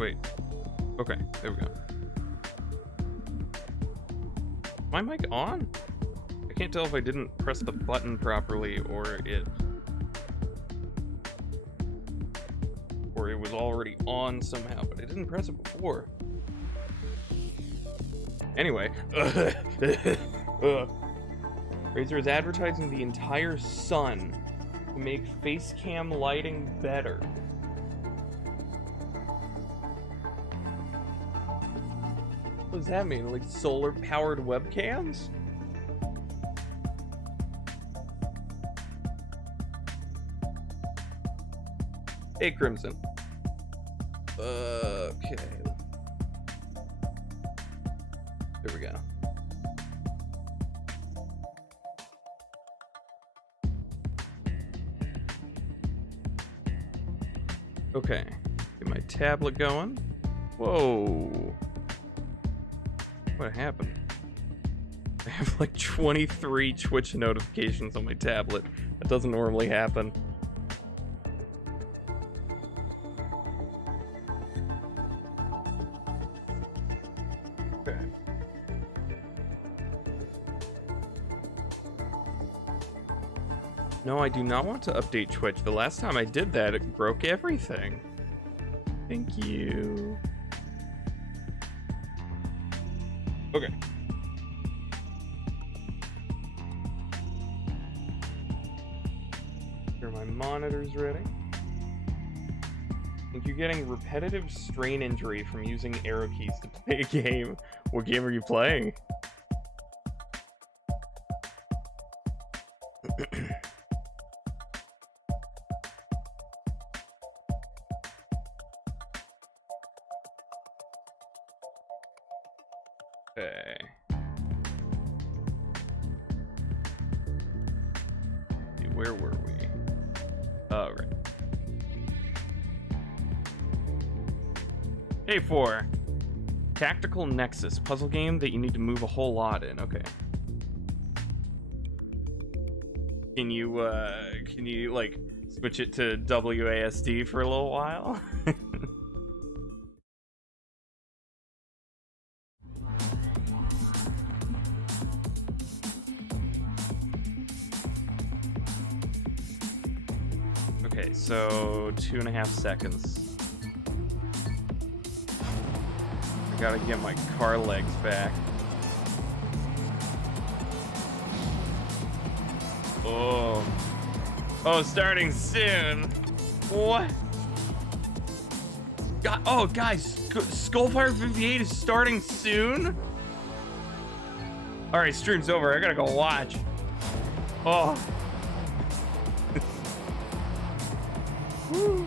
Wait. Okay, there we go. Is my mic on? I can't tell if I didn't press the button properly or it was already on somehow, but I didn't press it before. Anyway. Razer is advertising the entire sun to make face cam lighting better. What does that mean? Like solar powered webcams? Hey, Crimson. Okay. There we go. Okay. Get my tablet going. Whoa. What happened? I have like 23 Twitch notifications on my tablet. That doesn't normally happen. Okay. No, I do not want to update Twitch. The last time I did that, it broke everything. Thank you. Okay. Here are my monitors ready. I think you're getting repetitive strain injury from using arrow keys to play a game. What game are you playing? Okay. Where were we? Oh, right. Hey, 4. Tactical Nexus, puzzle game that you need to move a whole lot in. Okay. Can you like switch it to WASD for a little while? Okay, so 2.5 seconds. I gotta get my car legs back. Oh. Oh, starting soon. What? God, oh, guys, Skullfire 58 is starting soon? Alright, stream's over. I gotta go watch. Oh. Woo.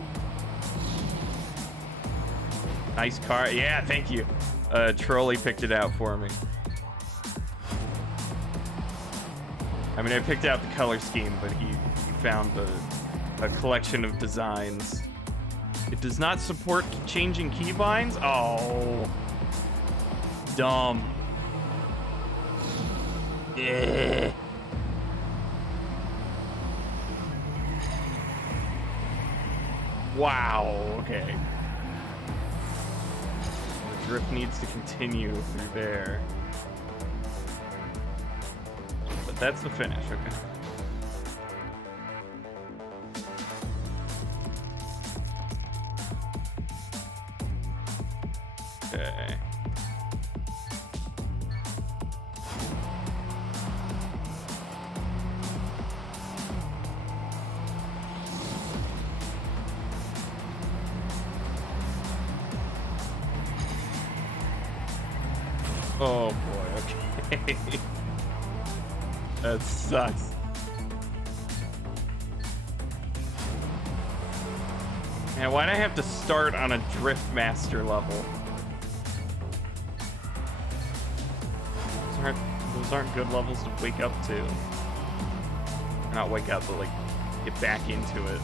Nice car. Yeah, thank you. Trolley picked it out for me. I mean, I picked out the color scheme, but he found a collection of designs. It does not support changing keybinds? Oh. Dumb. Yeah. Wow, okay. The drift needs to continue through there. But that's the finish, okay. Okay. Oh boy, okay. That sucks. Man, why'd I have to start on a Drift Master level? Those aren't good levels to wake up to. Or not wake up, but like get back into it.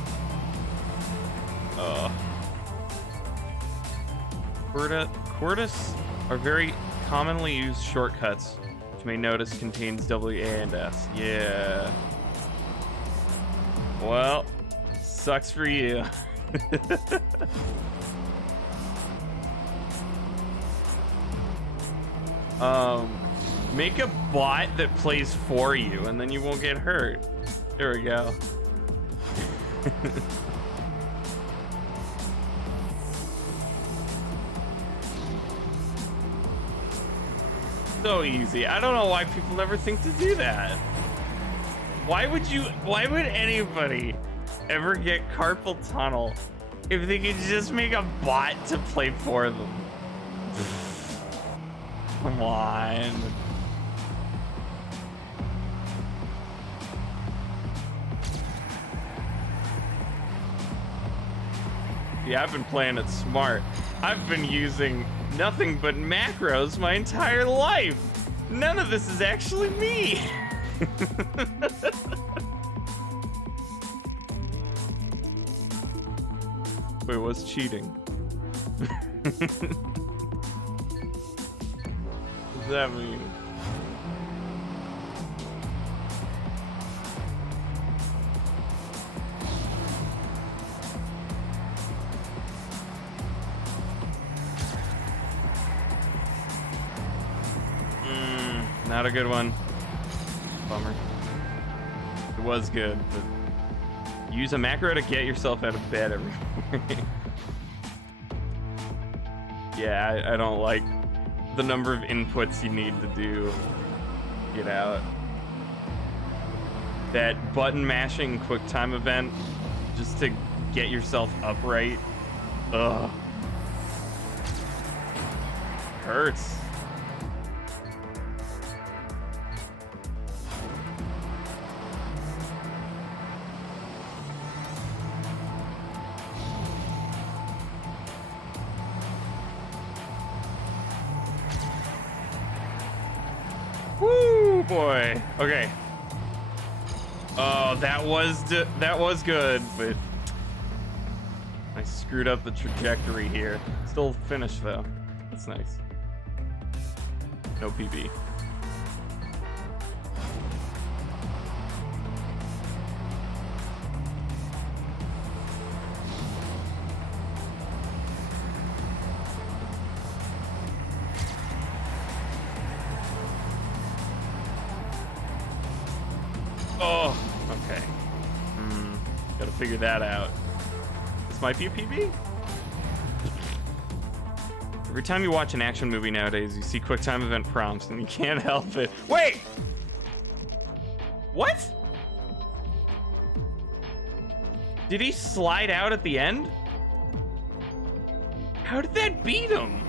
Cordis are very commonly used shortcuts, which you may notice contains W, A, and S. Yeah. Well, sucks for you. Make a bot that plays for you, and then you won't get hurt. There we go. So easy. I don't know why people never think to do that. Why would anybody ever get carpal tunnel if they could just make a bot to play for them? Come on. Yeah, I've been playing it smart. I've been using nothing but macros my entire life. None of this is actually me. Wait, what's cheating? What does that mean? Not a good one. Bummer. It was good, but use a macro to get yourself out of bed every morning. Yeah, I don't like the number of inputs you need to do get out. That button mashing quick time event just to get yourself upright. Ugh. Hurts. Woo, boy. Okay. Oh, that was good, but I screwed up the trajectory here. Still finished though. That's nice. No PB. Oh, okay. Gotta figure that out. This might be a PB? Every time you watch an action movie nowadays, you see QuickTime event prompts and you can't help it. Wait! What? Did he slide out at the end? How did that beat him?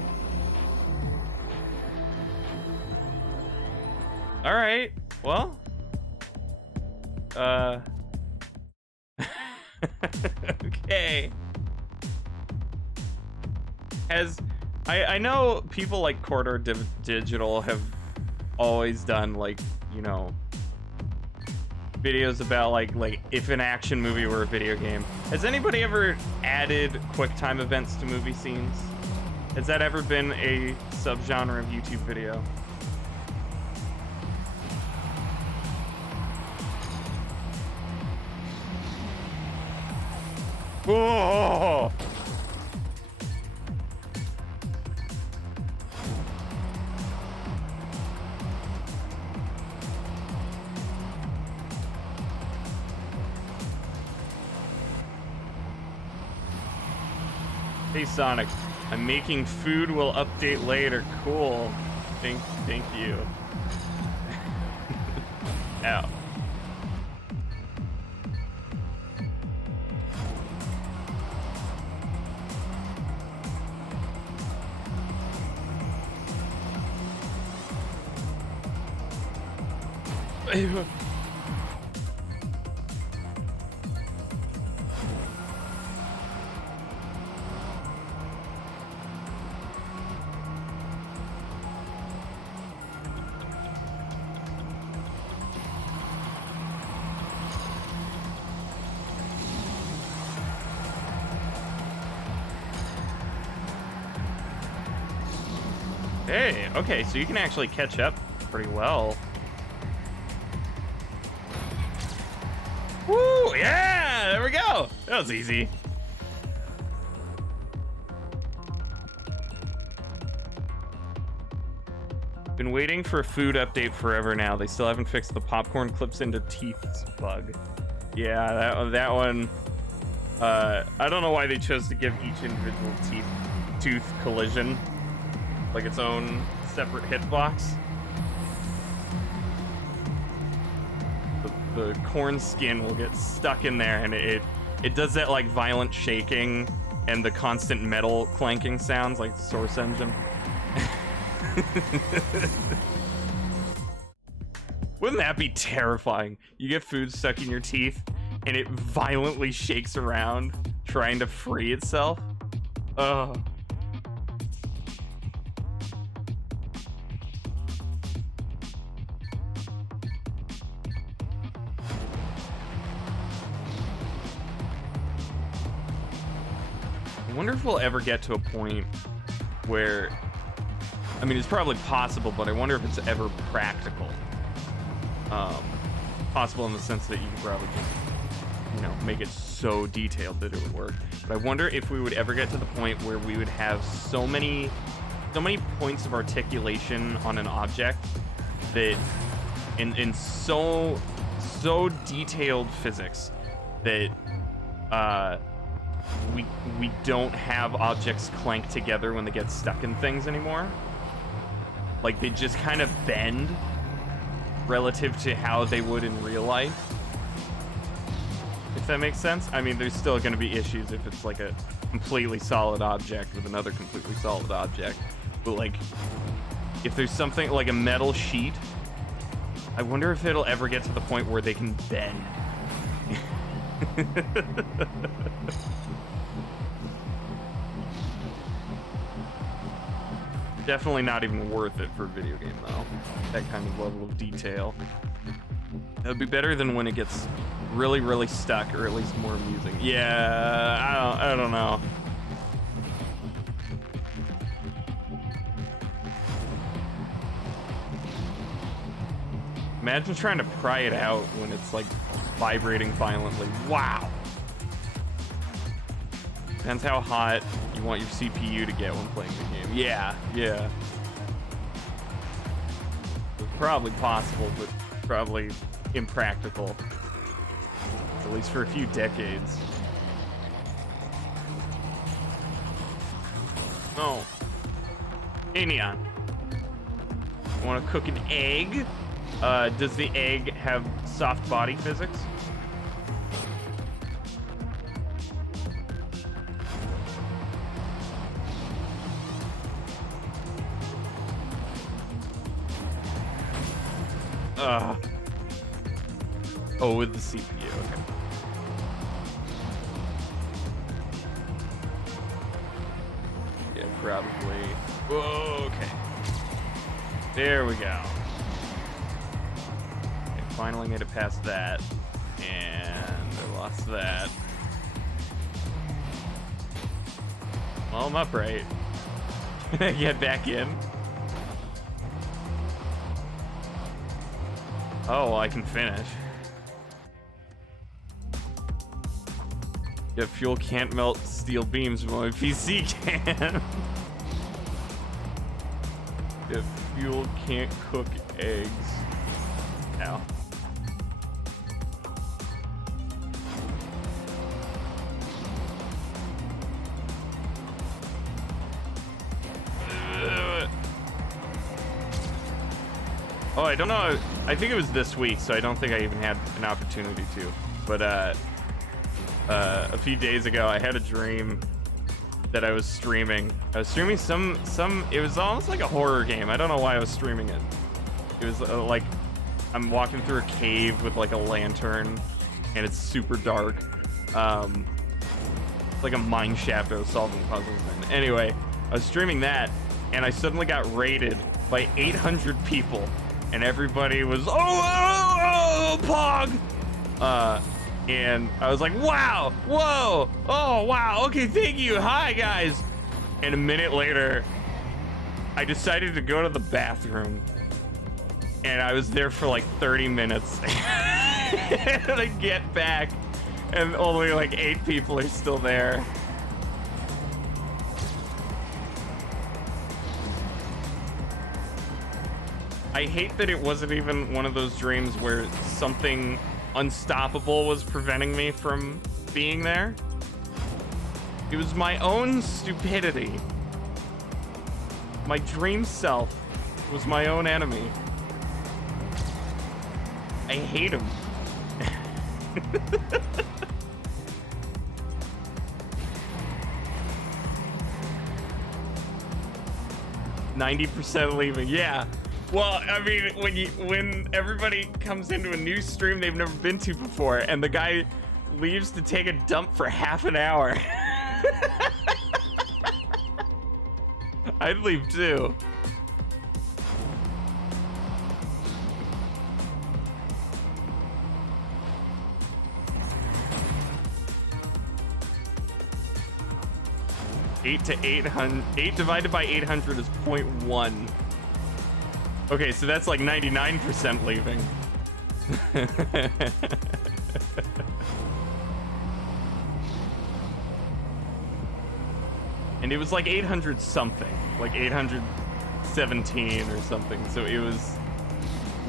All right, well. Okay. I know people like Corridor Digital have always done, like, you know, videos about like if an action movie were a video game. Has anybody ever added QuickTime events to movie scenes? Has that ever been a subgenre of YouTube video? Whoa! Hey Sonic, I'm making food. Will update later. Cool. Thank you. Ow. Hey, okay, so you can actually catch up pretty well. Woo! Yeah! There we go! That was easy. Been waiting for a food update forever now. They still haven't fixed the popcorn clips into teeth bug. Yeah, that one. I don't know why they chose to give each individual tooth collision like its own separate hitbox. The corn skin will get stuck in there, and it does that like violent shaking and the constant metal clanking sounds like the Source engine. Wouldn't that be terrifying? You get food stuck in your teeth and it violently shakes around trying to free itself. Ugh. I wonder if we'll ever get to a point where, I mean, it's probably possible, but I wonder if it's ever practical. Possible in the sense that you could probably just, you know, make it so detailed that it would work. But I wonder if we would ever get to the point where we would have so many points of articulation on an object that in so detailed physics that we don't have objects clank together when they get stuck in things anymore. Like they just kind of bend relative to how they would in real life. If that makes sense. I mean, there's still going to be issues if it's like a completely solid object with another completely solid object. But like, if there's something like a metal sheet, I wonder if it'll ever get to the point where they can bend. Definitely not even worth it for a video game, though. That kind of level of detail. That would be better than when it gets really, really stuck, or at least more amusing. Yeah, I don't know. Imagine trying to pry it out when it's like vibrating violently. Wow. Depends how hot you want your CPU to get when playing the game. Yeah. It's probably possible, but probably impractical. At least for a few decades. Oh. Hey, Neon. Want to cook an egg? Does the egg have soft body physics? Oh, with the CPU, okay. Yeah, probably. Whoa, okay. There we go. Okay, finally made it past that. And I lost that. Well, I'm upright. Can I get back in? Oh, well, I can finish. Yeah, fuel can't melt steel beams, but my PC can. If fuel can't cook eggs. Ow. Oh, I don't know. I think it was this week, so I don't think I even had an opportunity to. But a few days ago, I had a dream that I was streaming. I was streaming some. It was almost like a horror game. I don't know why I was streaming it. It was like I'm walking through a cave with like a lantern, and it's super dark. It's like a mine shaft I was solving puzzles in. Anyway, I was streaming that, and I suddenly got raided by 800 people. And everybody was, oh, Pog! And I was like, wow, whoa, oh, wow, okay, thank you, hi, guys. And a minute later, I decided to go to the bathroom. And I was there for like 30 minutes. And I get back, and only like 8 people are still there. I hate that it wasn't even one of those dreams where something unstoppable was preventing me from being there. It was my own stupidity. My dream self was my own enemy. I hate him. 90% leaving, yeah. Well, I mean, when everybody comes into a new stream they've never been to before, and the guy leaves to take a dump for half an hour, I'd leave too. Eight divided by 800 is 0.1. Okay, so that's like 99% leaving. And it was like 800 something, like 817 or something. So it was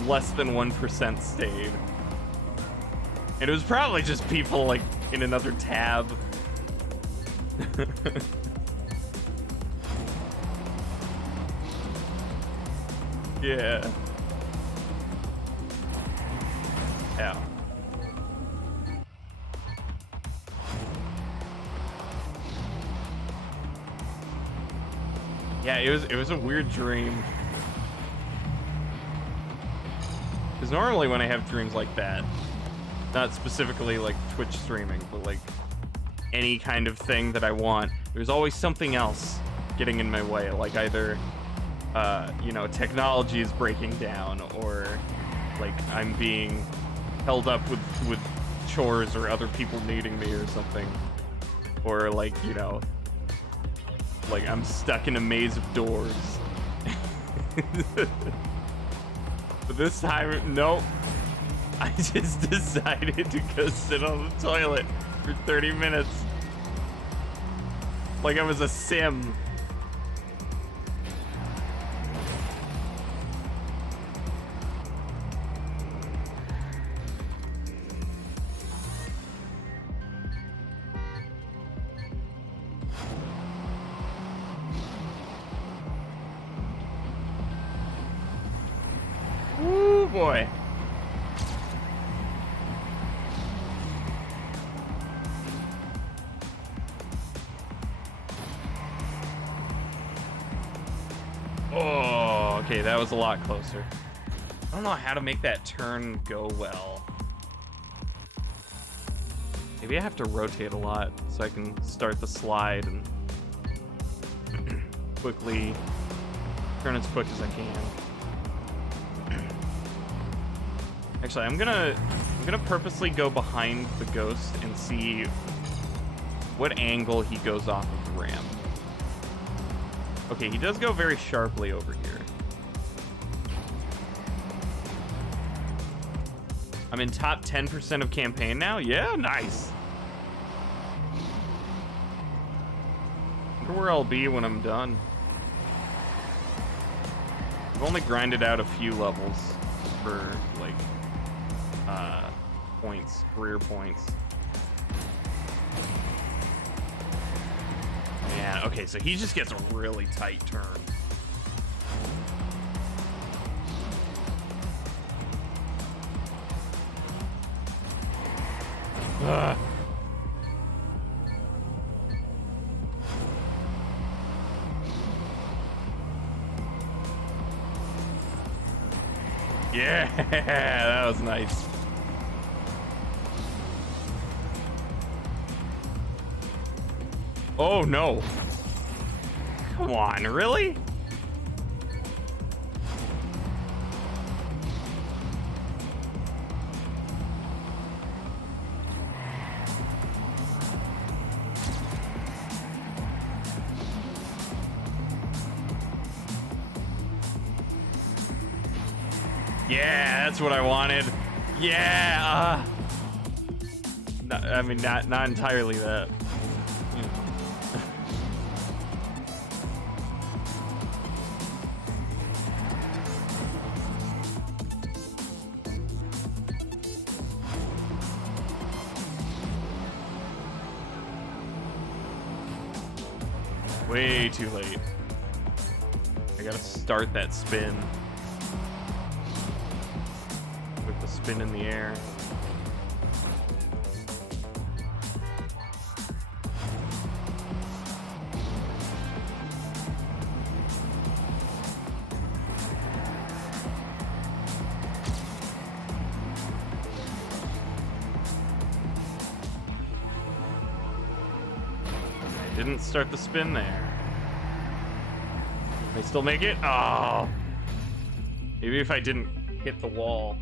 less than 1% stayed. And it was probably just people like in another tab. Yeah. Yeah. Yeah, it was a weird dream. Because normally when I have dreams like that, not specifically like Twitch streaming, but like any kind of thing that I want, there's always something else getting in my way, like either you know, technology is breaking down, or like I'm being held up with chores or other people needing me or something, or like, you know, like I'm stuck in a maze of doors. But this time, nope. I just decided to go sit on the toilet for 30 minutes. Like I was a sim. Ooh, boy. Oh, okay, that was a lot closer. I don't know how to make that turn go well. Maybe I have to rotate a lot so I can start the slide and quickly turn as quick as I can. Actually, I'm gonna purposely go behind the ghost and see what angle he goes off of the ramp. Okay, he does go very sharply over here. I'm in top 10% of campaign now? Yeah, nice. Wonder where I'll be when I'm done. I've only grinded out a few levels for, like, points, career points. Yeah, okay, so he just gets a really tight turn. Ugh. Yeah, that was nice. Oh no. Come on, really? Yeah, that's what I wanted. Yeah. I mean, not entirely that. You know. Way too late. I gotta start that spin. With the spin in the air. Didn't start the spin there. Can I still make it? Oh. Maybe if I didn't hit the wall.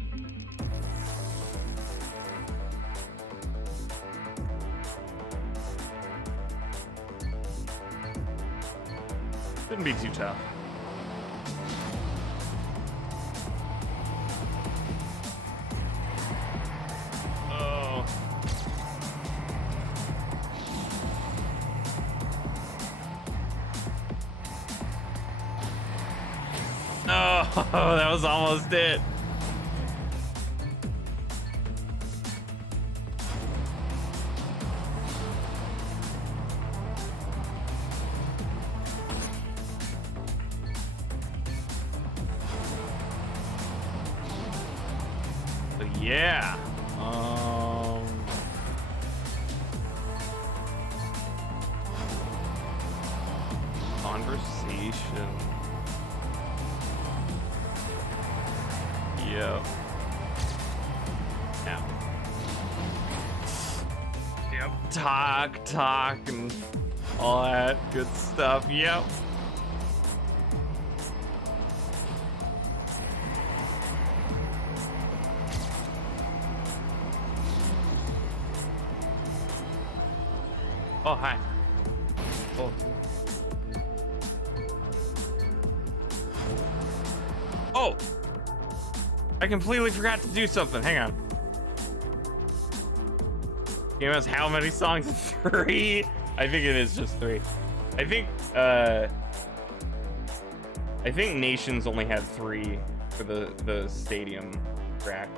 Shouldn't be too tough. Oh. Oh, that was almost it. But yeah. Conversation. Yep. Now. Yep. Talk, and all that good stuff. Yep. Oh, hi. Oh. Oh! I completely forgot to do something. Hang on. Game has how many songs? 3? I think it is just 3. I think Nations only had 3 for the stadium track.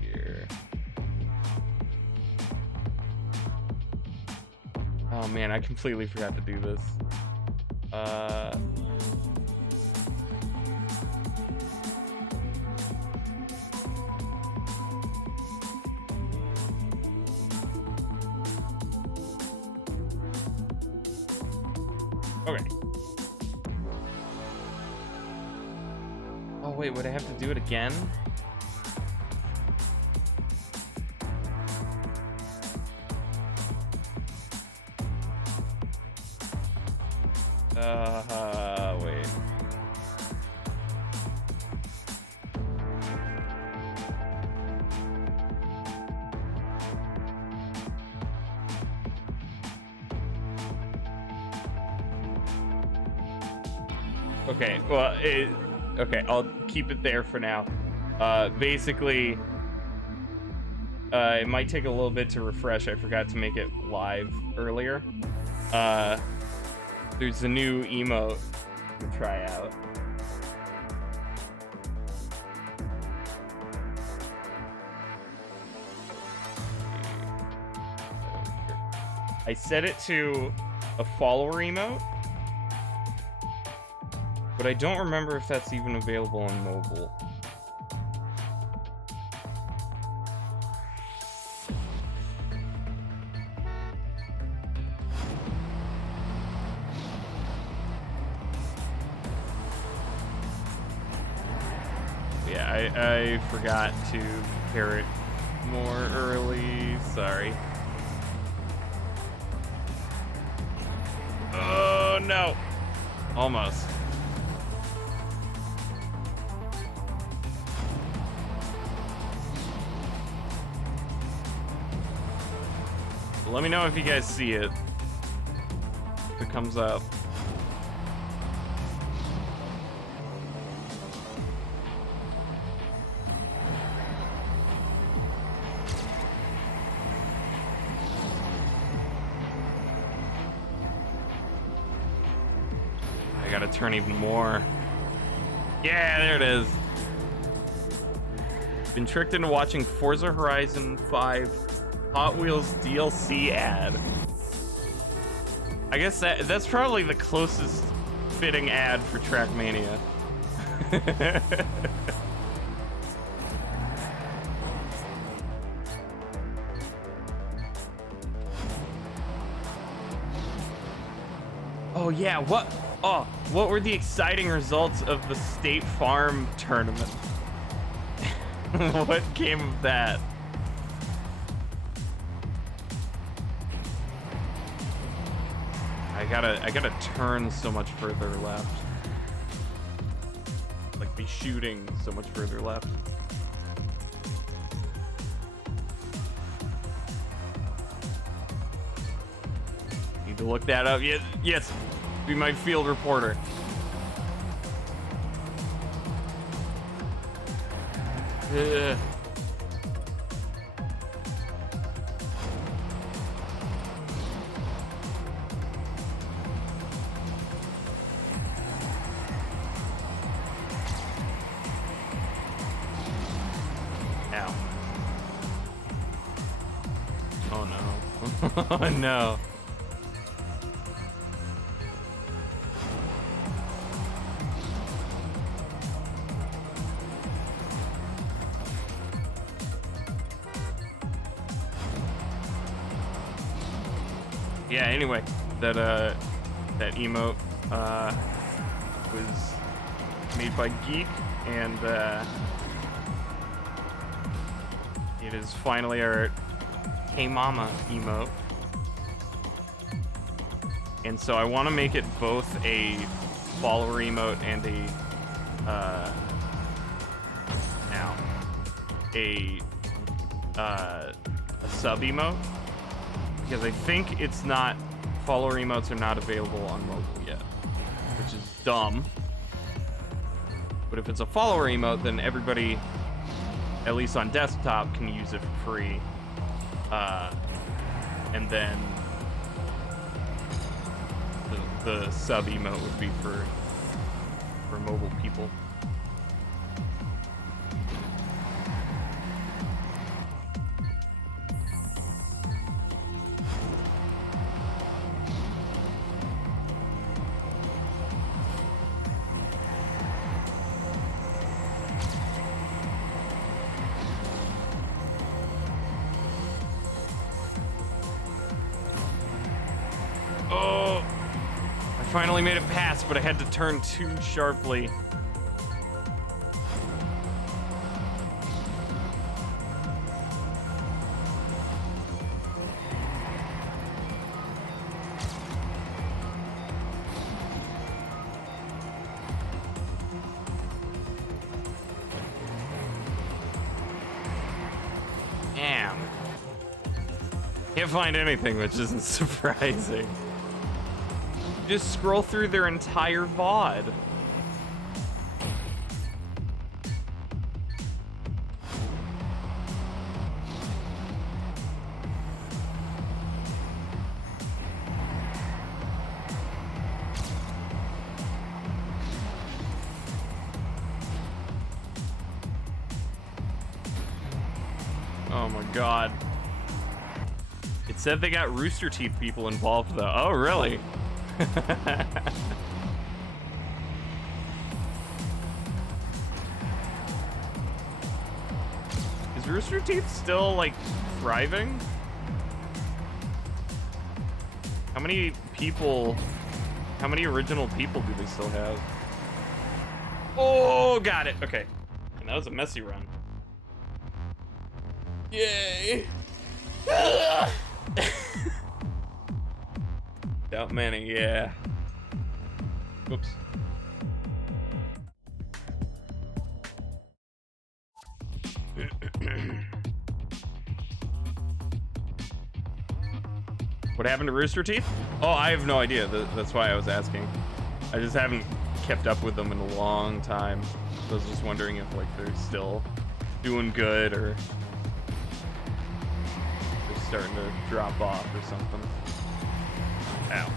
Here. Oh man, I completely forgot to do this. Okay. Oh wait, would I have to do it again? Wait. Okay, well, okay, I'll keep it there for now. Basically, it might take a little bit to refresh. I forgot to make it live earlier. There's a new emote to try out. I set it to a follower emote, but I don't remember if that's even available on mobile. Yeah, I forgot to compare it more early. Sorry. Oh no! Almost. Let me know if you guys see it. If it comes up. I gotta turn even more. Yeah, there it is. Been tricked into watching Forza Horizon 5 Hot Wheels DLC ad. I guess that's probably the closest fitting ad for TrackMania. Oh yeah, what were the exciting results of the State Farm tournament? What came of that? I gotta turn so much further left. Like be shooting so much further left. Need to look that up. Yes. Be my field reporter. Ugh. Ow. Oh no. Oh no. Yeah, anyway, that emote was made by Geek, and it is finally our Hey Mama emote. And so I want to make it both a follower emote and a sub emote. Because I think it's not, follower emotes are not available on mobile yet, which is dumb. But if it's a follower emote, then everybody, at least on desktop, can use it for free. And then the sub emote would be for mobile people. Finally made it past, but I had to turn too sharply. Damn. Can't find anything, which isn't surprising. Just scroll through their entire VOD. Oh my god. It said they got Rooster Teeth people involved though. Oh really? Is Rooster Teeth still like thriving? How many original people do they still have? Oh, got it. Okay. And that was a messy run. Yay. Doubt many, yeah. Whoops. What happened to Rooster Teeth? Oh, I have no idea. That's why I was asking. I just haven't kept up with them in a long time. So I was just wondering if like they're still doing good or they're starting to drop off or something. Ow.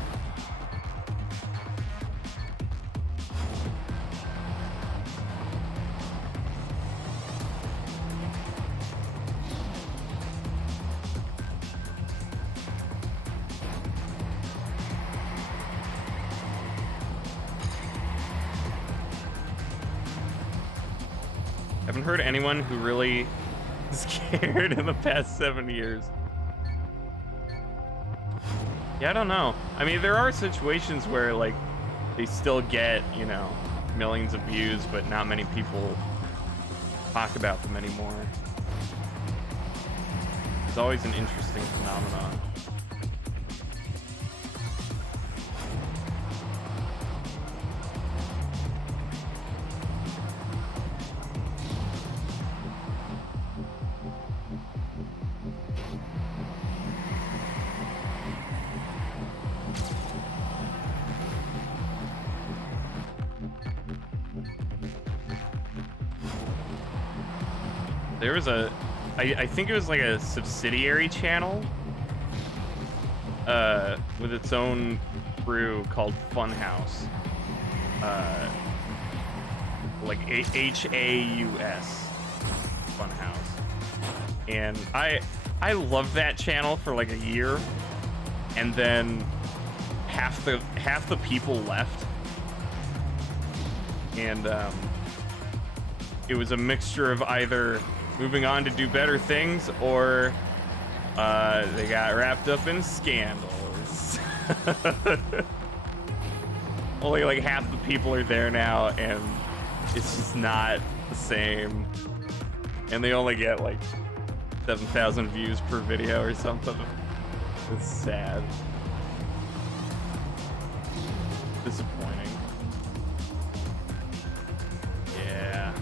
Haven't heard anyone who really scared in the past 7 years. Yeah, I don't know. I mean, there are situations where, like, they still get, you know, millions of views, but not many people talk about them anymore. It's always an interesting phenomenon. There was I think it was like a subsidiary channel with its own crew called Funhouse. Like Haus Funhouse. And I loved that channel for like a year, and then half the people left. And it was a mixture of either moving on to do better things, or they got wrapped up in scandals. Only like half the people are there now, and it's just not the same. And they only get like 7,000 views per video or something. It's sad. Disappointing. Yeah.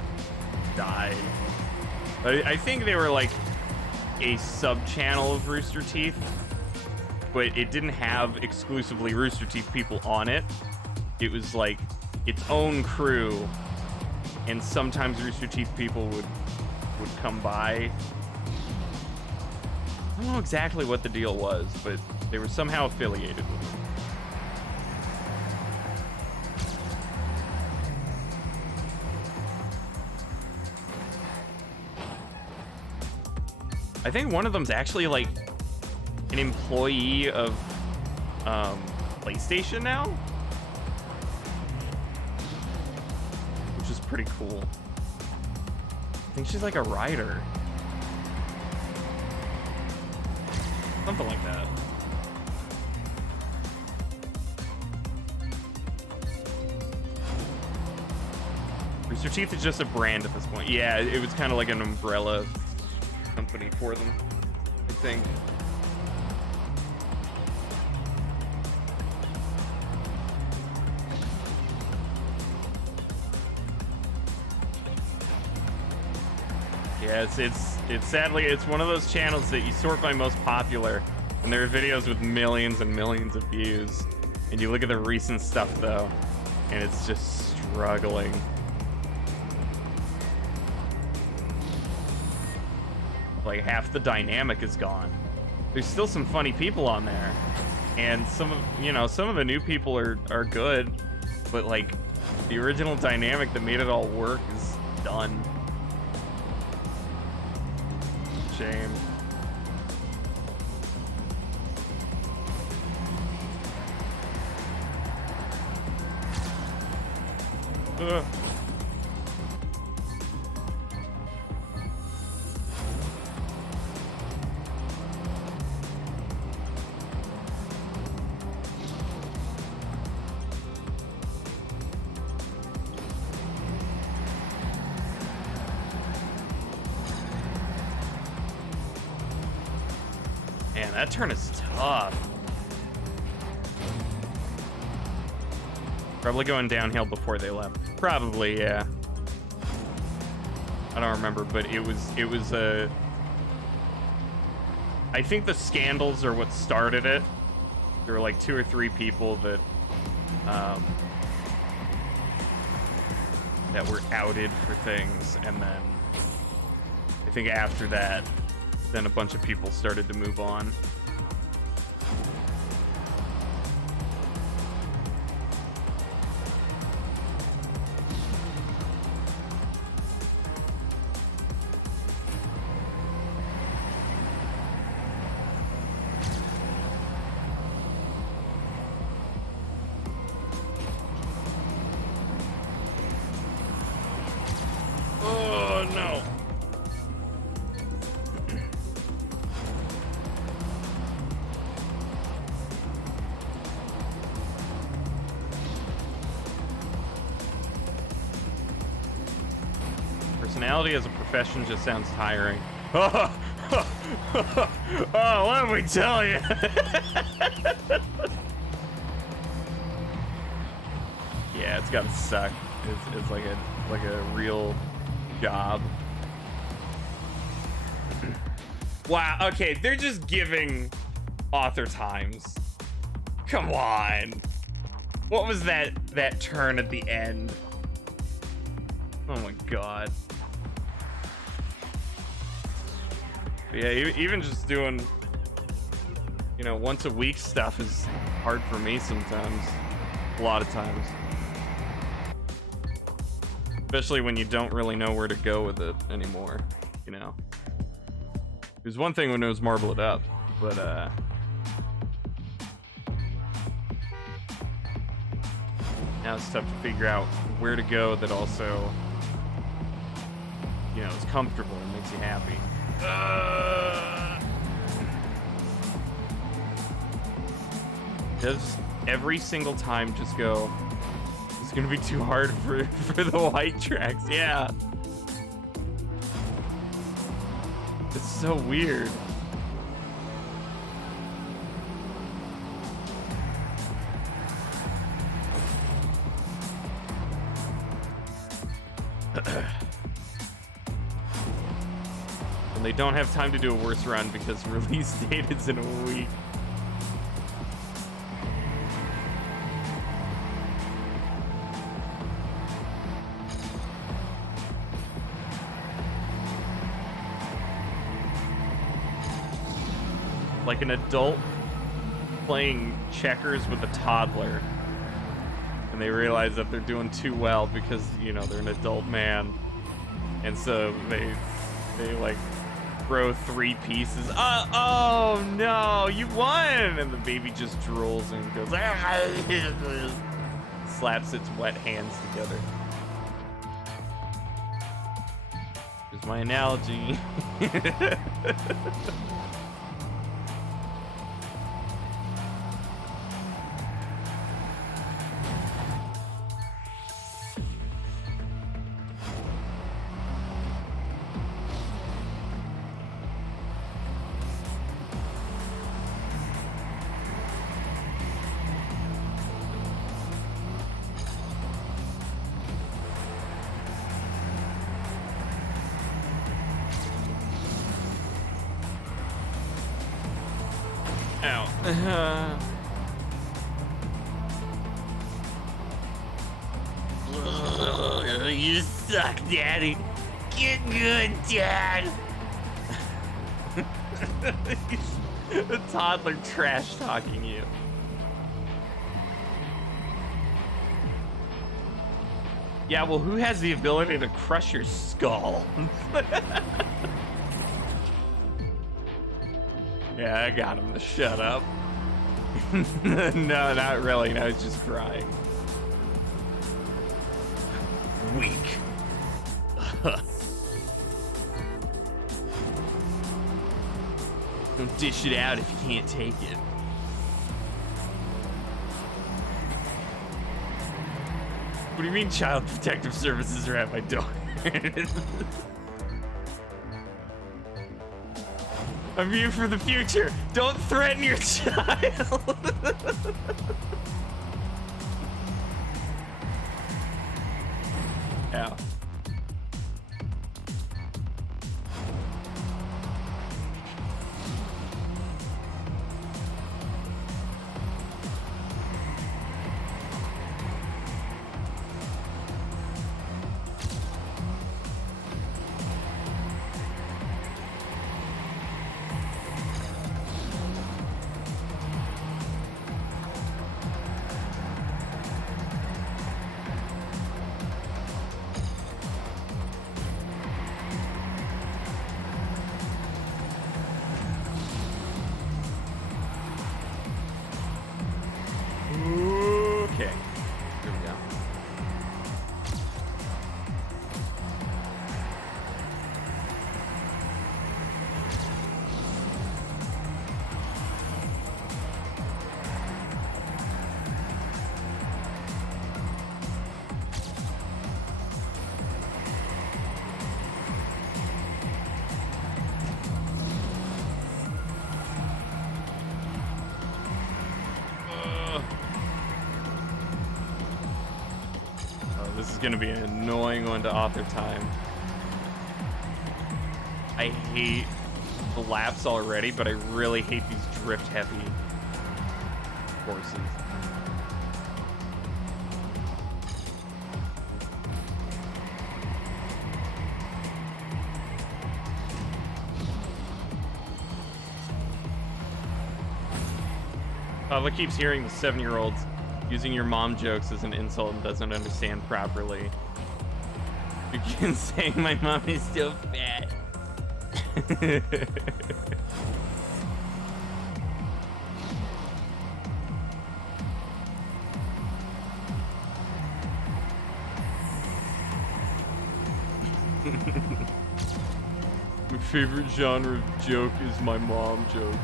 Died. I think they were like a sub-channel of Rooster Teeth, but it didn't have exclusively Rooster Teeth people on it. It was like its own crew, and sometimes Rooster Teeth people would come by. I don't know exactly what the deal was, but they were somehow affiliated with them. I think one of them's actually like an employee of PlayStation now, which is pretty cool. I think she's like a writer, something like that. Rooster Teeth is just a brand at this point. Yeah, it was kind of like an umbrella company for them, I think. Yeah, it's sadly it's one of those channels that you sort by most popular, and there are videos with millions and millions of views, and you look at the recent stuff though, and it's just struggling. Like half the dynamic is gone. There's still some funny people on there, and some of the new people are good, but like the original dynamic that made it all work is done. Shame. Ugh. Man, that turn is tough. Probably going downhill before they left. Probably, yeah. I don't remember, but it was I think the scandals are what started it. There were like 2 or 3 people that that were outed for things, and then I think after that, then a bunch of people started to move on. Oh personality as a profession just sounds tiring. Oh, let me tell you. Yeah, it's gotta suck. It's like a real job. Wow. Okay, they're just giving author times. Come on. What was that turn at the end? Oh my god. But yeah, even just doing, you know, once a week stuff is hard for me sometimes. A lot of times. Especially when you don't really know where to go with it anymore, you know. It was one thing when it was Marble It Up, but now it's tough to figure out where to go that also, you know, is comfortable and makes you happy. Does every single time just go, it's gonna be too hard for the white tracks. Yeah. It's so weird. And they don't have time to do a worse run because release date is in a week. Like an adult playing checkers with a toddler, and they realize that they're doing too well because, you know, they're an adult man, and so they like throw 3 pieces. Oh no, you won! And the baby just drools and goes slaps its wet hands together. Here's my analogy. You suck, Daddy. Get good, Dad. The toddler trash talking you. Yeah, well, who has the ability to crush your skull? Yeah, I got him to shut up. No, not really. No, he's just crying. Weak. Don't dish it out if you can't take it. What do you mean Child Protective Services are at my door? I'm here for the future. Don't threaten your child. Yeah. this is gonna be an annoying one to author time. I hate the laps already, but I really hate these drift heavy courses. Pablo keeps hearing the 7-year-olds using your mom jokes as an insult and doesn't understand properly. Begin saying my mom is still fat. My favorite genre of joke is my mom jokes.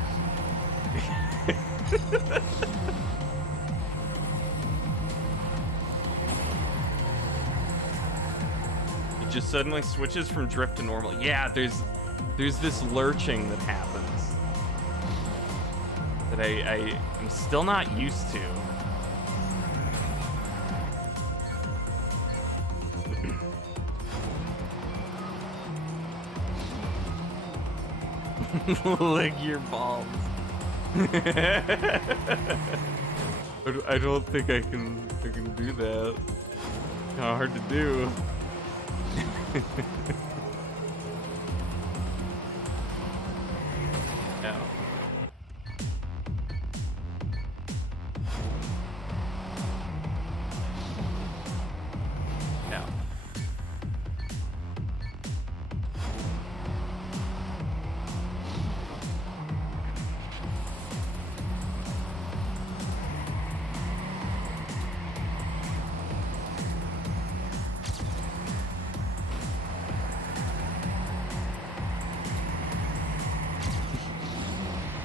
It just suddenly switches from drift to normal. Yeah, there's this lurching that happens that I'm still not used to. Lick your balls. I don't think I can do that. How hard to do. Yeah. Yeah.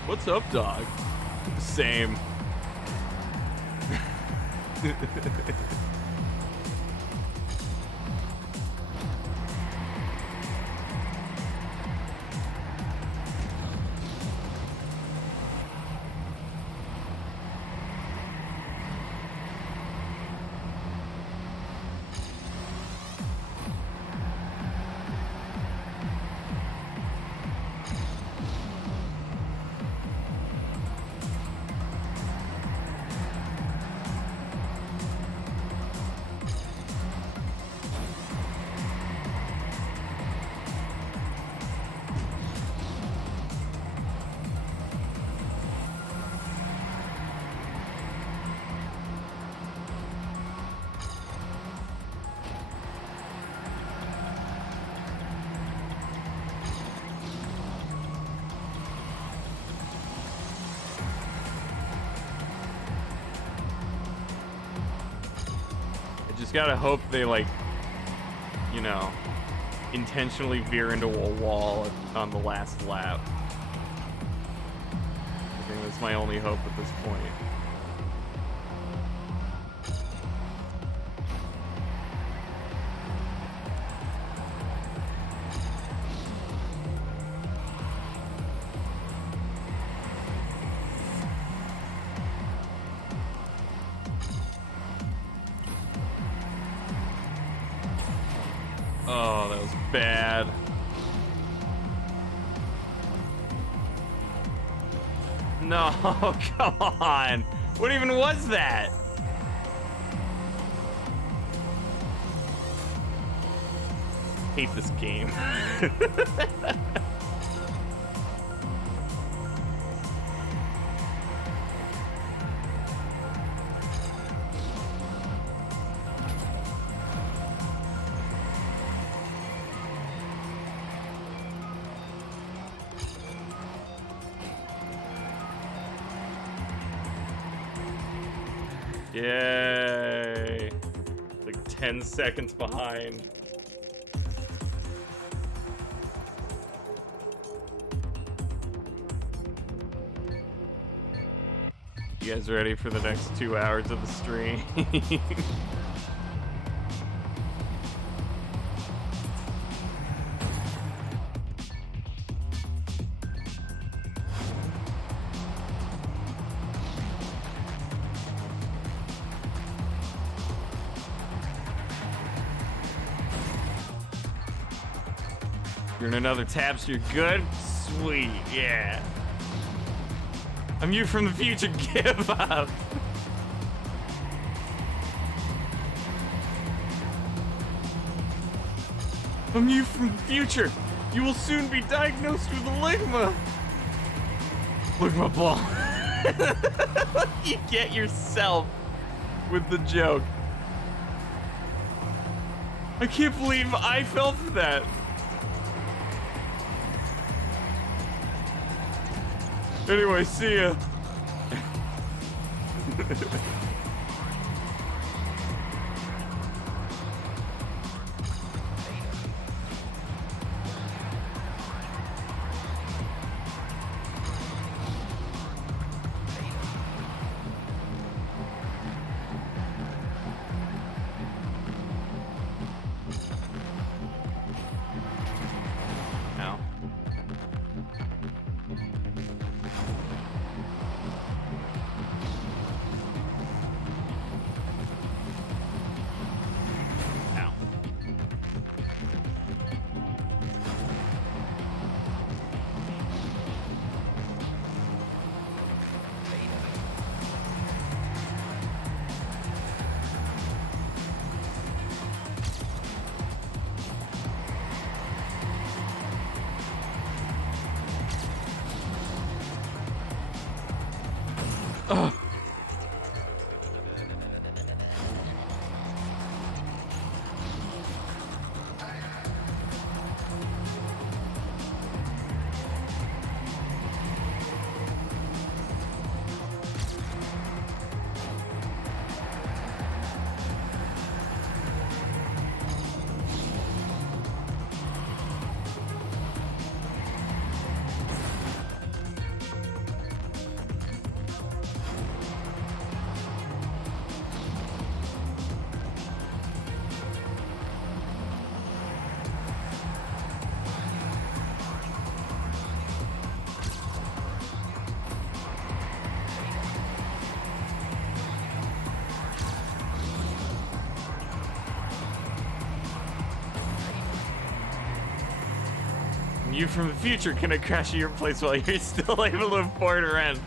What's up, dog? Same. Just gotta hope they, like, you know, intentionally veer into a wall on the last lap. I think that's my only hope at this point. Oh, that was bad. No, come on. What even was that? Hate this game. Yay! Like 10 seconds behind. You guys ready for the next 2 hours of the stream? You're in another tab, so you're good? Sweet, yeah. I'm you from the future, give up. I'm you from the future. You will soon be diagnosed with a ligma. Ligma ball. You get yourself with the joke. I can't believe I fell for that. Anyway, see ya. Ugh. You from the future gonna crash at your place while you're still able to afford rent.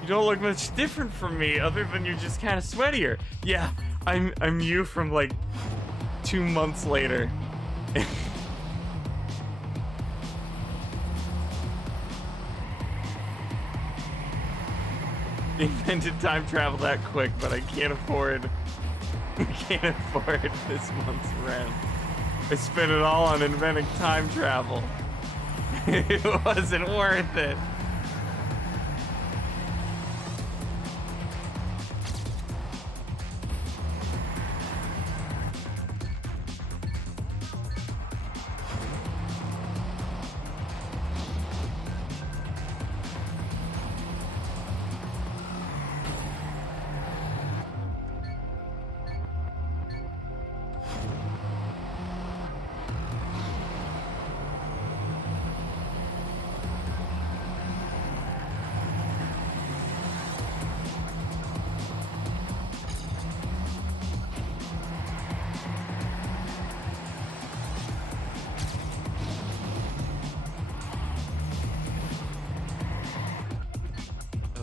You don't look much different from me, other than you're just kind of sweatier. Yeah, I'm you from like 2 months later. They invented time travel that quick, but I can't afford this month's rent. I spent it all on inventing time travel. It wasn't worth it.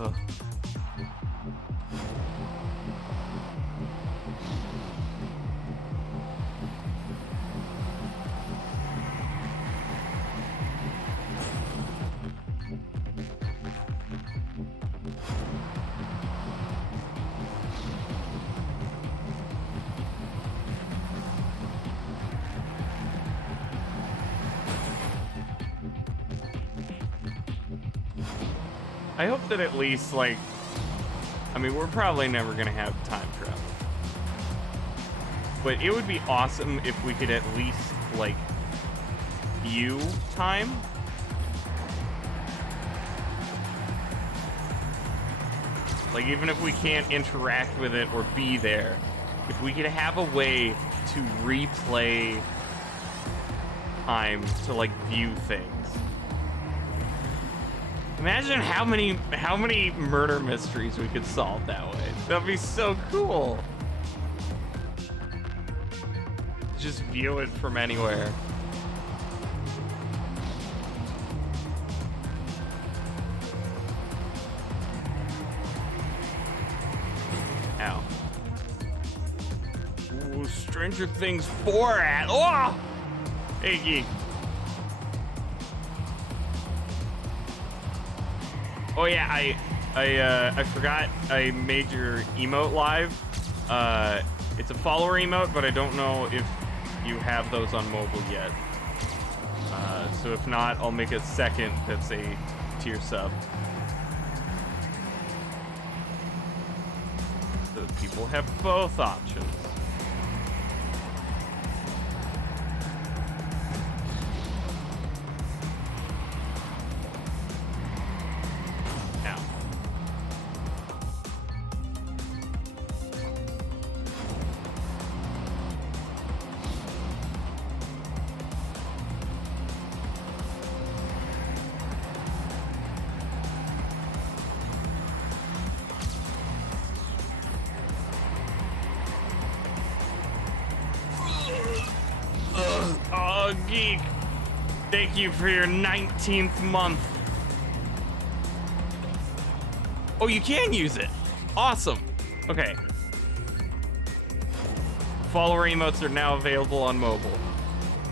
Ugh. I hope that at least, like, I mean, we're probably never gonna have time travel, but it would be awesome if we could at least, like, view time. Like, even if we can't interact with it or be there, if we could have a way to replay time to, like, view things. Imagine how many murder mysteries we could solve that way. That'd be so cool. Just view it from anywhere. Oh, Stranger Things 4 at. Oh! Hey, Geek. Oh yeah, I forgot I made your emote live. It's a follower emote, but I don't know if you have those on mobile yet. So if not, I'll make a second that's a tier sub. So people have both options. Oh, Geek. Thank you for your 19th month. Oh, you can use it. Awesome. Okay. Follower emotes are now available on mobile.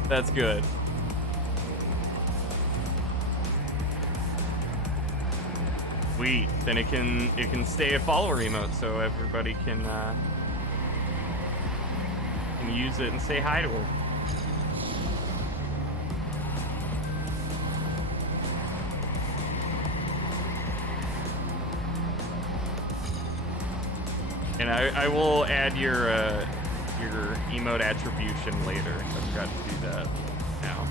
That's good. Sweet. Then it can stay a follower emote, so everybody can use it and say hi to her. And I will add your emote attribution later. I forgot to do that now.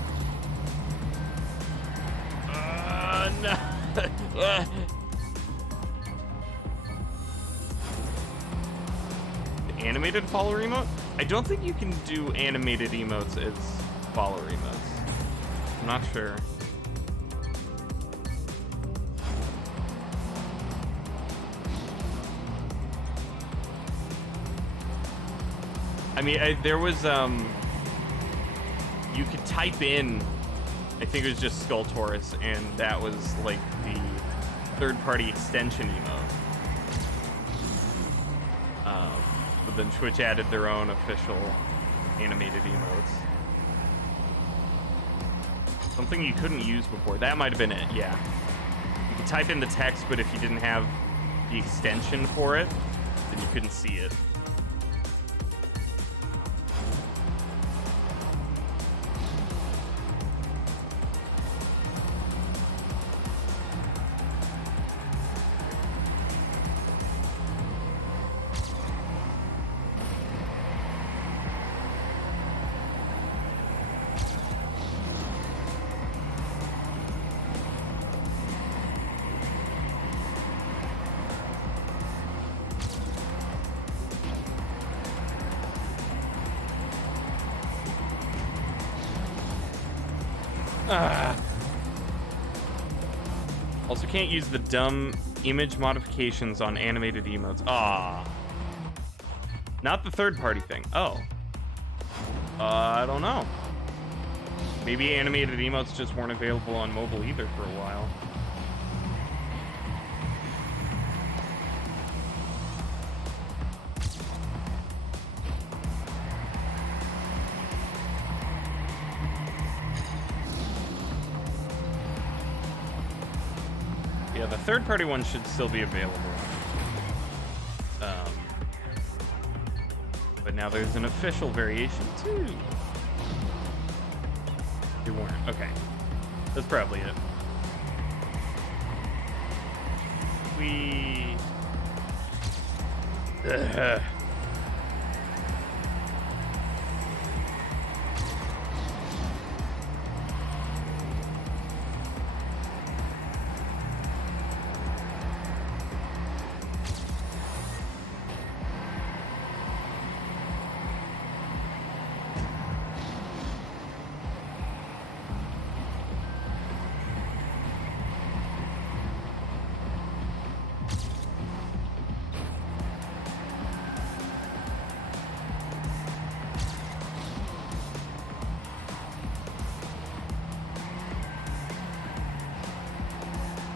No. The animated follower emote? I don't think you can do animated emotes as follower emotes. I'm not sure. I mean, there was, you could type in, I think it was just Skull Taurus, and that was like the third-party extension emote. But then Twitch added their own official animated emotes. Something you couldn't use before. That might have been it, yeah. You could type in the text, but if you didn't have the extension for it, then you couldn't see it. Also can't use the dumb image modifications on animated emotes. Ah. Not the third-party thing. Oh. I don't know. Maybe animated emotes just weren't available on mobile either for a while. Yeah, the third-party one should still be available. But now there's an official variation too. They weren't. Okay. That's probably it. Ugh.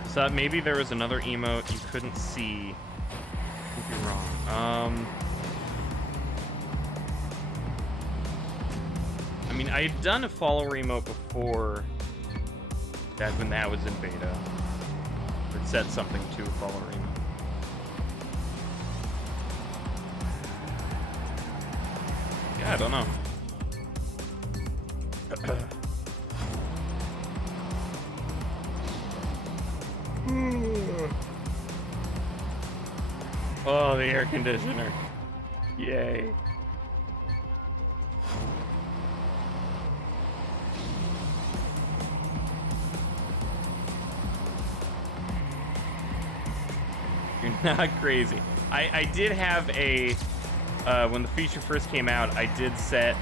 So maybe there was another emote you couldn't see. I think you're wrong. mean, I had done a follower emote before, back when that was in beta. It said something to a follower emote. Yeah, I don't know. Oh, the air conditioner. Yay. You're not crazy. I did have a, when the feature first came out, I did set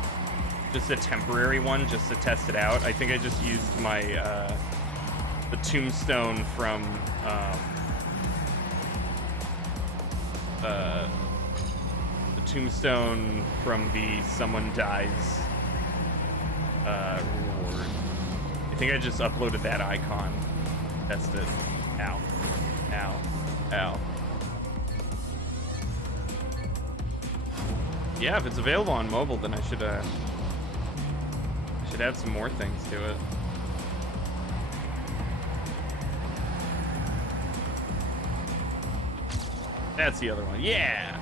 just a temporary one just to test it out. I think I just used my, the tombstone from, the tombstone from the someone dies reward. I think I just uploaded that icon. Tested. Ow. Ow. Ow. Yeah, if it's available on mobile, then I should add some more things to it. That's the other one. Yeah.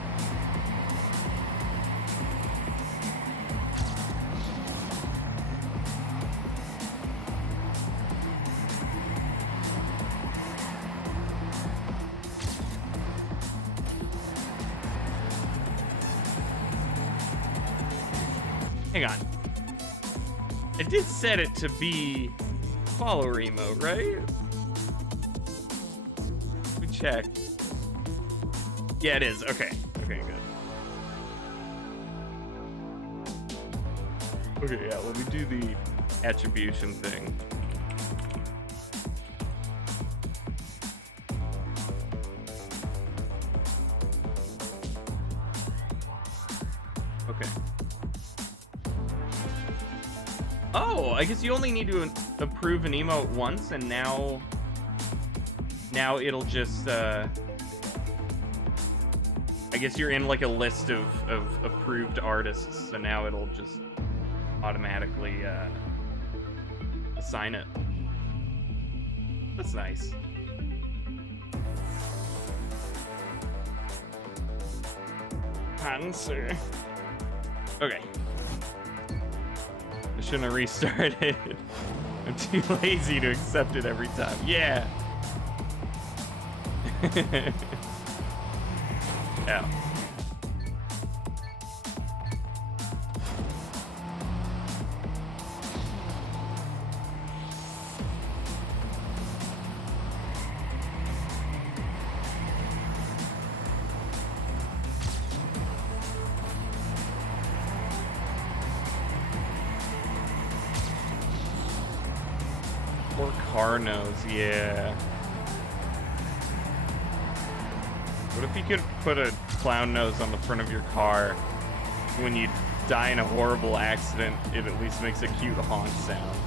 Hang on. I did set it to be follower emote, right? Let me check. Yeah, it is. Okay. Okay, good. Okay, yeah, let me do the attribution thing. Okay. Oh, I guess you only need to approve an emote once, and now it'll just, I guess you're in like a list of approved artists, so now it'll just automatically assign it. That's nice. Answer. Okay. I shouldn't have restarted. I'm too lazy to accept it every time. Yeah. Yeah. Or car nose, yeah. What if you could put a clown nose on the front of your car? When you die in a horrible accident, it at least makes a cute honk sound.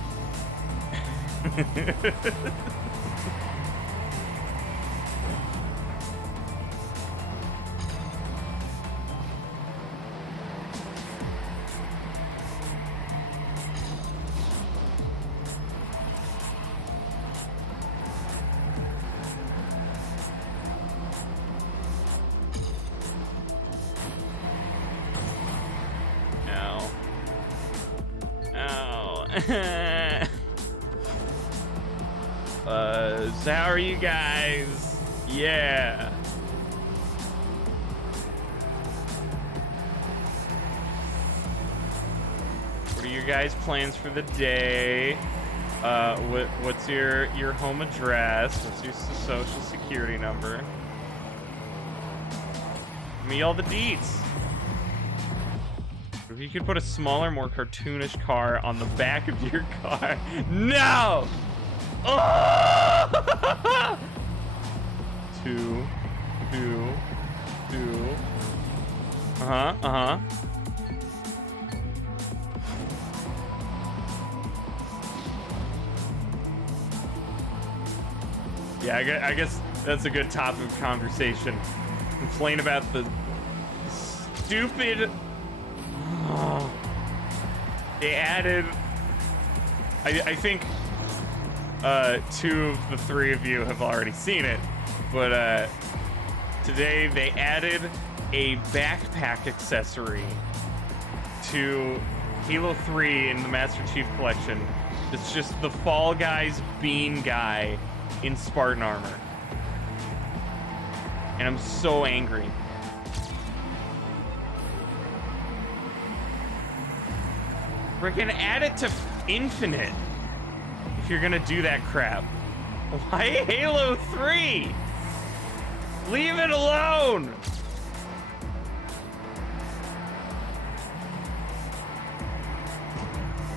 So how are you guys? Yeah. What are your guys' plans for the day? What's your home address? What's your social security number? Give me all the deets. If you could put a smaller, more cartoonish car on the back of your car. No! Oh! Two. Uh-huh. Yeah, I guess that's a good topic of conversation. Complain about the stupid they added, I think 2 of the 3 of you have already seen it, but today they added a backpack accessory to Halo 3 in the Master Chief Collection. It's just the Fall Guys bean guy in Spartan armor. And I'm so angry. Freaking add it to Infinite if you're gonna do that crap. Why Halo 3? Leave it alone!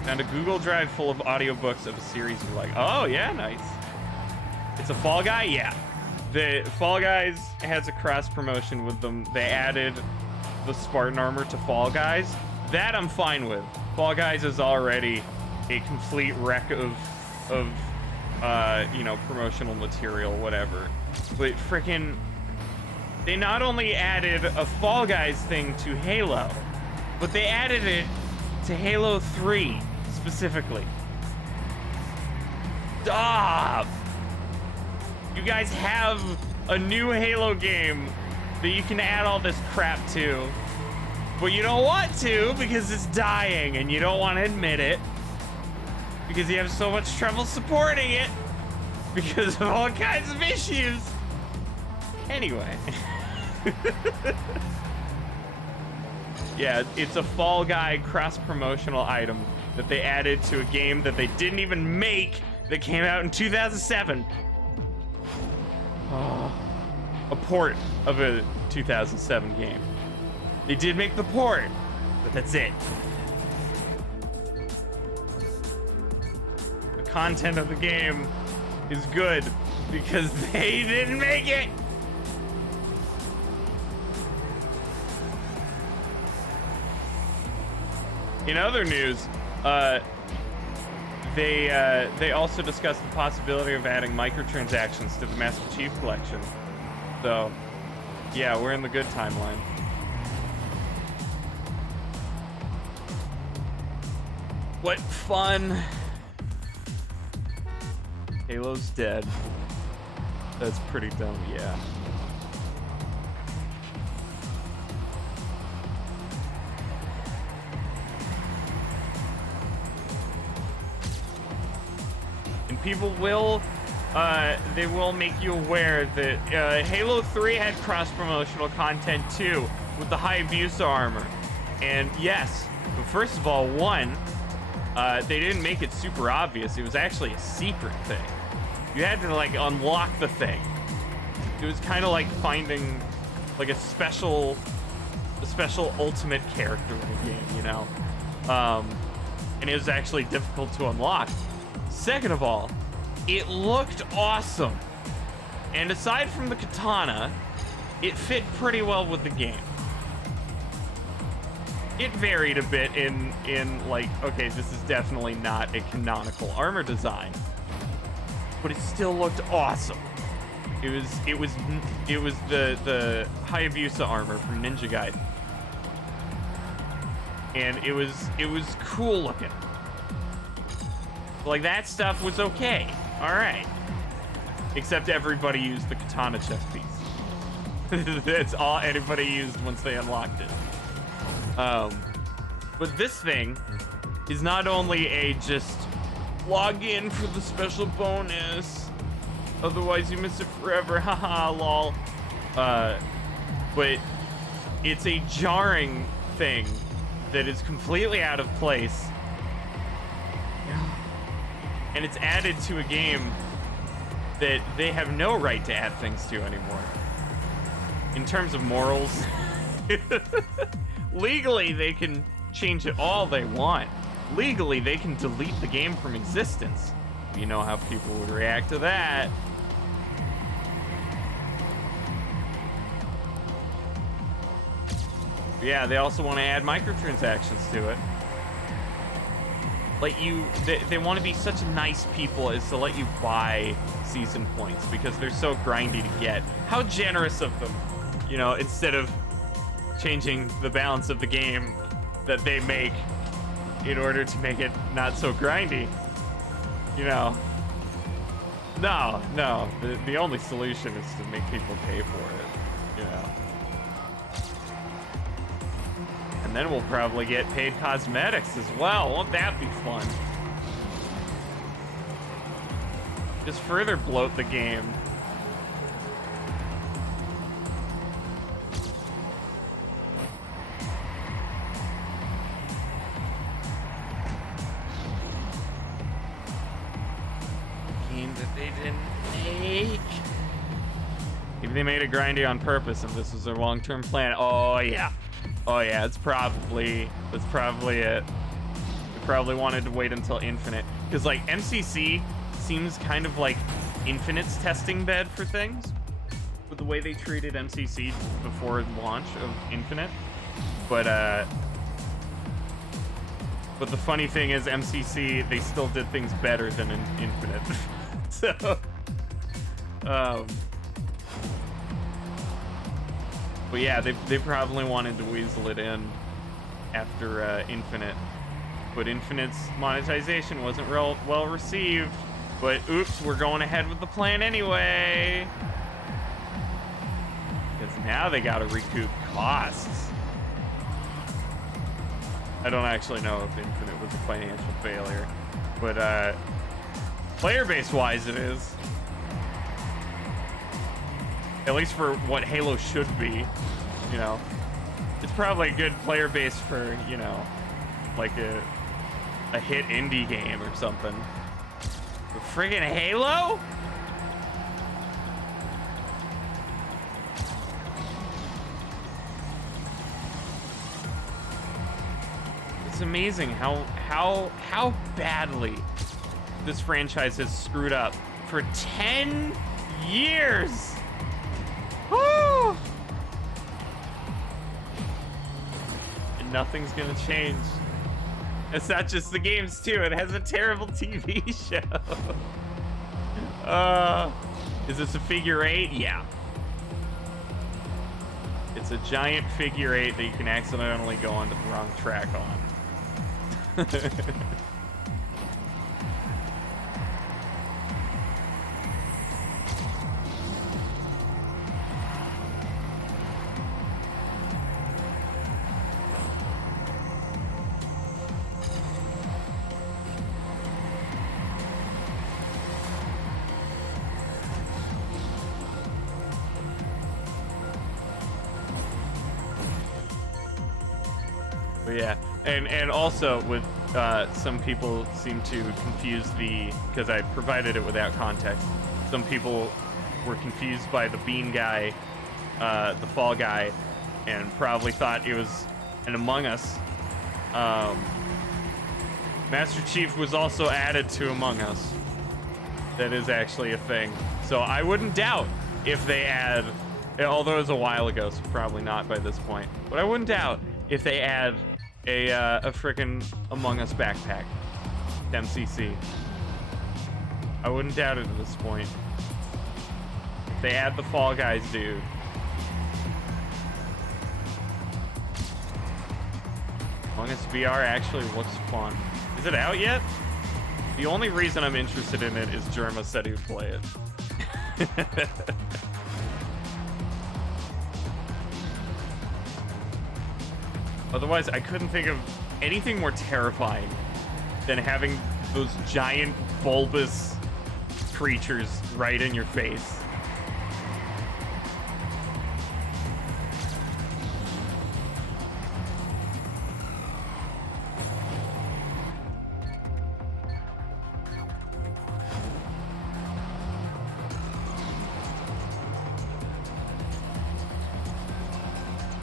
Found a Google Drive full of audiobooks of a series you like. Oh, yeah, nice. It's a Fall Guy? Yeah. The Fall Guys has a cross promotion with them. They added the Spartan armor to Fall Guys. That I'm fine with. Fall Guys is already a complete wreck of you know, promotional material, whatever. But freaking, they not only added a Fall Guys thing to Halo, but they added it to Halo 3 specifically. Stop! You guys have a new Halo game that you can add all this crap to, but you don't want to because it's dying and you don't want to admit it because you have so much trouble supporting it because of all kinds of issues. Anyway. Yeah, it's a Fall Guy cross-promotional item that they added to a game that they didn't even make that came out in 2007. Oh, a port of a 2007 game. They did make the port, but that's it. The content of the game is good because they didn't make it. In other news, they also discussed the possibility of adding microtransactions to the Master Chief Collection. So, yeah, we're in the good timeline. What fun! Halo's dead. That's pretty dumb, yeah. People will, they will make you aware that Halo 3 had cross-promotional content too, with the Hayabusa armor. And yes, but first of all, they didn't make it super obvious. It was actually a secret thing. You had to like unlock the thing. It was kind of like finding like a special ultimate character in the game, you know? And it was actually difficult to unlock. Second of all, it looked awesome. And aside from the katana, it fit pretty well with the game. It varied a bit in like, okay, this is definitely not a canonical armor design, but it still looked awesome. It was the Hayabusa armor from Ninja Gaiden. And it was cool looking. Like, that stuff was okay. All right. Except everybody used the katana chest piece. That's all anybody used once they unlocked it. But this thing is not only a just log in for the special bonus, otherwise you miss it forever, haha, lol. But it's a jarring thing that is completely out of place. And it's added to a game that they have no right to add things to anymore. In terms of morals, legally they can change it all they want. Legally they can delete the game from existence. You know how people would react to that. Yeah, they also want to add microtransactions to it. Like they want to be such nice people as to let you buy season points because they're so grindy to get. How generous of them, you know, instead of changing the balance of the game that they make in order to make it not so grindy. You know. No. The only solution is to make people pay for it. You know. And then we'll probably get paid cosmetics as well. Won't that be fun? Just further bloat the game. Game that they didn't make. Maybe they made it grindy on purpose and this was their long-term plan. Oh yeah. Oh yeah, that's probably it. They probably wanted to wait until Infinite. Because like MCC seems kind of like Infinite's testing bed for things. With the way they treated MCC before launch of Infinite. But the funny thing is MCC, they still did things better than in Infinite. So but yeah, they probably wanted to weasel it in after Infinite. But Infinite's monetization wasn't real well received. But oops, we're going ahead with the plan anyway. Because now they gotta recoup costs. I don't actually know if Infinite was a financial failure. But player base wise it is. At least for what Halo should be, you know. It's probably a good player base for, you know, like a hit indie game or something. But friggin' Halo? It's amazing how badly this franchise has screwed up for 10 years. Woo! And nothing's gonna change. It's not just the games too, it has a terrible TV show. Is this a figure 8? Yeah. It's a giant figure 8 that you can accidentally go onto the wrong track on. But yeah, and also with some people seem to confuse because I provided it without context. Some people were confused by the bean guy, the fall guy, and probably thought it was an Among Us. Master Chief was also added to Among Us. That is actually a thing. So I wouldn't doubt if they add, although it was a while ago, so probably not by this point, but I wouldn't doubt if they add a frickin' Among Us backpack to MCC. I wouldn't doubt it at this point. If they add the Fall Guys dude. Among Us VR actually looks fun. Is it out yet? The only reason I'm interested in it is Jerma said he'd play it. Otherwise, I couldn't think of anything more terrifying than having those giant bulbous creatures right in your face.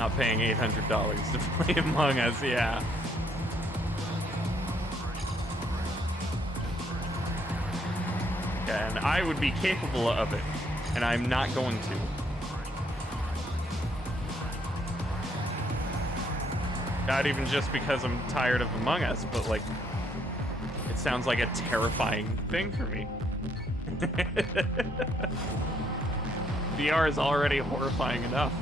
Not paying $800 to play Among Us, yeah. And I would be capable of it, and I'm not going to. Not even just because I'm tired of Among Us, but like, it sounds like a terrifying thing for me. VR is already horrifying enough.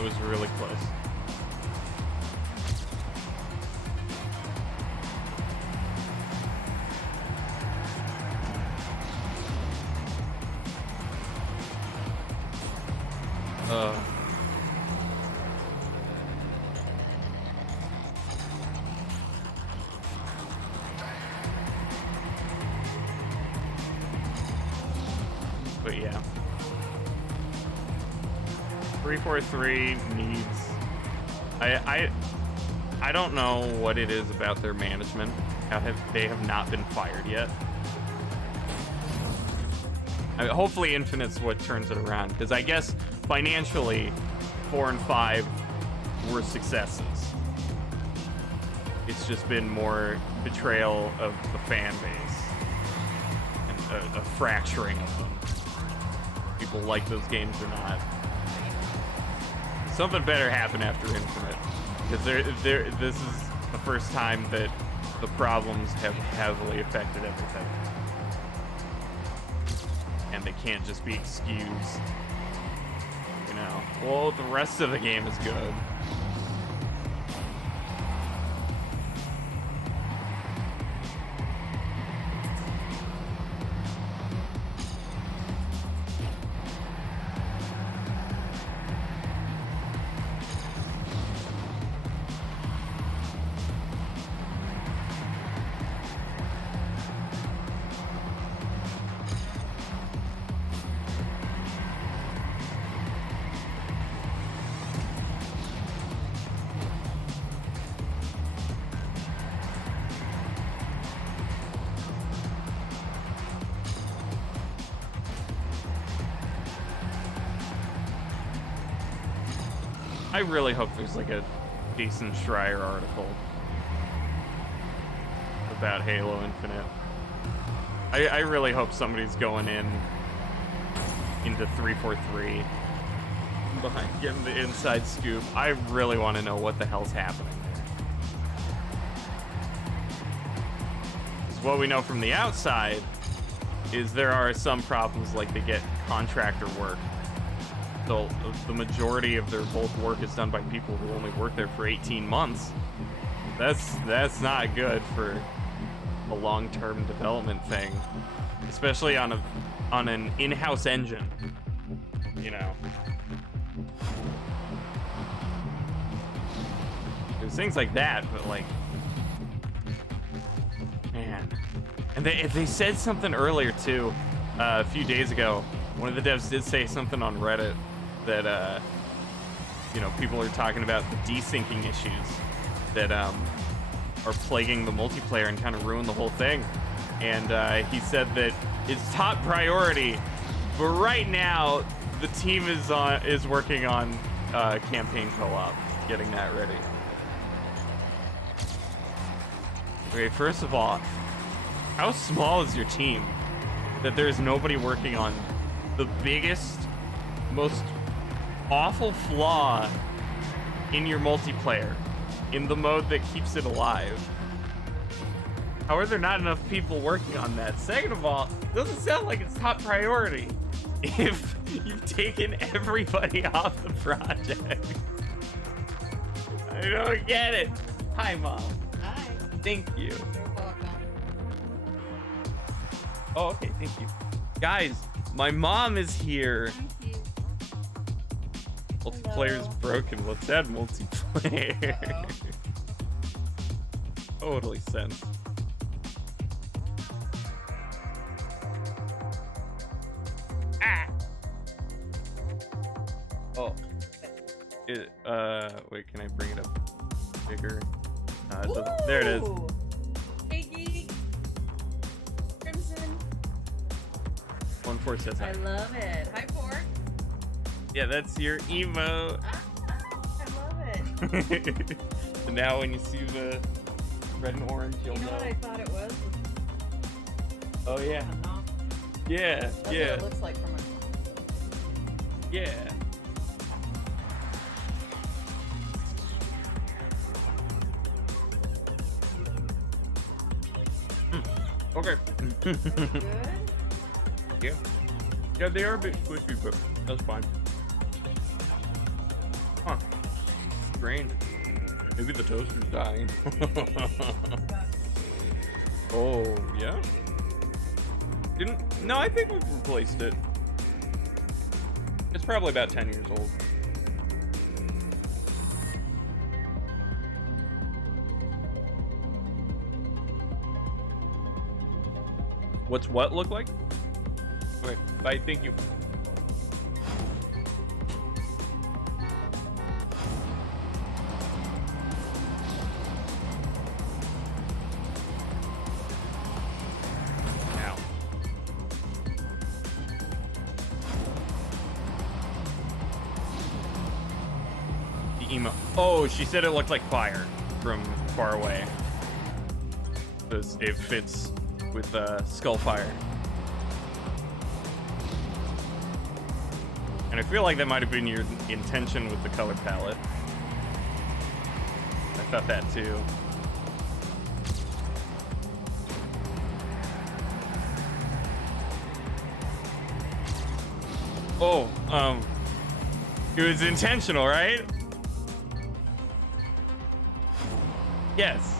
That was really close. But yeah. 343 needs... I don't know what it is about their management. They have not been fired yet. I mean, hopefully Infinite's what turns it around, because I guess financially 4 and 5 were successes. It's just been more betrayal of the fan base and a fracturing of them. People like those games or not. Something better happened after Infinite, because this is the first time that the problems have heavily affected everything. And they can't just be excused. You know, well, the rest of the game is good. I really hope there's like a decent Schreier article about Halo Infinite. I really hope somebody's going into 343 behind getting the inside scoop. I really want to know what the hell's happening there. 'Cause what we know from the outside is there are some problems, like they get contractor work. So the majority of their bulk work is done by people who only work there for 18 months. That's not good for a long-term development thing, especially on an in-house engine. You know, there's things like that, but like, man. And they said something earlier too, a few days ago. One of the devs did say something on Reddit that, you know, people are talking about the desyncing issues that are plaguing the multiplayer and kind of ruin the whole thing. And he said that it's top priority, but right now the team is working on campaign co-op, getting that ready. Okay, first of all, how small is your team that there's nobody working on the biggest, most awful flaw in your multiplayer, in the mode that keeps it alive? How are there not enough people working on that? Second of all, it doesn't sound like it's top priority if you've taken everybody off the project. I don't get it. Hi, Mom. Hi. Thank you. You're welcome. Oh, okay, thank you. Guys, my mom is here. Thank you. Multiplayer's Hello. broken. Let's add multiplayer. Totally sense. Ah! Oh. Wait, can I bring it up bigger? It doesn't. There it is. Ooh. Piggy. Crimson. 1-4 says hi. I love it. Hi, Pork. Yeah, that's your emote. I love it. So now when you see the red and orange, you'll You know what I thought it was? Oh yeah. A knock. Yeah, That's what yeah, it looks like from a... yeah. Okay. Good? Yeah. Yeah, they are a bit squishy, but that's fine. Huh. Strange. Maybe the toaster's dying. Oh, yeah? No, I think we've replaced it. It's probably about 10 years old. What's what look like? Okay, bye, thank you. Ow. The emo. Oh, she said it looked like fire from far away. Because it fits with Skullfire. And I feel like that might have been your intention with the color palette. I thought that too. Oh, it was intentional, right? Yes.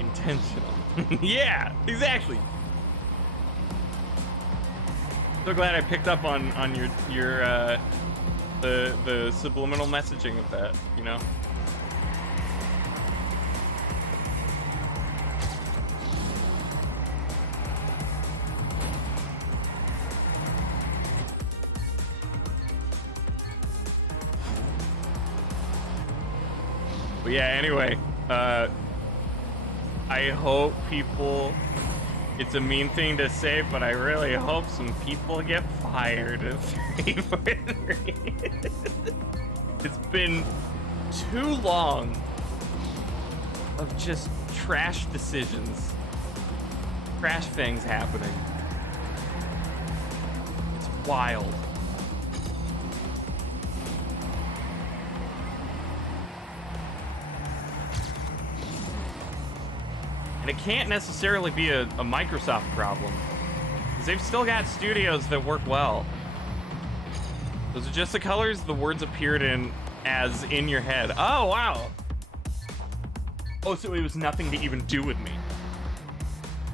Intentional. Yeah, exactly. So glad I picked up on your the subliminal messaging of that, you know? But yeah, anyway, I hope people, it's a mean thing to say, but I really hope some people get fired in favor. It's been too long of just trash decisions, trash things happening. It's wild. And it can't necessarily be a Microsoft problem, because they've still got studios that work well. Those are just the colors the words appeared in as in your head. Oh, wow. Oh, so it was nothing to even do with me.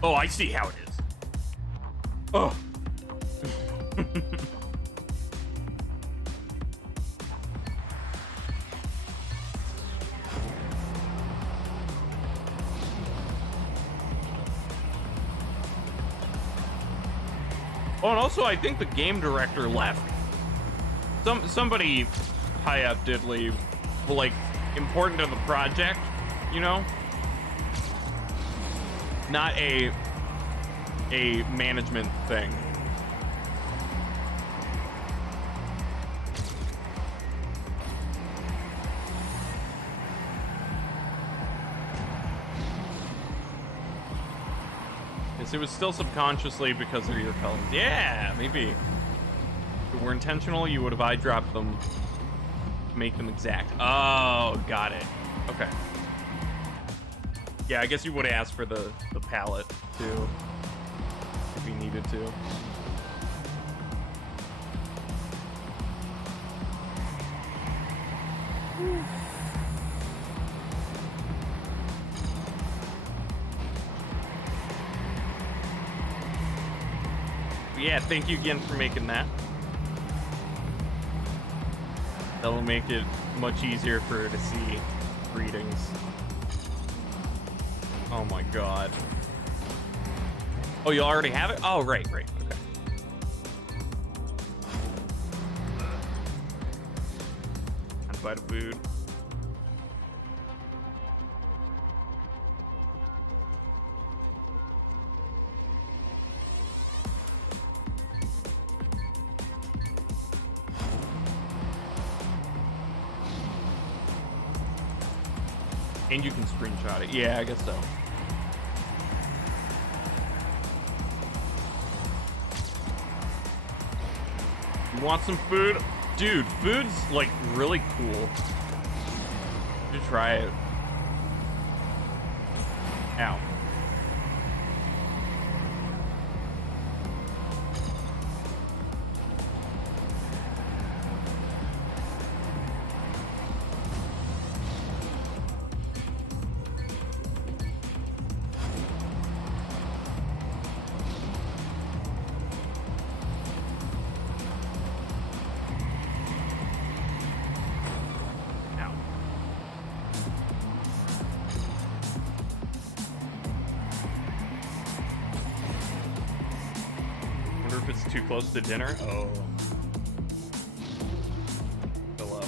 Oh, I see how it is. Oh. Oh, and also I think the game director left. Somebody high up did leave, like, important to the project, you know? Not a management thing. Yes, it was still subconsciously because of your colors. Yeah, maybe. If it were intentional, you would have eye dropped them to make them exact. Oh, got it. Okay. Yeah, I guess you would have asked for the palette too, if you needed to. Yeah, thank you again for making that. That'll make it much easier for her to see readings. Oh my god. Oh, you already have it? Oh, right. Okay. Time to buy the food. And you can screenshot it. Yeah, I guess so. You want some food? Dude, food's like really cool. You should try it. Ow. too close to dinner? Oh. Fill up.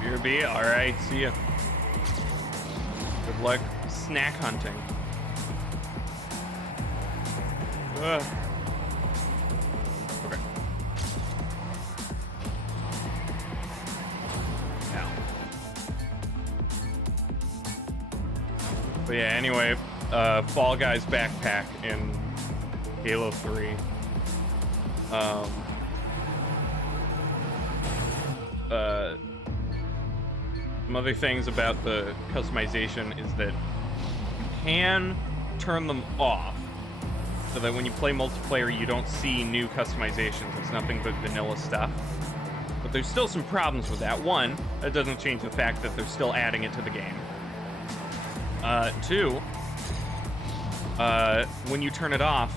Beer B? Alright, see ya. Good luck snack hunting. Okay. Now. But yeah, anyway, Fall Guys backpack in Halo 3. Some other things about the customization is that you can turn them off so that when you play multiplayer, you don't see new customizations. It's nothing but vanilla stuff. But there's still some problems with that. One, that doesn't change the fact that they're still adding it to the game. Two, when you turn it off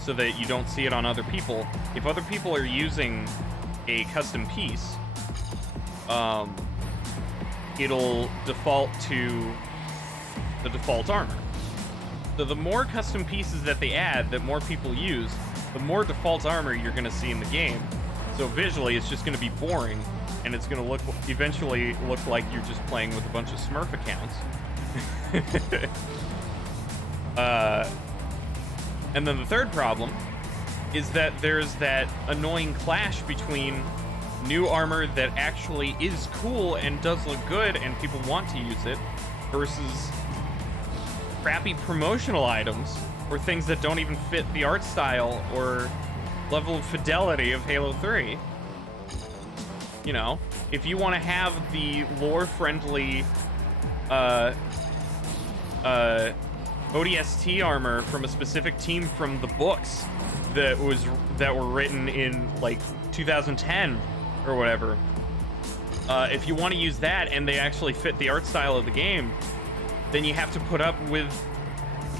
so that you don't see it on other people, if other people are using a custom piece, it'll default to the default armor. So the more custom pieces that they add that more people use, the more default armor you're going to see in the game. So visually, it's just going to be boring, and it's going to eventually look like you're just playing with a bunch of Smurf accounts. And then the third problem is that there's that annoying clash between new armor that actually is cool and does look good and people want to use it versus crappy promotional items or things that don't even fit the art style or level of fidelity of Halo 3. You know, if you want to have the lore-friendly ODST armor from a specific team from the books that were written in like 2010 or whatever, if you want to use that and they actually fit the art style of the game, then you have to put up with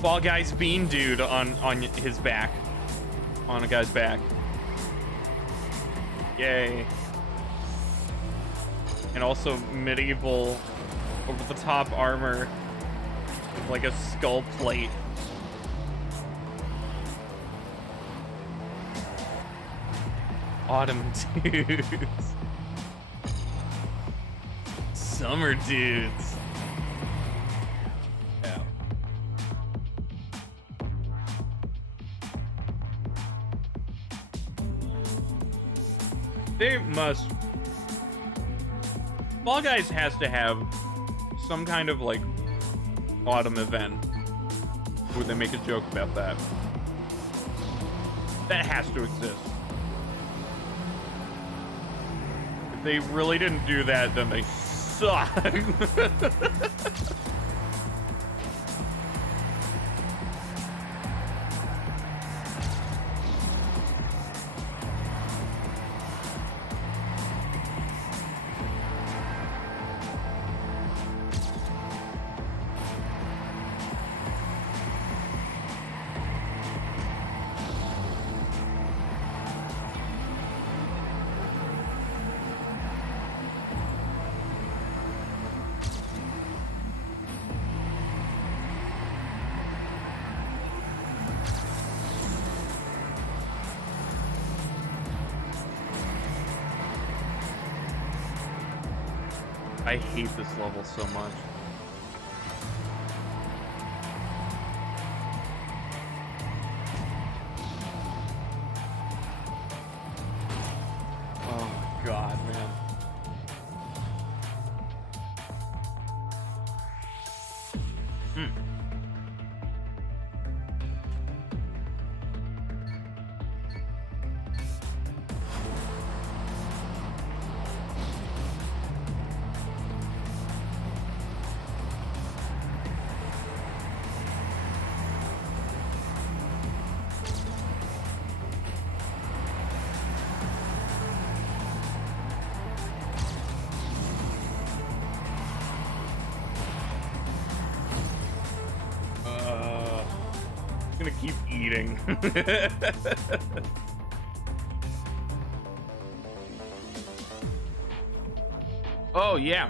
Fall Guys Bean Dude on his back, on a guy's back. Yay. And also medieval over-the-top armor with like a skull plate. Autumn dudes. Summer dudes. Yeah. They must. Fall Guys has to have some kind of like autumn event where they make a joke about that. That has to exist. If they really didn't do that, then they suck. I hate this level so much. Oh my god, man. gonna keep eating. Oh, yeah.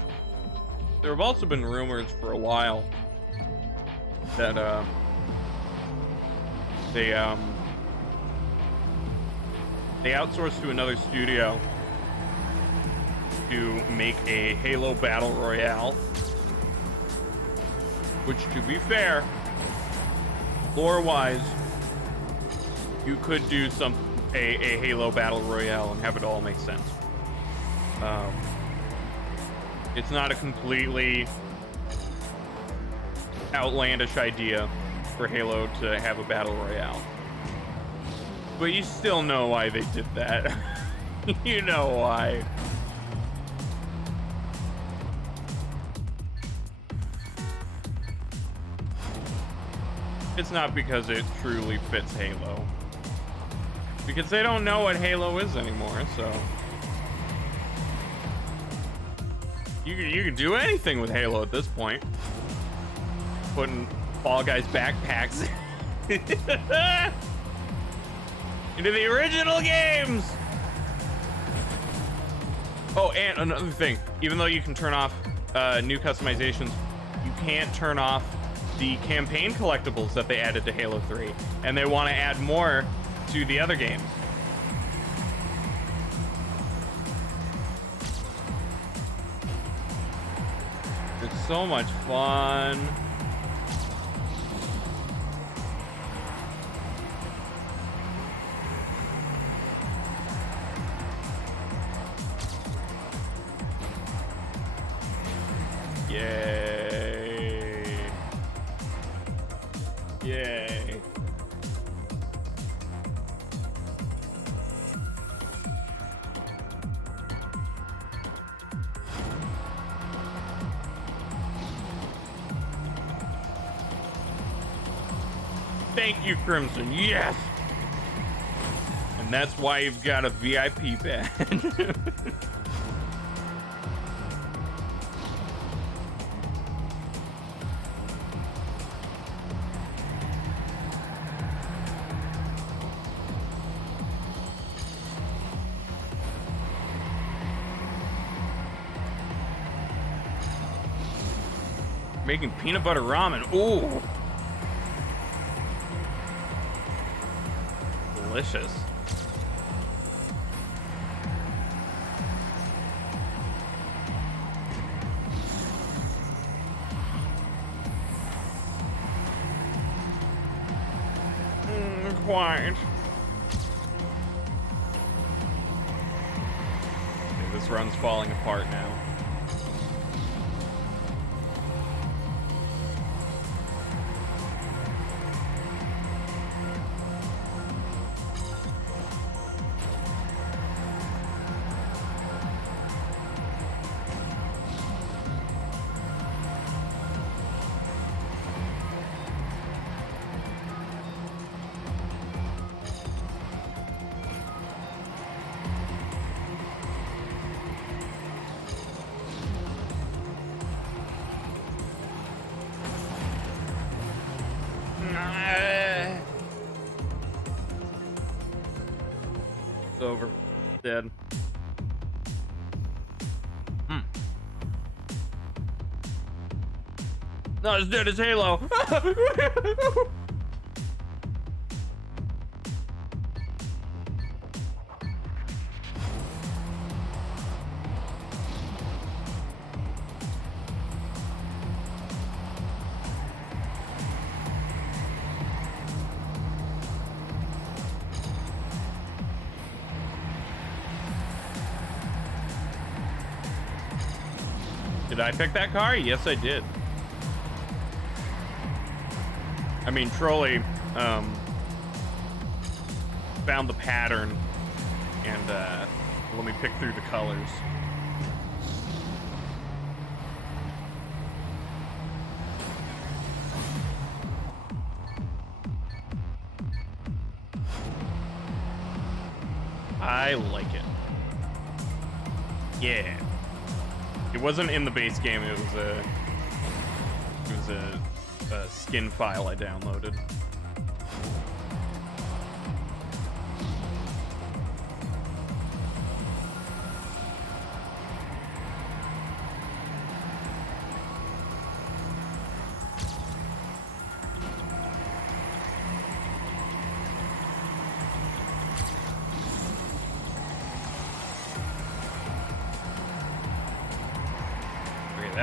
There have also been rumors for a while that, they outsourced to another studio to make a Halo Battle Royale, which, to be fair, lore-wise, you could do a Halo Battle Royale and have it all make sense. It's not a completely outlandish idea for Halo to have a Battle Royale. But you still know why they did that. You know why. It's not because it truly fits Halo. Because they don't know what Halo is anymore, so... You can do anything with Halo at this point. Putting Fall Guys backpacks into the original games. Oh, and another thing. Even though you can turn off new customizations, you can't turn off the campaign collectibles that they added to Halo 3. And they want to add more to the other games. It's so much fun. Yay. Yay. Thank you, Crimson. Yes. And that's why you've got a VIP badge. Making peanut butter ramen. Ooh. Delicious. Quite. Okay, this run's falling apart now. It's over. Dead. Not as dead as Halo. Did I pick that car? Yes, I did. I mean, Trolley found the pattern and let me pick through the colors. I like it. Yeah. It wasn't in the base game. It was a skin file I downloaded.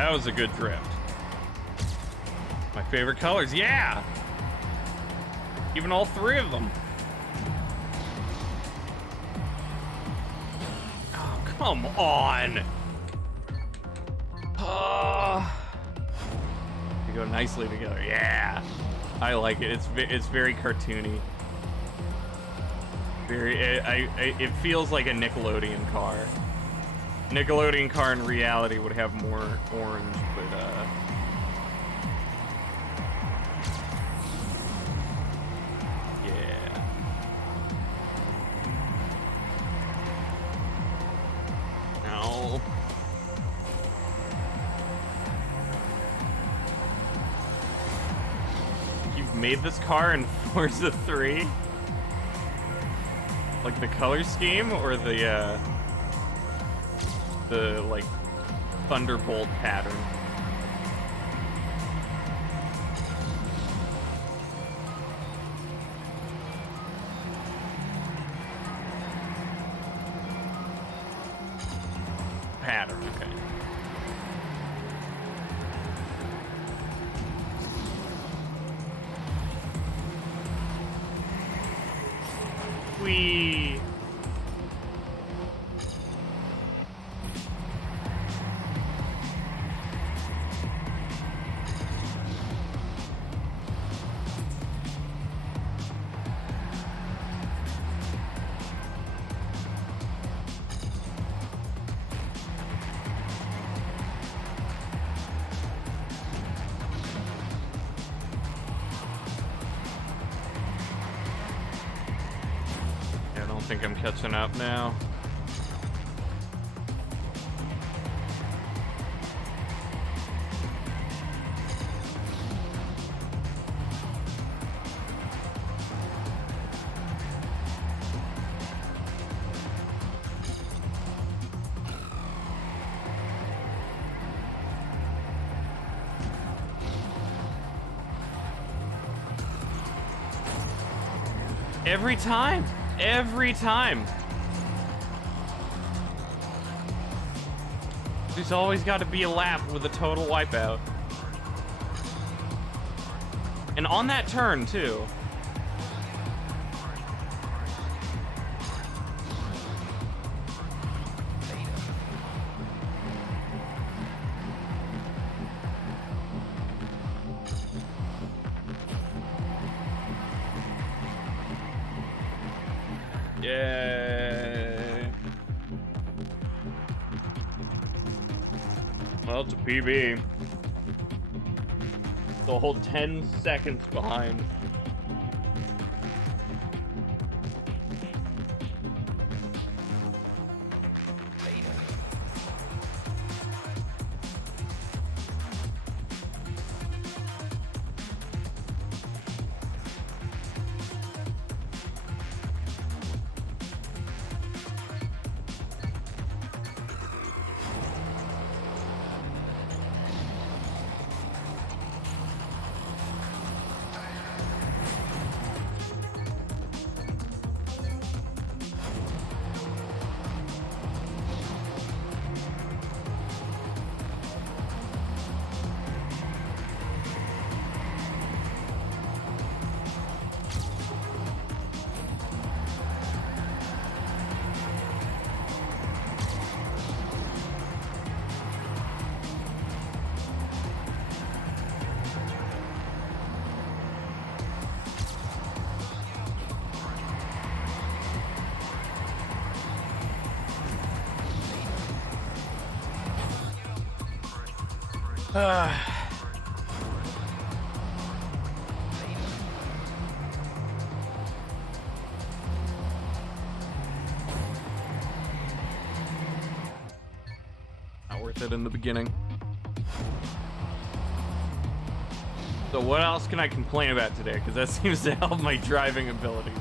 That was a good drift. My favorite colors, yeah! Even all three of them. Oh, come on! They go nicely together, yeah! I like it, it's very cartoony. It feels like a Nickelodeon car. Nickelodeon car in reality would have more orange, but yeah. No. You've made this car in Forza 3? Like the color scheme or the like Thunderbolt pattern? Pattern, okay. Whee! I don't think I'm catching up now. Every time. Every time. There's always got to be a lap with a total wipeout. And on that turn, too. Yay. Well, it's a PB. The whole 10 seconds behind. Not worth it in the beginning. So what else can I complain about today? Because that seems to help my driving abilities.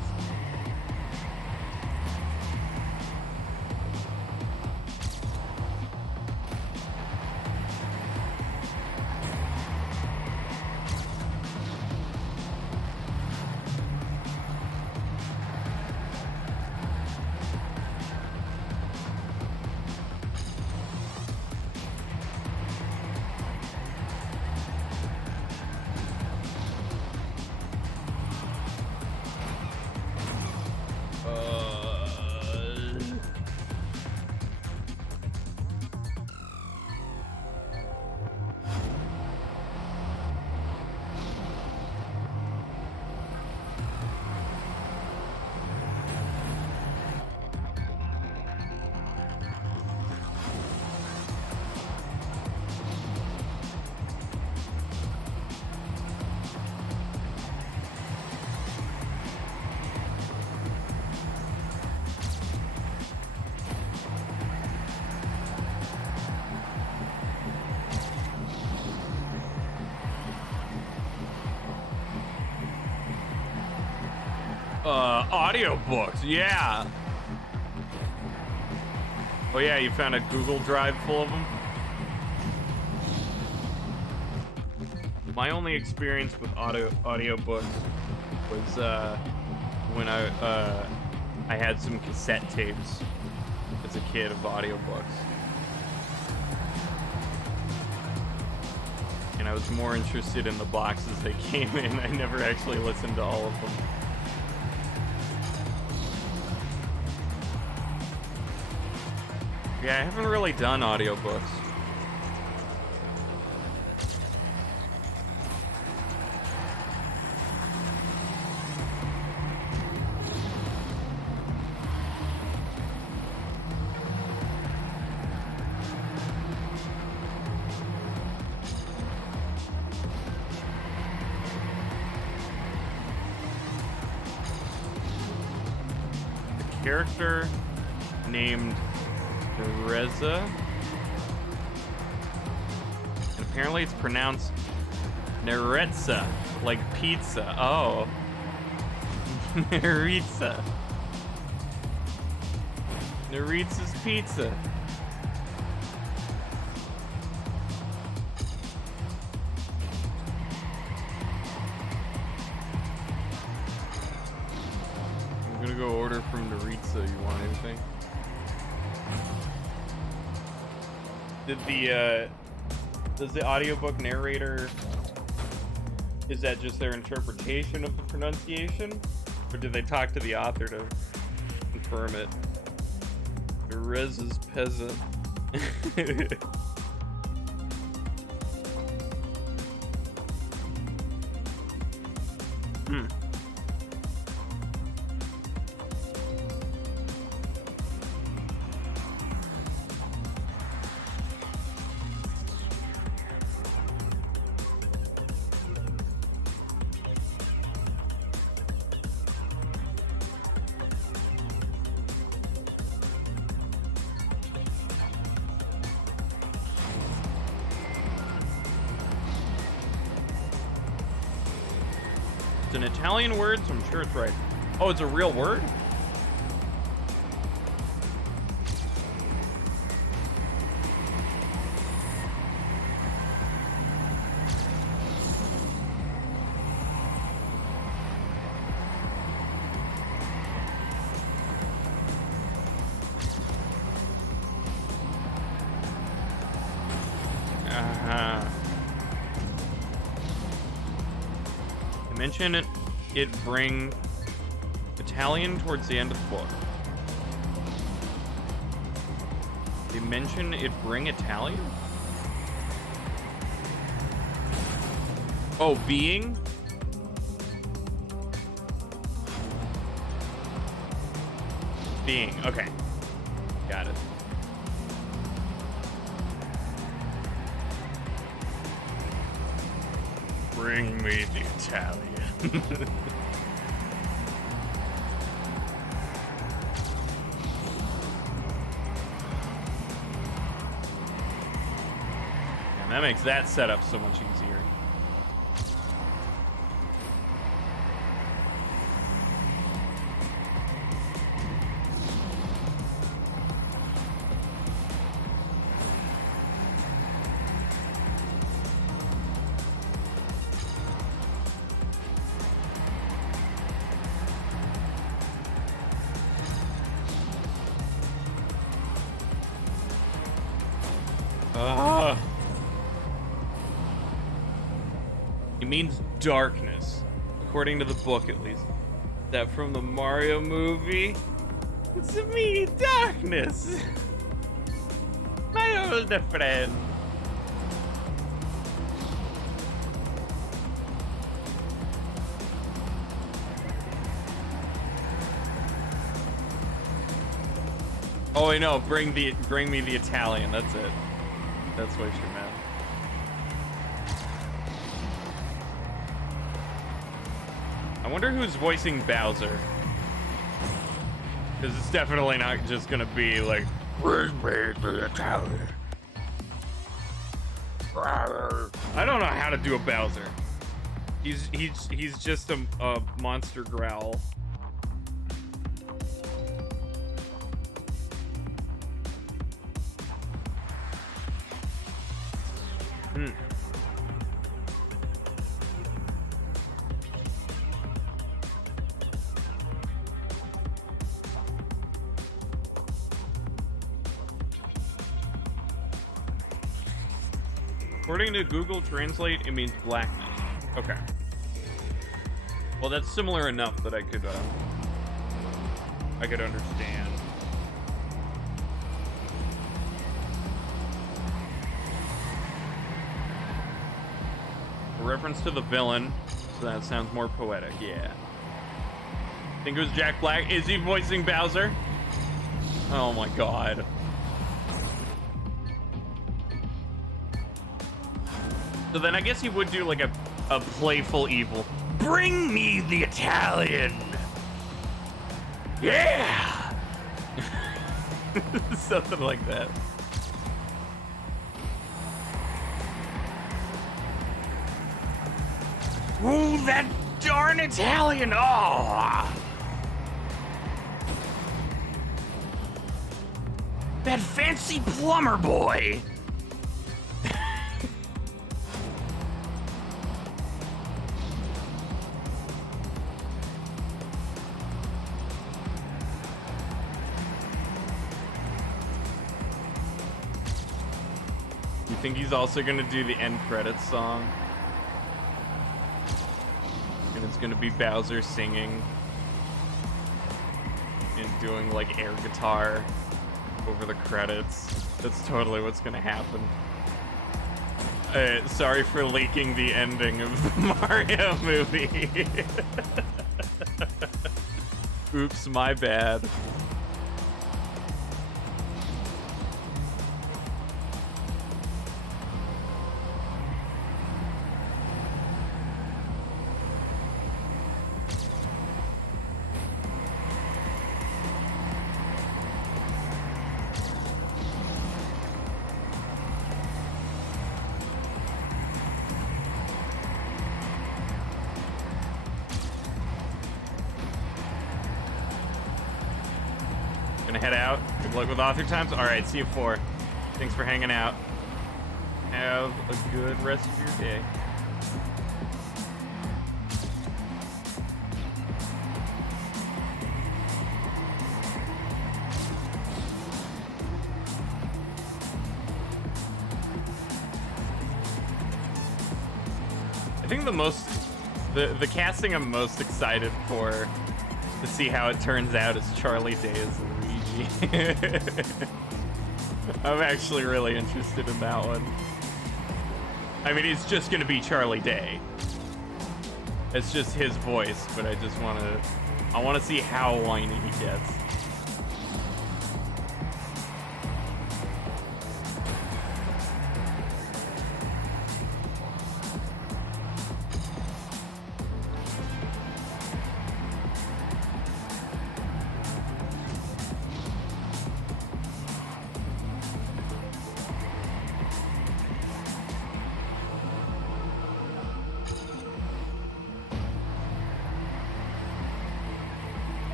Audiobooks, yeah. Oh yeah, you found a Google Drive full of them? My only experience with audiobooks was when I had some cassette tapes as a kid of audiobooks. And I was more interested in the boxes they came in. I never actually listened to all of them. Yeah, I haven't really done audiobooks. The character named Reza, and apparently it's pronounced Neretza, like pizza. Oh, Neritza. Neritza's pizza. I'm gonna go order from Neritza. You want anything? Does the audiobook narrator, is that just their interpretation of the pronunciation? Or did they talk to the author to confirm it? Reza's peasant. It's an Italian word, so I'm sure it's right. Oh, it's a real word? Mention it bring Italian towards the end of the book. They mention it bring Italian? Oh, being? Being, okay. Got it. Bring me the Italian. And that makes that setup so much easier. It means darkness, according to the book at least. That from the Mario movie? It's me, darkness! My old friend. Oh, I know. Bring me the Italian. That's it. That's what she meant. I wonder who's voicing Bowser. Because it's definitely not just gonna be like, bring me the Italian. I don't know how to do a Bowser. He's just a monster growl. Hmm. According to Google Translate, it means blackness. Okay. Well, that's similar enough that I could understand. A reference to the villain, so that sounds more poetic. Yeah. Think it was Jack Black. Is he voicing Bowser? Oh my god. So then I guess he would do like a playful evil. Bring me the Italian. Yeah. Something like that. Ooh, that darn Italian. Oh. That fancy plumber boy. You think he's also gonna do the end credits song? And it's gonna be Bowser singing and doing like air guitar over the credits. That's totally what's gonna happen. Sorry for leaking the ending of the Mario movie. Oops, my bad. Gonna head out. Good luck with author times. All right, see you 4. Thanks for hanging out. Have a good rest of your day. I think the casting I'm most excited for to see how it turns out is Charlie Day as Luigi. I'm actually really interested in that one. I mean, it's just gonna be Charlie Day. It's just his voice, but I wanna see how whiny he gets.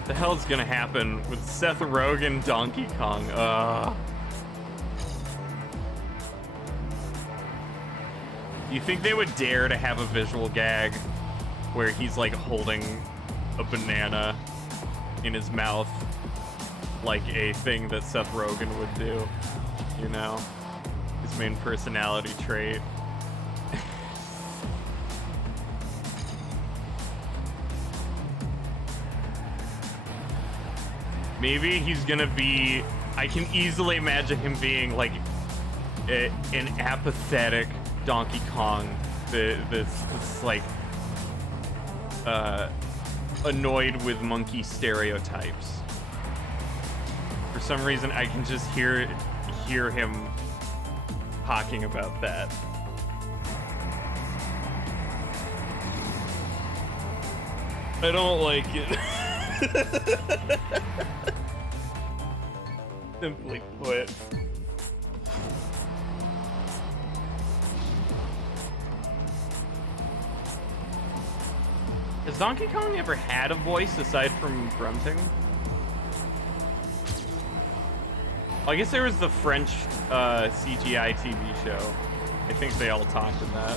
What the hell's gonna happen with Seth Rogen, Donkey Kong? Do you think they would dare to have a visual gag where he's like holding a banana in his mouth like a thing that Seth Rogen would do? You know? His main personality trait. Maybe he's gonna be... I can easily imagine him being like an apathetic Donkey Kong that's like annoyed with monkey stereotypes. For some reason, I can just hear him talking about that. I don't like it. Simply put. Has Donkey Kong ever had a voice aside from grunting? I guess there was the French CGI TV show. I think they all talked in that.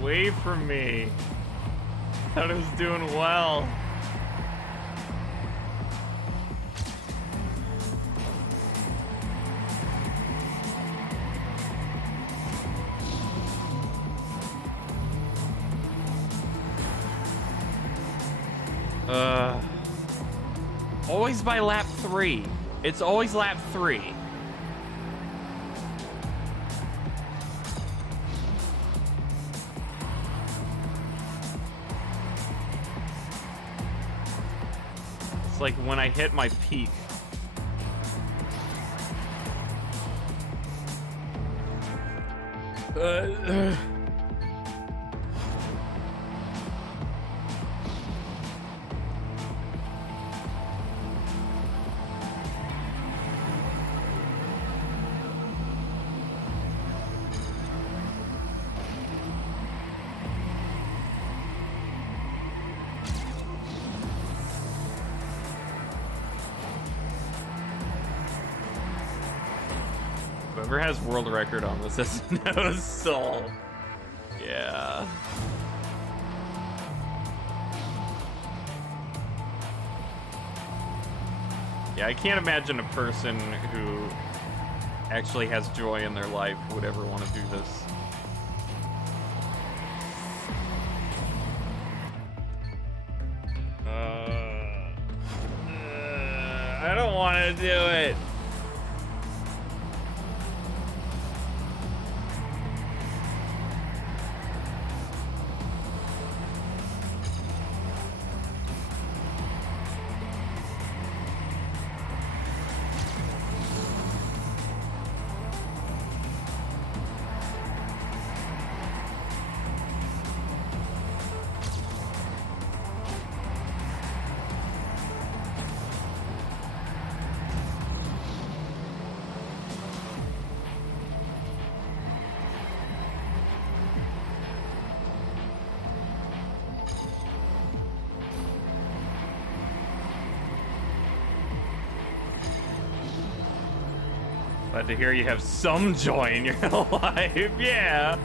Away from me. Thought it was doing well. Always by lap 3. It's always lap 3. Like when I hit my peak. Whoever has world record on this has no soul. Yeah. Yeah, I can't imagine a person who actually has joy in their life would ever want to do this. I don't want to do it. Glad to hear you have some joy in your life. Yeah.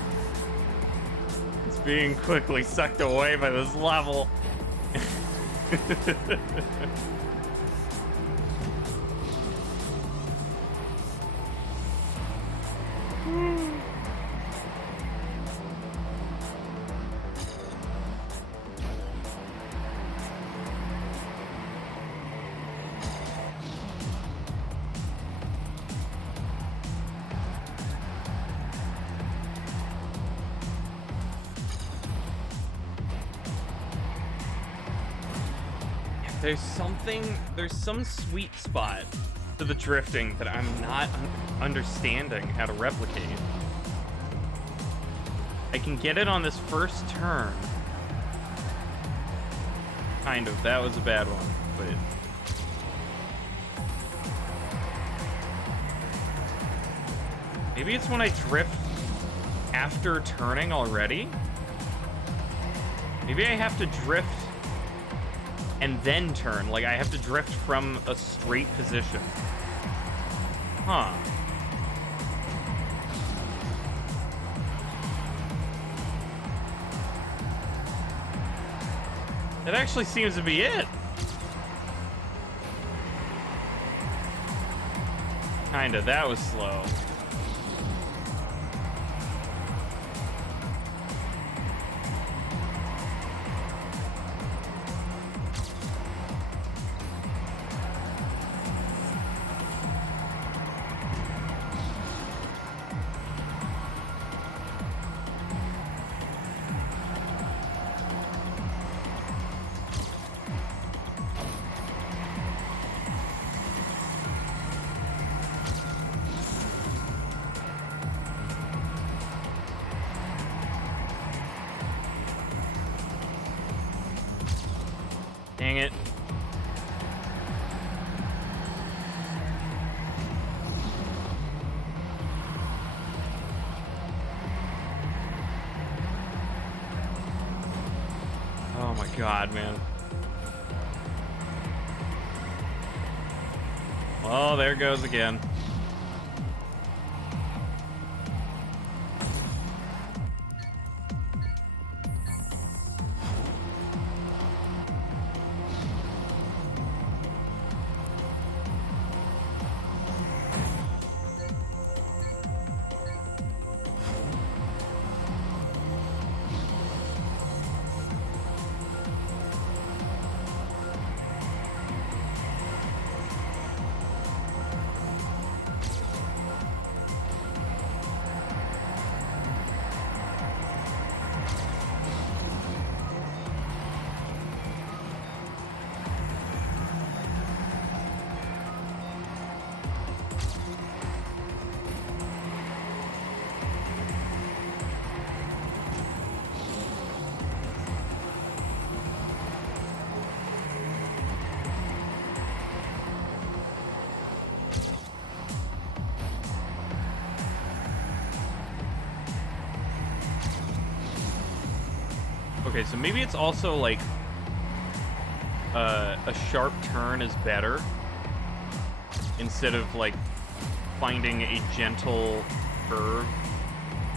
It's being quickly sucked away by this level. There's some sweet spot to the drifting that I'm not understanding how to replicate. I can get it on this first turn. Kind of. That was a bad one, but... Maybe it's when I drift after turning already? Maybe I have to drift and then turn. Like, I have to drift from a straight position. Huh. That actually seems to be it. Kinda. That was slow. Dang it. Oh my god, man. Oh, there goes again. Okay, so maybe it's also like a sharp turn is better instead of like finding a gentle curve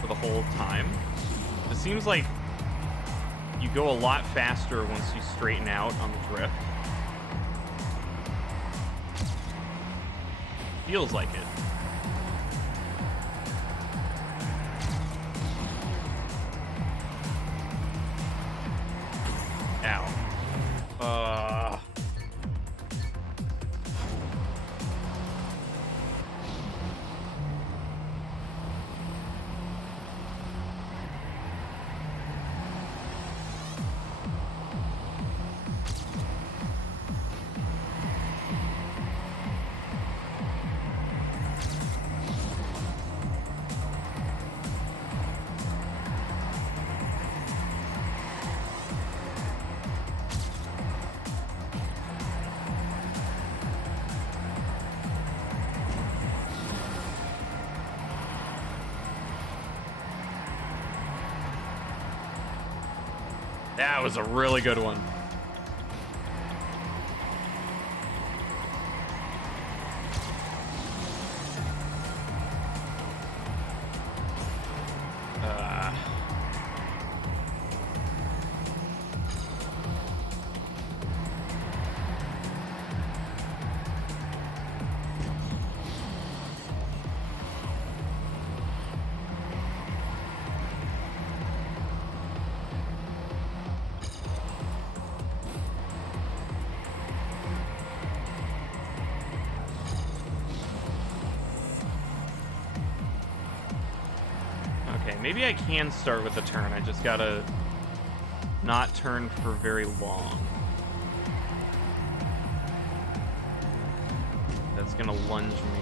for the whole time. It seems like you go a lot faster once you straighten out on the drift. Feels like it. That was a really good one. Maybe I can start with a turn. I just gotta not turn for very long. That's gonna lunge me.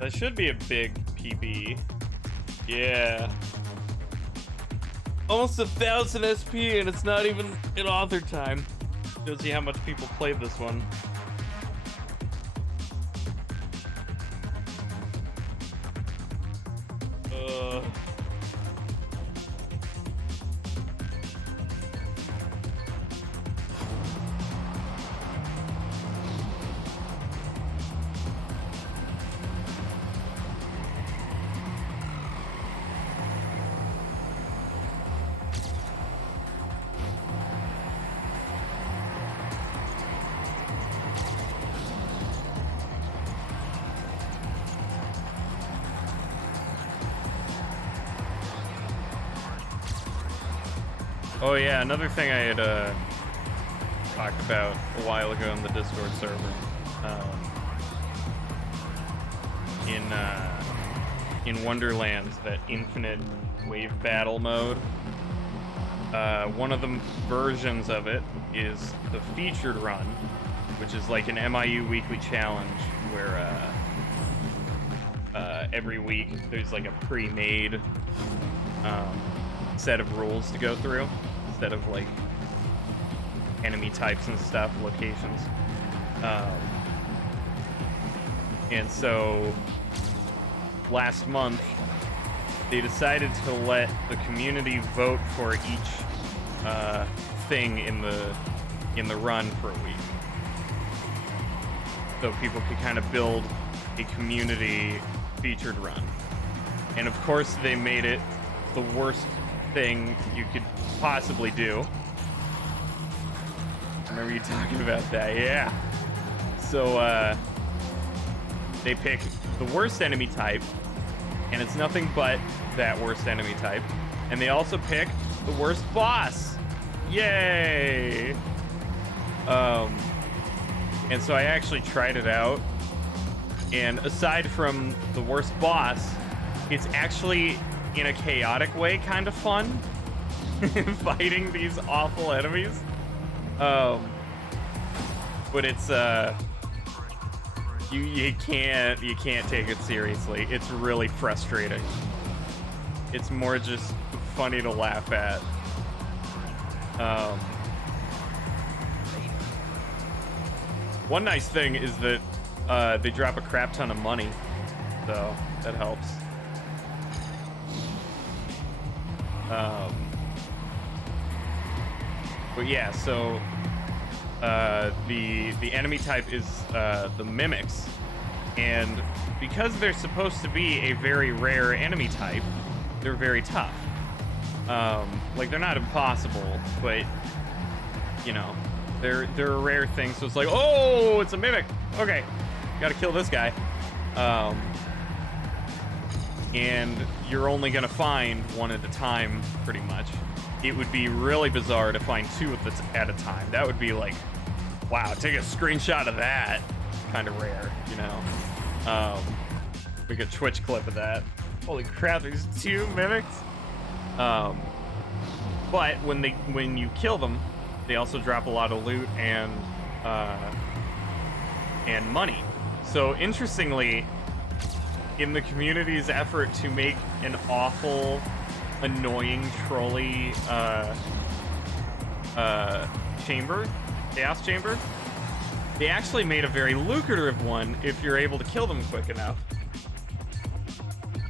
That should be a big PB. Yeah. Almost 1,000 SP and it's not even in author time. Shows you how much people played this one. Oh yeah, another thing I had talked about a while ago in the Discord server. In Wonderland, that infinite wave battle mode. One of the versions of it is the featured run, which is like an MIU weekly challenge where every week there's like a pre-made set of rules to go through, instead of like enemy types and stuff, locations. And so last month they decided to let the community vote for each thing in the run for a week, so people could kind of build a community featured run. And of course they made it the worst thing you could possibly do. I remember you talking about that, yeah. So they pick the worst enemy type, and it's nothing but that worst enemy type. And they also pick the worst boss. Yay! And so I actually tried it out, and aside from the worst boss, it's actually, in a chaotic way, kind of fun fighting these awful enemies. But it's you can't take it seriously. It's really frustrating. It's more just funny to laugh at. One nice thing is that they drop a crap ton of money, so that helps. But yeah, so the enemy type is the mimics, and because they're supposed to be a very rare enemy type, they're very tough. Like, they're not impossible, but you know, they're a rare thing. So it's like, oh, it's a mimic. Okay, gotta kill this guy. And you're only gonna find one at a time, pretty much. It would be really bizarre to find two at a time. That would be like, wow, take a screenshot of that. Kind of rare, you know. Make a Twitch clip of that. Holy crap, there's two mimics. But when you kill them, they also drop a lot of loot and money. So interestingly, in the community's effort to make an awful, annoying, trolly chaos chamber, they actually made a very lucrative one if you're able to kill them quick enough.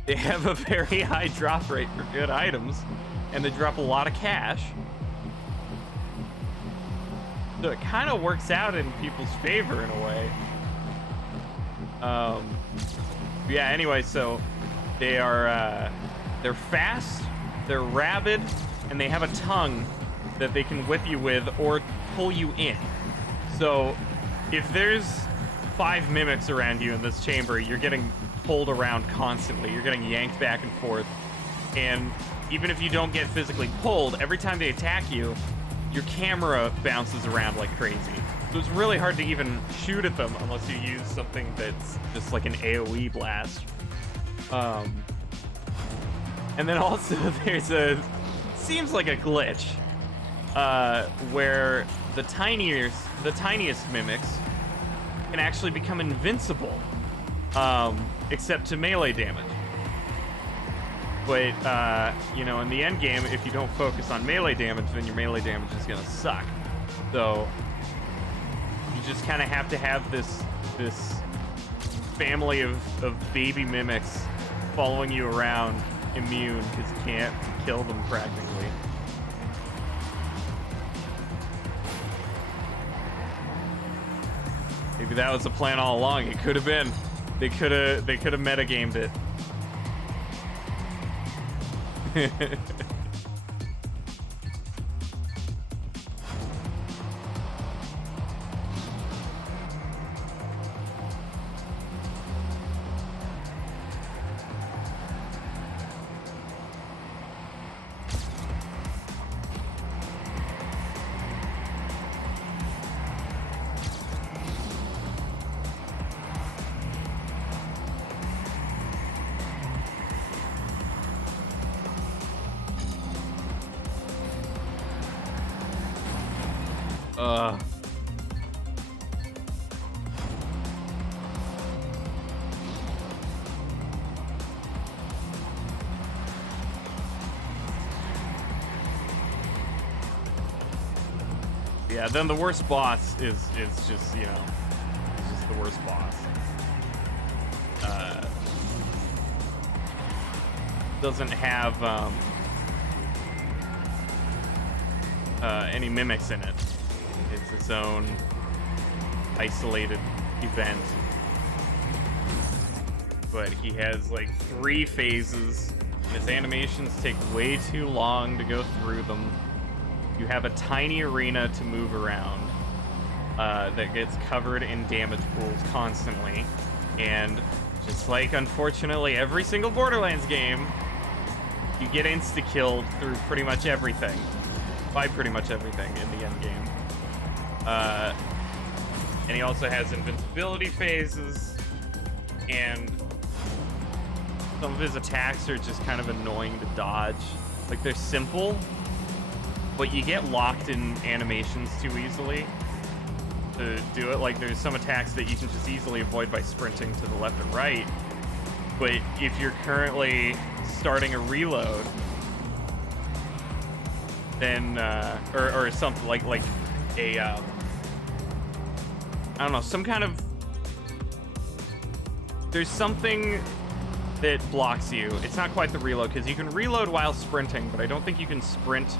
They have a very high drop rate for good items, and they drop a lot of cash. So it kind of works out in people's favor in a way. Yeah, anyway, so they are, they're fast, they're rabid, and they have a tongue that they can whip you with or pull you in. So if there's 5 mimics around you in this chamber, you're getting pulled around constantly. You're getting yanked back and forth. And even if you don't get physically pulled, every time they attack you, your camera bounces around like crazy. So it's really hard to even shoot at them unless you use something that's just like an AoE blast. And then also there's seems like a glitch, where the tiniest mimics can actually become invincible, except to melee damage. But, you know, in the end game, if you don't focus on melee damage, then your melee damage is gonna suck. So you just kind of have to have this family of baby mimics following you around, immune, because you can't kill them practically. Maybe that was the plan all along. It could have been. They could have metagamed it. Uh. Yeah, then the worst boss is just, you know, it's just the worst boss. Doesn't have any mimics in it. It's its own isolated event. But he has like 3 phases, and his animations take way too long to go through them. You have a tiny arena to move around that gets covered in damage pools constantly. And just like, unfortunately, every single Borderlands game, you get insta-killed through pretty much everything. By pretty much everything in the end game. And he also has invincibility phases, and some of his attacks are just kind of annoying to dodge. Like, they're simple, but you get locked in animations too easily to do it. Like, there's some attacks that you can just easily avoid by sprinting to the left and right. But if you're currently starting a reload, then, or something like a, I don't know, some kind of, there's something that blocks you. It's not quite the reload, because you can reload while sprinting, but I don't think you can sprint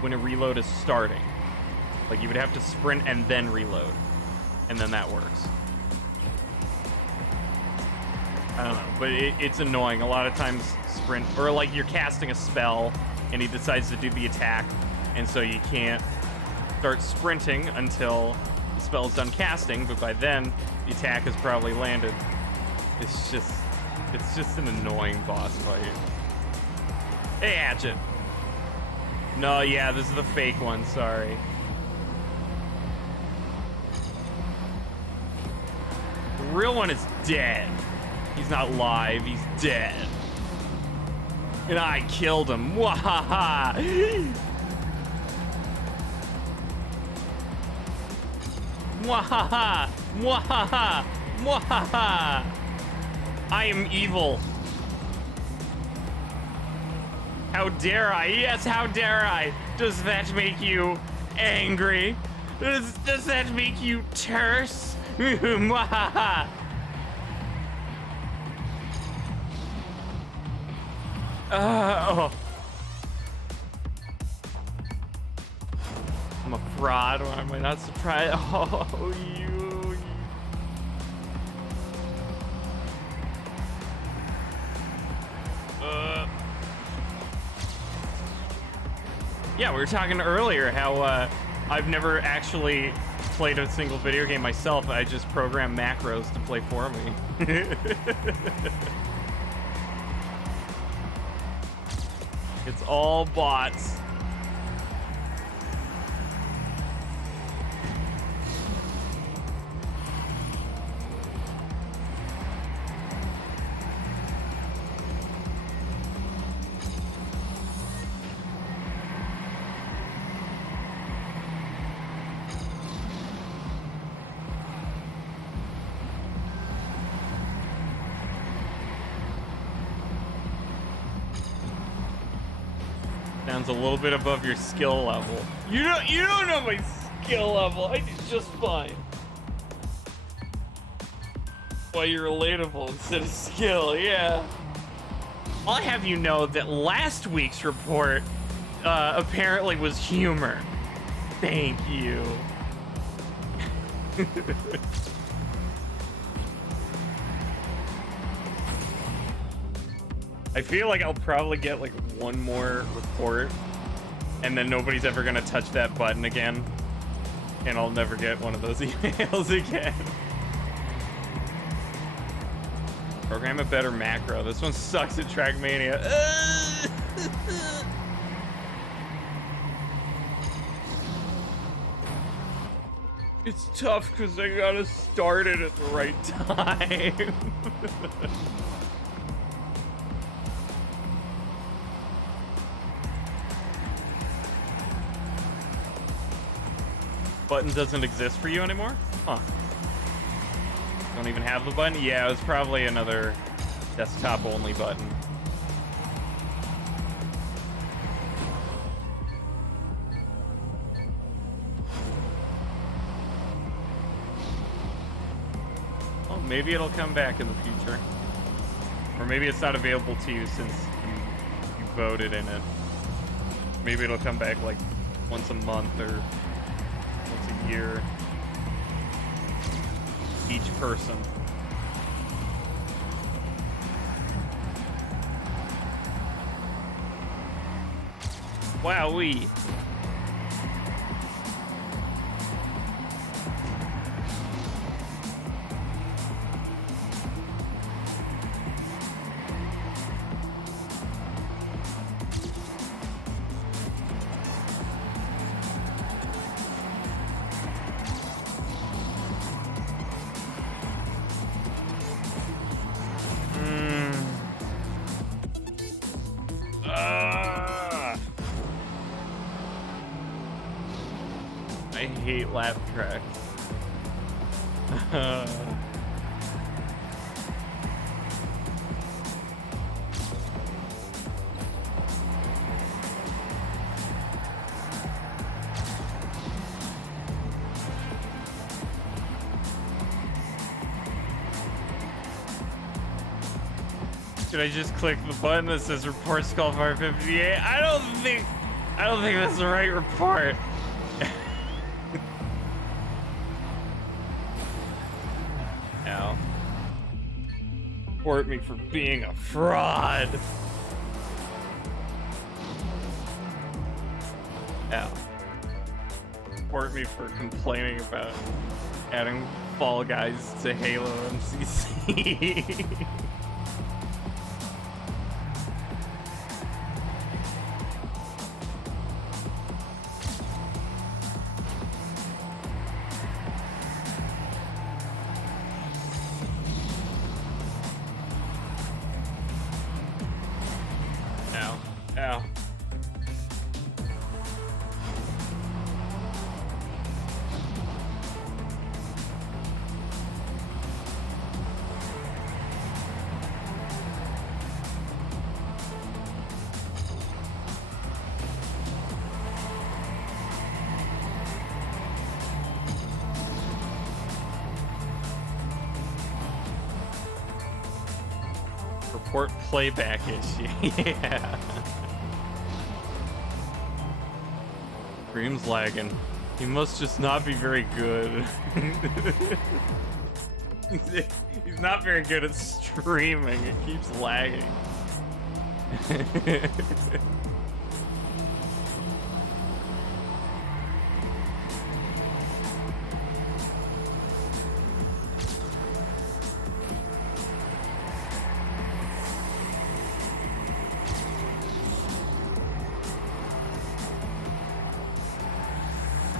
when a reload is starting. Like, you would have to sprint and then reload, and then that works. I don't know, but it's annoying. A lot of times sprint, or like you're casting a spell and he decides to do the attack, and so you can't start sprinting until the spell's done casting, but by then the attack has probably landed. It's just an annoying boss fight. Hey, Hatchet. No, yeah, this is the fake one, sorry. The real one is dead. He's not live, he's dead. And I killed him. Wahaha! Wahaha! Wahaha! Wahaha! I am evil. How dare I? Yes, how dare I? Does that make you angry? Does that make you terse? Wahaha! Oh. I'm a fraud. Why am I not surprised? Oh, you. Yeah, we were talking earlier how I've never actually played a single video game myself. I just program macros to play for me. It's all bots. Sounds a little bit above your skill level. You don't know my skill level. I did just fine. Well, you're relatable instead of skill, yeah. I'll have you know that last week's report apparently was humor. Thank you. I feel like I'll probably get like one more report, and then nobody's ever gonna touch that button again, and I'll never get one of those emails again. Program a better macro. This one sucks at TrackMania. It's tough because I gotta start it at the right time. button doesn't exist for you anymore? Huh. Don't even have the button? Yeah, it was probably another desktop-only button. Well, maybe it'll come back in the future. Or maybe it's not available to you since you voted in it. Maybe it'll come back like once a month or once a year. Each person. Wowee. I hate laugh tracks. Should I just click the button that says report skull fire 58? I don't think that's the right report. Ow. Report me for being a fraud. Ow. Report me for complaining about adding Fall Guys to Halo MCC. Ow. Report playback issue. Yeah. Stream's lagging. He must just not be very good. He's not very good at streaming. It keeps lagging.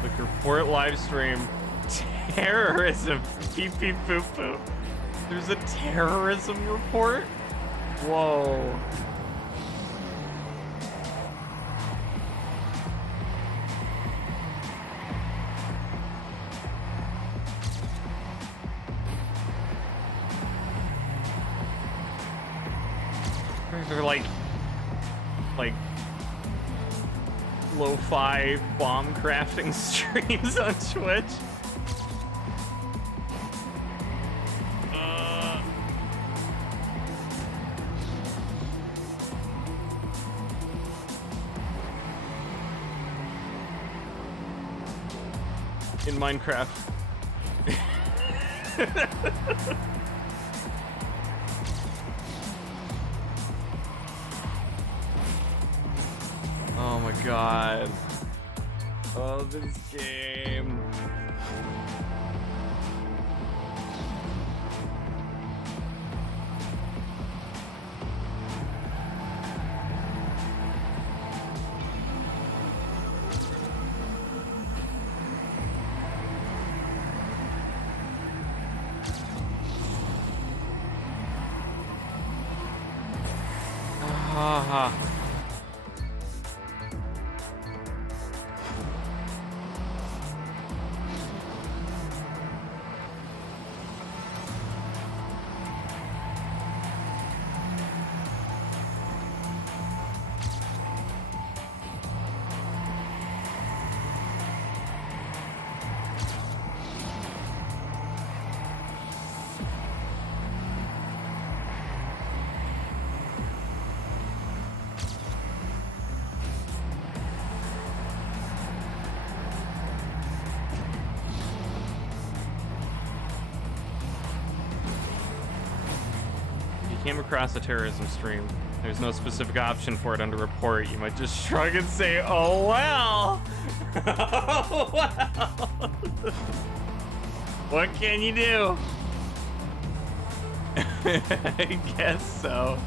Like report live stream terrorism. Beep beep boop boop. There's a terrorism report? Whoa. They're like lo-fi bomb crafting streams on Twitch. In Minecraft. Oh my god. Oh, this game. Ah. came across a terrorism stream, there's no specific option for it under report, you might just shrug and say, oh well. Oh well. What can you do? I guess so.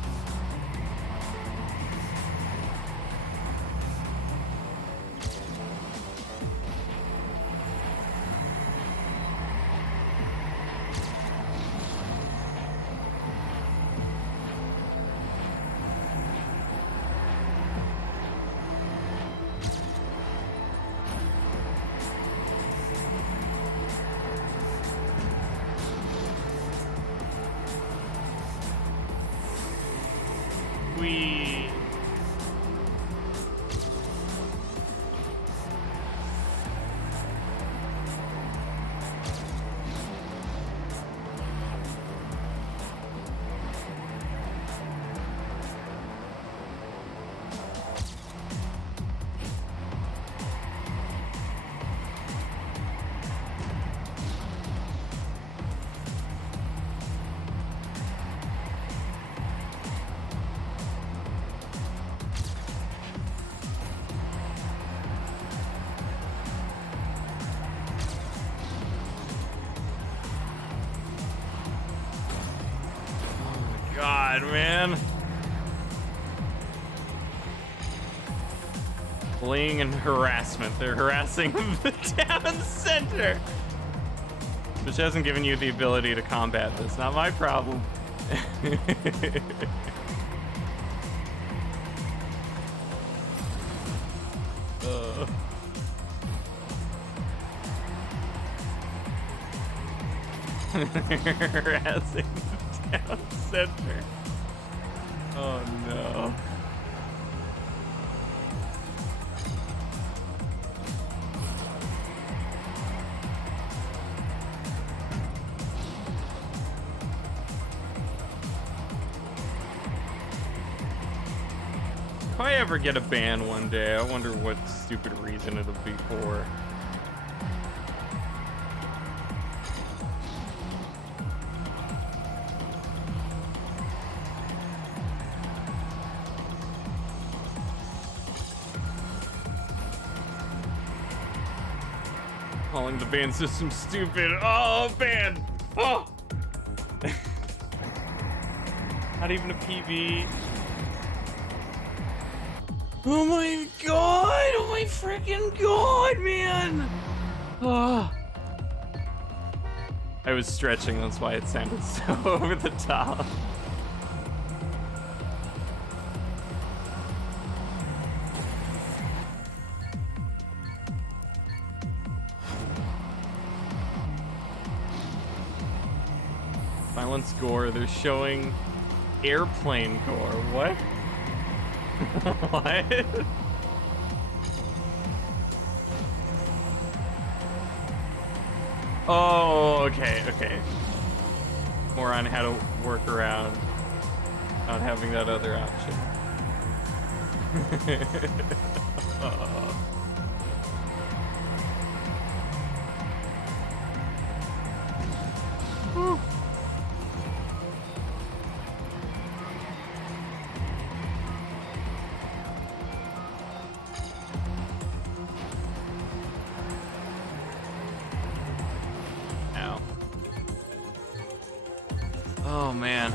We God, man. Bullying and harassment. They're harassing the town center. Which hasn't given you the ability to combat this. Not my problem. Harassing the town center. Oh no. If I ever get a ban one day, I wonder what stupid reason it'll be for. Calling the ban system stupid. Oh, ban! Oh! Not even a PB. Oh my god! Oh my freaking god, man! Oh. I was stretching, that's why it sounded so over the top. Violence gore, they're showing airplane gore. What? What? Oh, okay, okay. More on how to work around not having that other option. Oh. Whew. Oh man.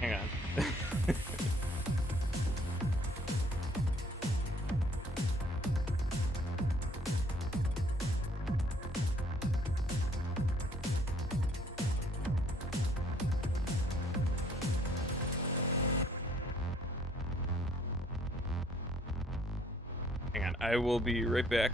Hang on. Hang on, I will be right back.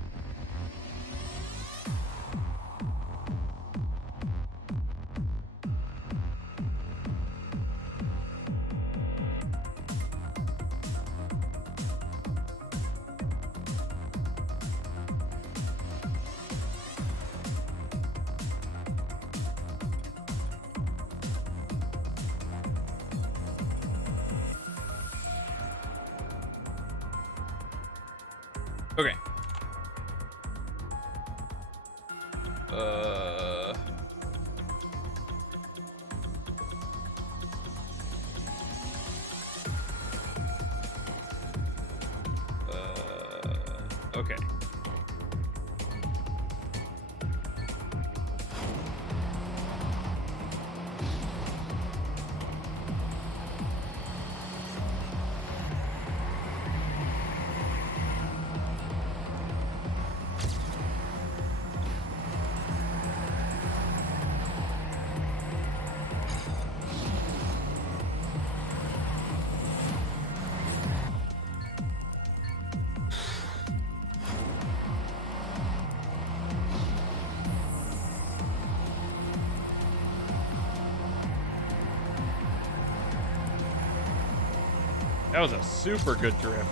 Okay. Okay. That was a super good drift.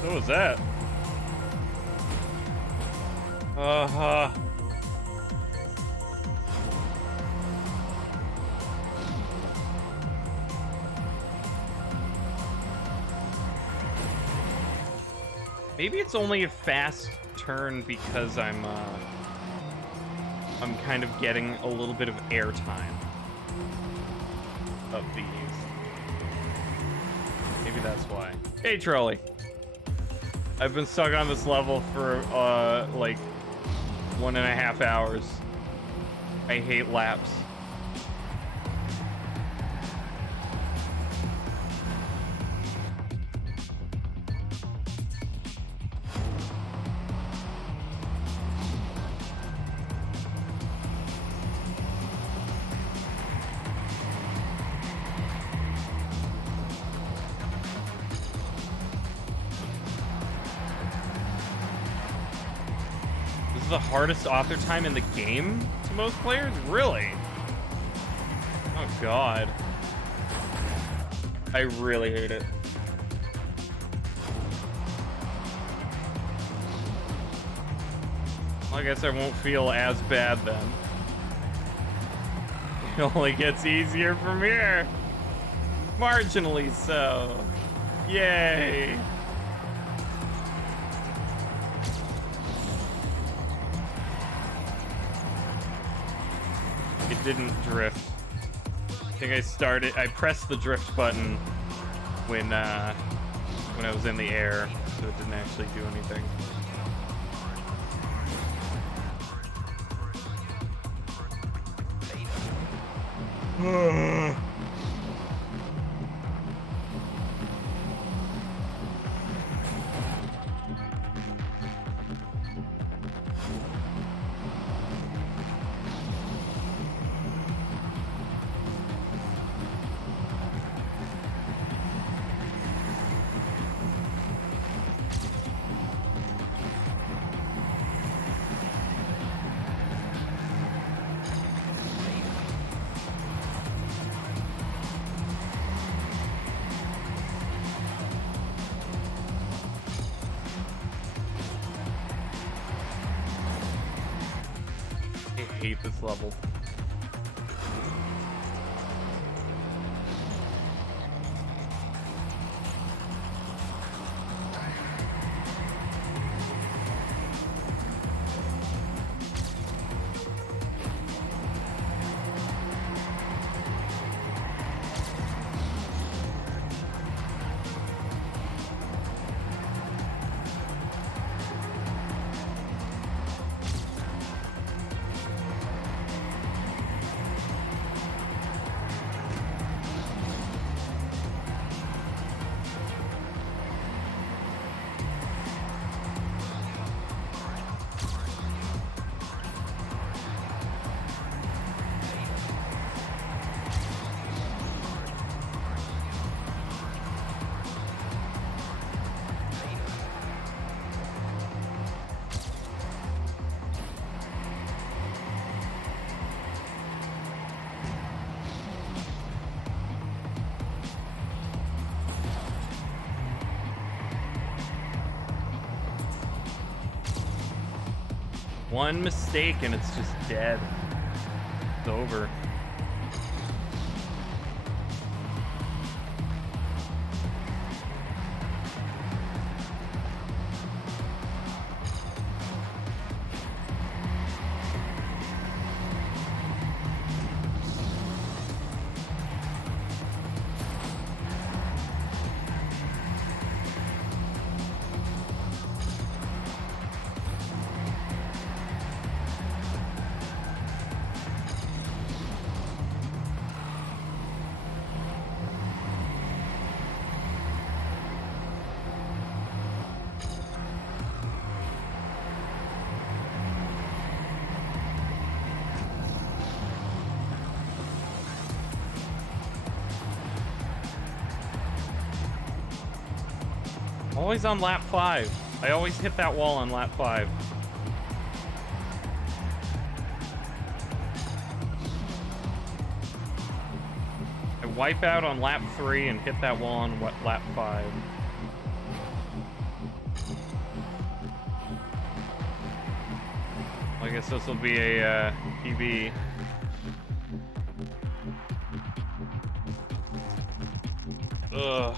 What was that? Maybe it's only a fast turn because I'm kind of getting a little bit of airtime of these. Maybe that's why. Hey, Trolley. I've been stuck on this level for, like, 1.5 hours. I hate laps. The hardest author time in the game to most players? Really? Oh god. I really hate it. Well, I guess I won't feel as bad then. It only gets easier from here. Marginally so. Yay. It didn't drift. I think I pressed the drift button when I was in the air, so it didn't actually do anything. I hate this level. One mistake and it's just dead. It's over. Always on lap 5. I always hit that wall on lap 5. I wipe out on lap 3 and hit that wall on lap 5. Well, I guess this will be a PB. Ugh.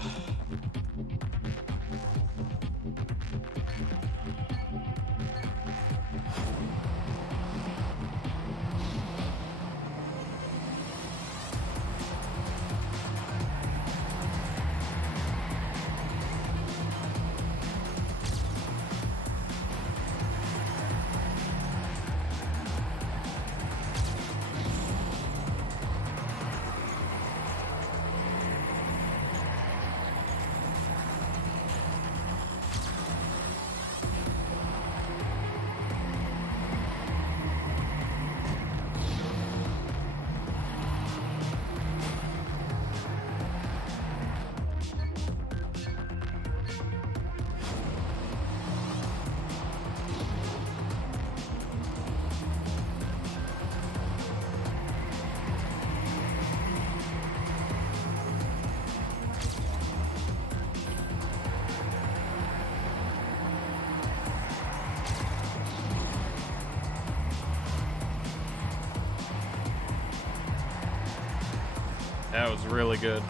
That was really good.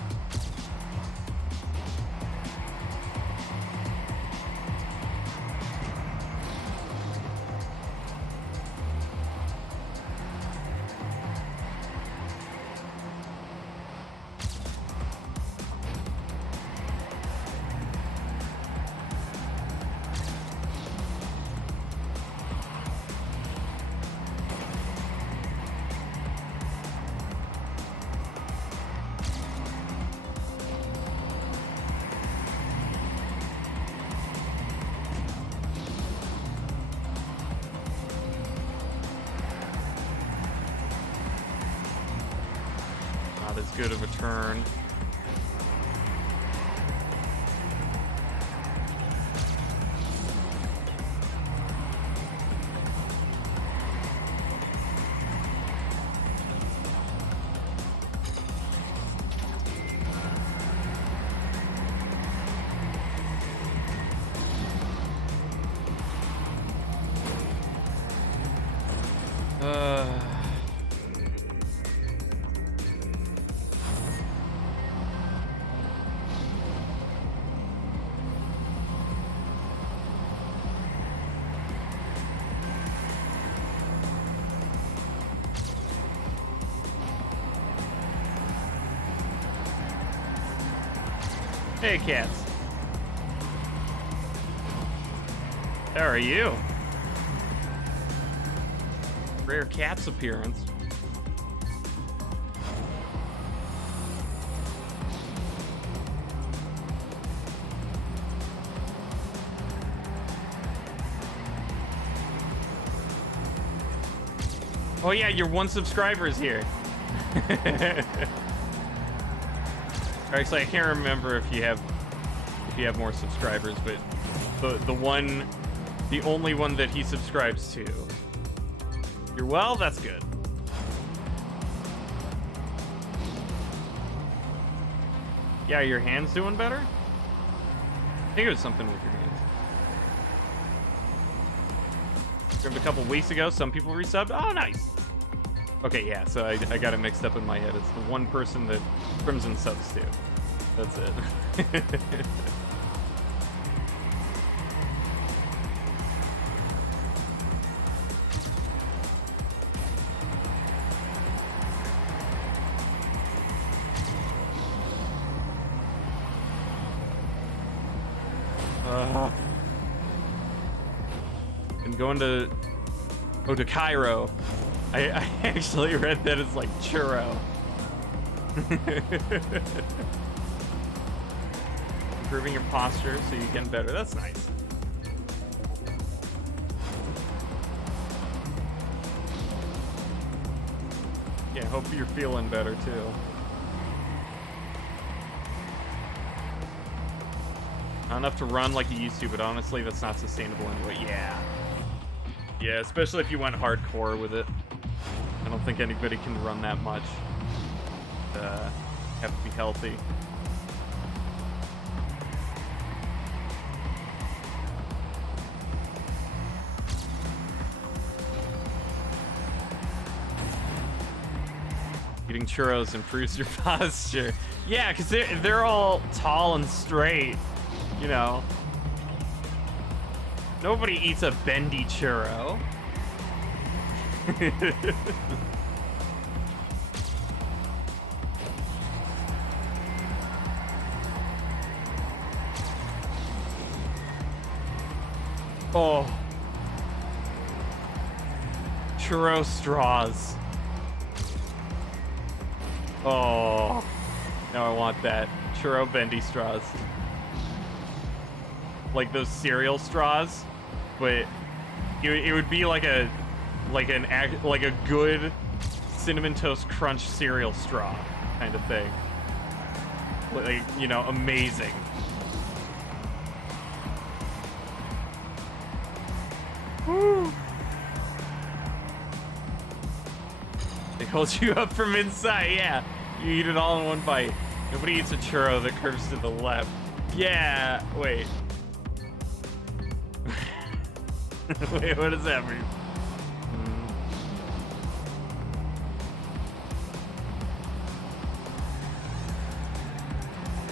Not as good of a turn. Hey, cats. How are you? Rare cat's appearance. Oh yeah, your one subscriber is here. Actually, I can't remember if you have more subscribers, but the only one that he subscribes to. You're well, that's good. Yeah, your hand's doing better? I think it was something with your hands. Grabbed a couple weeks ago, some people resubbed. Oh, nice. Okay, yeah, so I got it mixed up in my head. It's the one person that Crimson subs to. That's it. And going to Cairo. I actually read that it's like churro. Improving your posture so you get better. That's nice. Yeah, hope you're feeling better too. Not enough to run like you used to, but honestly, that's not sustainable anyway. Yeah. Yeah, especially if you went hardcore with it. I don't think anybody can run that much. Have to be healthy. Eating churros improves your posture. Yeah, because they're all tall and straight, you know. Nobody eats a bendy churro. Oh. Churro straws. Oh. Now I want that. Churro bendy straws. Like those cereal straws, but it would be like a good Cinnamon Toast Crunch cereal straw kind of thing. Like, you know, amazing. Woo. They hold you up from inside, yeah. You eat it all in one bite. Nobody eats a churro that curves to the left. Yeah, wait. Wait, what does that mean?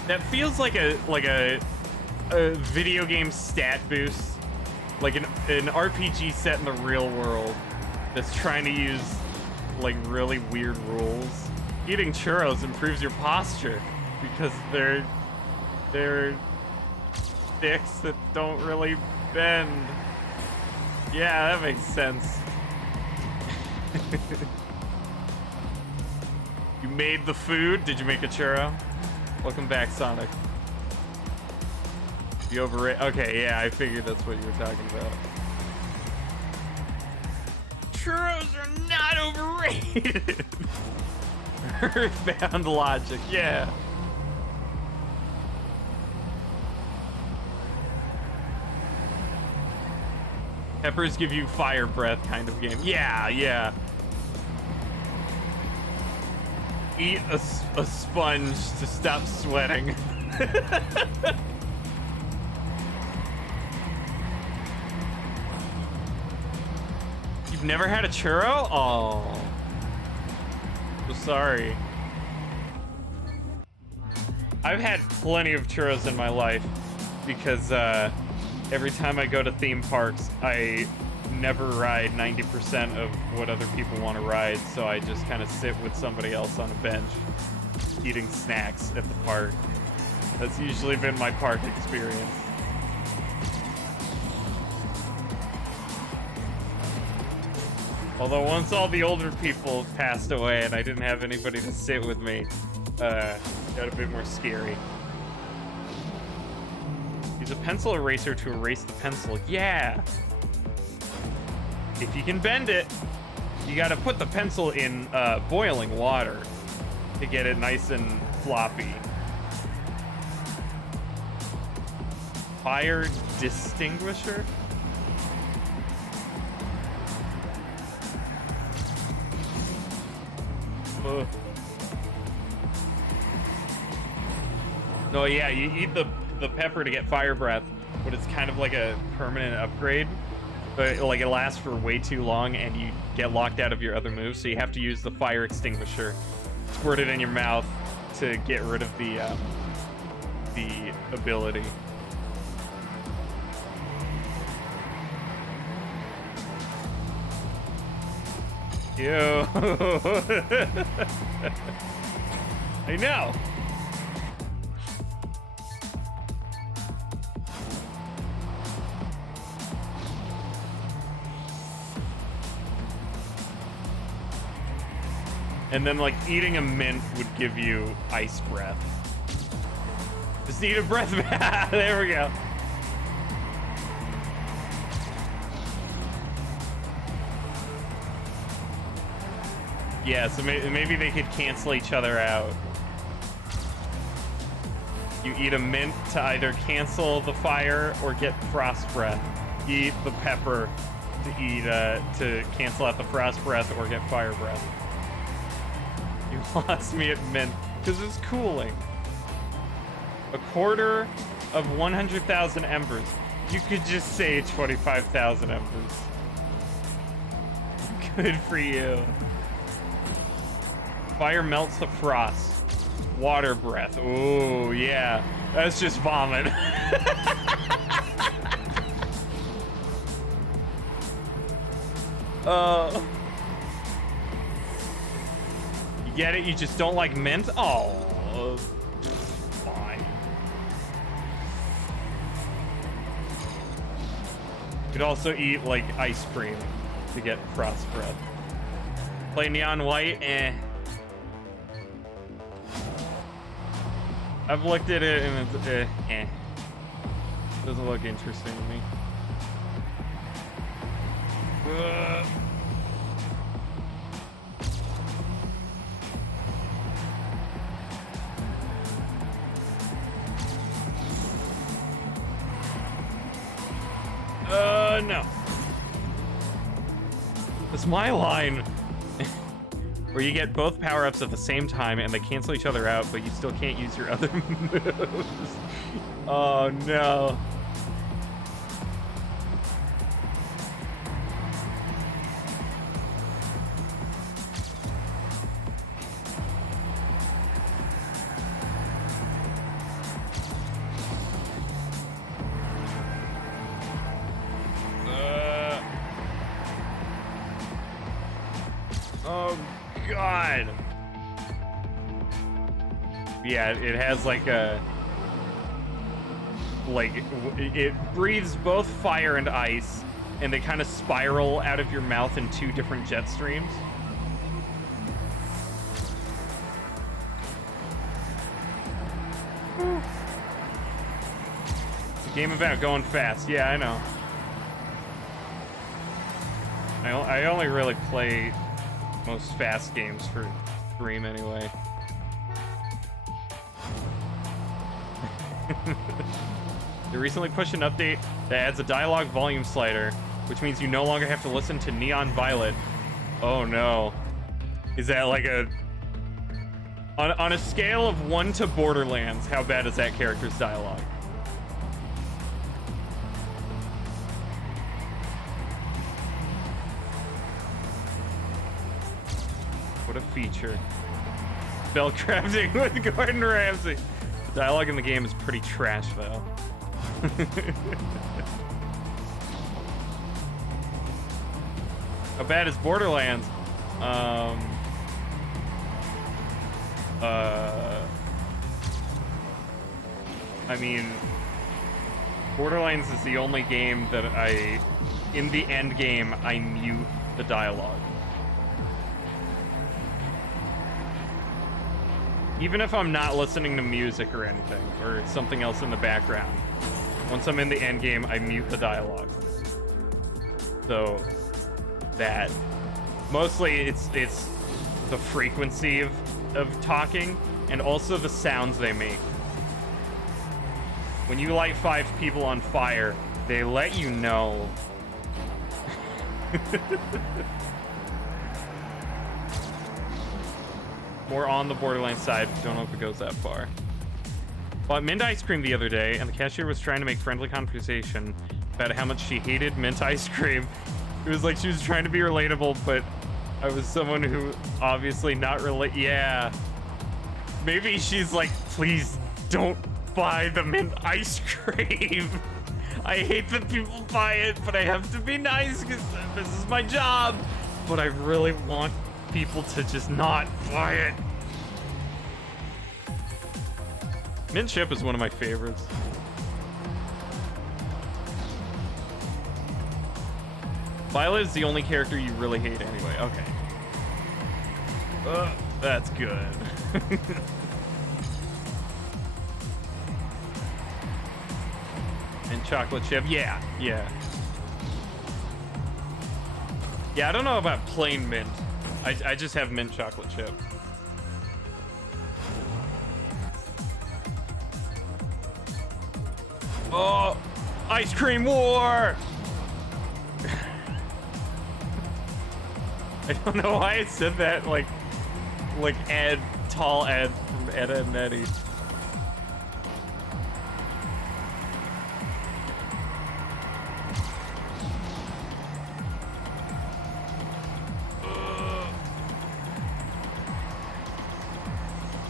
That feels like a video game stat boost. Like an RPG set in the real world that's trying to use like really weird rules. Eating churros improves your posture because they're sticks that don't really bend. Yeah, that makes sense. You made the food? Did you make a churro? Welcome back, Sonic. You overrated. Okay, yeah, I figured that's what you were talking about. Churros are not overrated. Earthbound logic, yeah. Peppers give you fire breath kind of game. Yeah, yeah. Eat a sponge to stop sweating. You've never had a churro? Oh. So sorry. I've had plenty of churros in my life because every time I go to theme parks, I never ride 90% of what other people want to ride, so I just kind of sit with somebody else on a bench eating snacks at the park. That's usually been my park experience. Although once all the older people passed away and I didn't have anybody to sit with me, got a bit more scary. Use a pencil eraser to erase the pencil. Yeah! If you can bend it, you gotta put the pencil in boiling water to get it nice and floppy. Fire distinguisher? Ugh. No, yeah, you eat the pepper to get fire breath, but it's kind of like a permanent upgrade. But like it lasts for way too long and you get locked out of your other moves, so you have to use the fire extinguisher, squirt it in your mouth to get rid of the ability. Ew. I know. And then, like, eating a mint would give you ice breath. Just eat a breath. There we go. Yeah, so maybe they could cancel each other out. You eat a mint to either cancel the fire or get frost breath. Eat the pepper to cancel out the frost breath or get fire breath. You lost me at mint because it's cooling. A quarter of 100,000 embers. You could just say 25,000 embers. Good for you. Fire melts the frost. Water breath. Ooh, yeah. That's just vomit. You get it? You just don't like mint? Oh, fine. You could also eat, like, ice cream to get frost breath. Play Neon White? Eh. I've looked at it and it's, eh. Doesn't look interesting to me. No. It's my line. Where you get both power-ups at the same time and they cancel each other out, but you still can't use your other moves. Oh, no. Oh, God. Yeah, it has like a... Like, it breathes both fire and ice, and they kind of spiral out of your mouth in two different jet streams. It's a game about going fast. Yeah, I know. I only really play most fast games for stream anyway. They recently pushed an update that adds a dialogue volume slider, which means you no longer have to listen to Neon Violet. Oh no. Is that like a... On a scale of 1 to Borderlands, how bad is that character's dialogue? What a feature. Spell crafting with Gordon Ramsay. The dialogue in the game is pretty trash, though. How bad is Borderlands? I mean, Borderlands is the only game that in the end game, I mute the dialogue. Even if I'm not listening to music or anything, or something else in the background, once I'm in the end game, I mute the dialogue. So, that. Mostly, it's the frequency of talking, and also the sounds they make. When you light 5 people on fire, they let you know. More on the Borderlands side, don't know if it goes that far. Bought mint ice cream the other day, and the cashier was trying to make friendly conversation about how much she hated mint ice cream. It was like she was trying to be relatable, but I was someone who obviously not relate. Yeah. Maybe she's like, please don't buy the mint ice cream. I hate that people buy it, but I have to be nice because this is my job. But I really want people to just not buy it. Mint chip is one of my favorites. Violet is the only character you really hate anyway. Okay. That's good. And chocolate chip. Yeah. Yeah, I don't know about plain mint. I just have mint chocolate chip. Oh, ice cream war! I don't know why I said that like Ed, tall Ed from Ed, Edd n Eddy.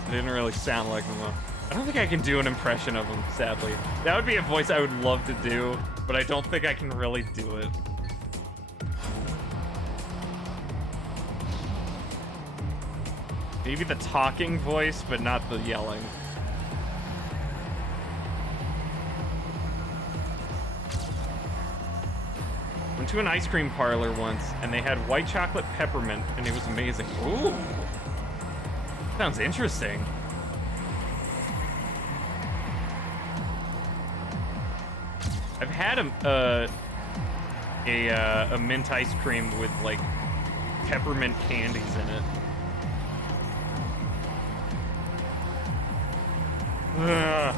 It didn't really sound like him though. I don't think I can do an impression of him, sadly. That would be a voice I would love to do, but I don't think I can really do it. Maybe the talking voice, but not the yelling. Went to an ice cream parlor once, and they had white chocolate peppermint, and it was amazing. Ooh! Sounds interesting. I've had a mint ice cream with like peppermint candies in it. Ugh.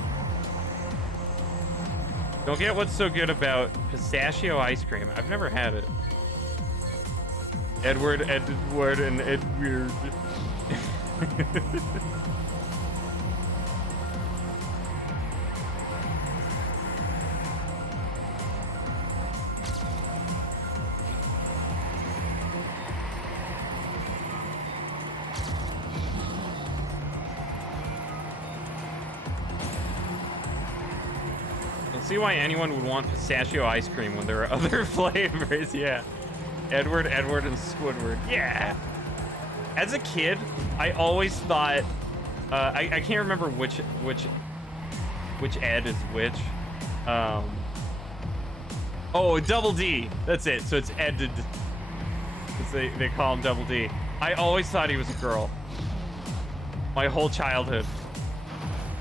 Don't get what's so good about pistachio ice cream. I've never had it. Edward, and Edward. See why anyone would want pistachio ice cream when there are other flavors. Yeah, Edward, and Squidward. Yeah. As a kid, I always thought I can't remember which Ed is which. Oh, Double D. That's it. So it's Ed. They call him Double D. I always thought he was a girl. My whole childhood,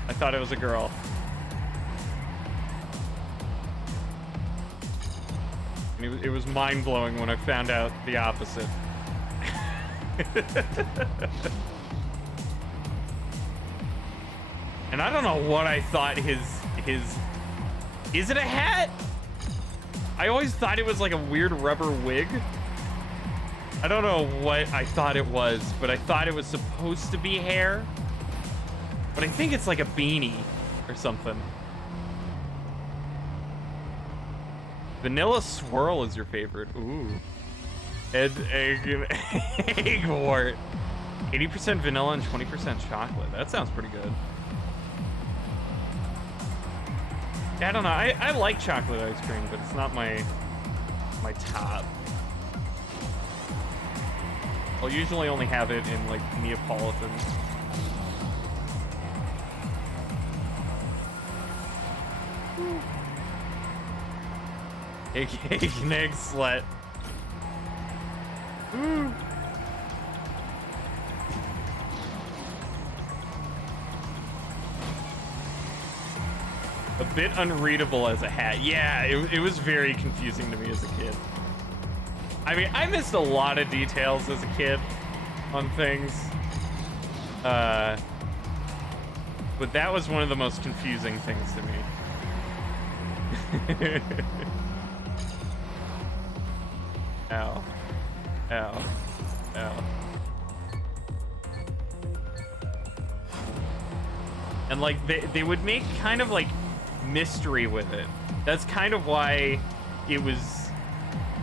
I thought it was a girl. It was mind-blowing when I found out the opposite. And I don't know what I thought his... Is it a hat? I always thought it was like a weird rubber wig. I don't know what I thought it was, but I thought it was supposed to be hair. But I think it's like a beanie or something. Vanilla swirl is your favorite. Ooh. Egg wart. 80% vanilla and 20% chocolate. That sounds pretty good. Yeah, I don't know. I like chocolate ice cream, but it's not my top. I'll usually only have it in like Neapolitan. AKA Neg Slut. Ooh. A bit unreadable as a hat. Yeah, it was very confusing to me as a kid. I mean, I missed a lot of details as a kid on things. But that was one of the most confusing things to me. Ow. Ow. Ow. And like they would make kind of like mystery with it. That's kind of why it was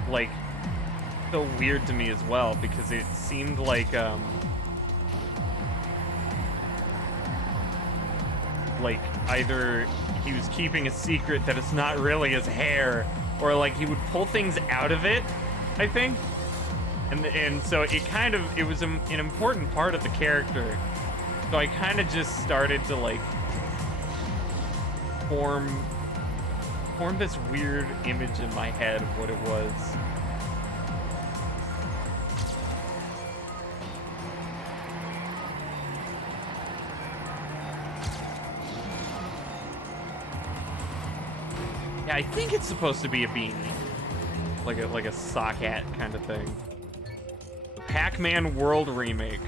like so weird to me as well, because it seemed like either he was keeping a secret that it's not really his hair, or like he would pull things out of it, I think. And so it was an important part of the character. So I kind of just started to like form this weird image in my head of what it was. Yeah, I think it's supposed to be a beanie, like a sock hat kind of thing. The Pac-Man World remake.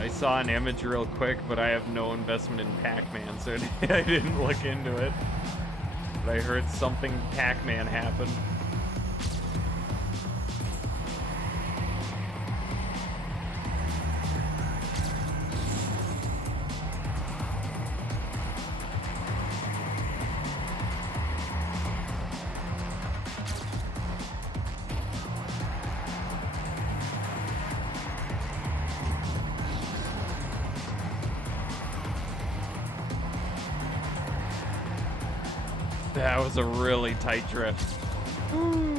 I saw an image real quick, but I have no investment in Pac-Man, so I didn't look into it. But I heard something Pac-Man happened. That was a really tight drift. Woo.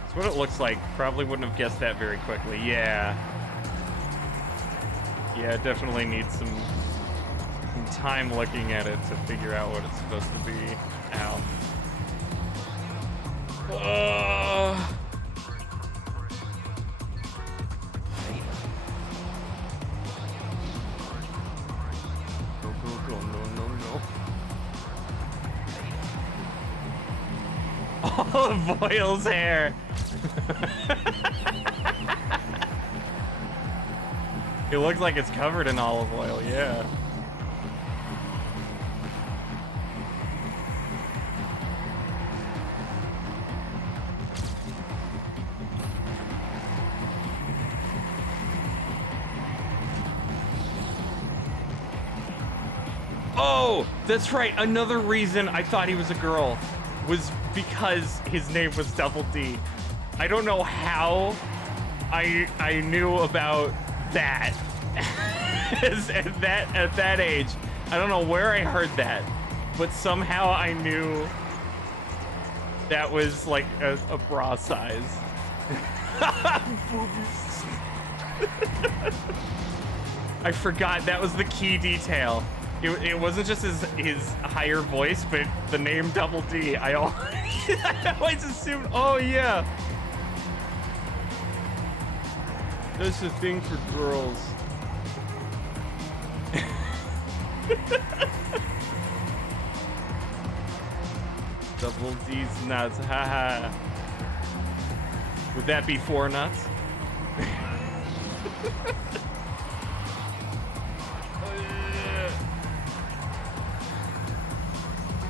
That's what it looks like. Probably wouldn't have guessed that very quickly. Yeah. Yeah, definitely needs some time looking at it to figure out what it's supposed to be. Ow. Go, no. All of Boyle's hair. It looks like it's covered in olive oil, yeah. Oh, that's right. Another reason I thought he was a girl was because his name was Double D. I don't know how I knew about that at that age. I don't know where I heard that, but somehow I knew that was like a bra size. I forgot that was the key detail. It wasn't just his higher voice, but the name Double D. I always assumed, oh yeah. That's a thing for girls. Double D's nuts, haha. Would that be 4 nuts?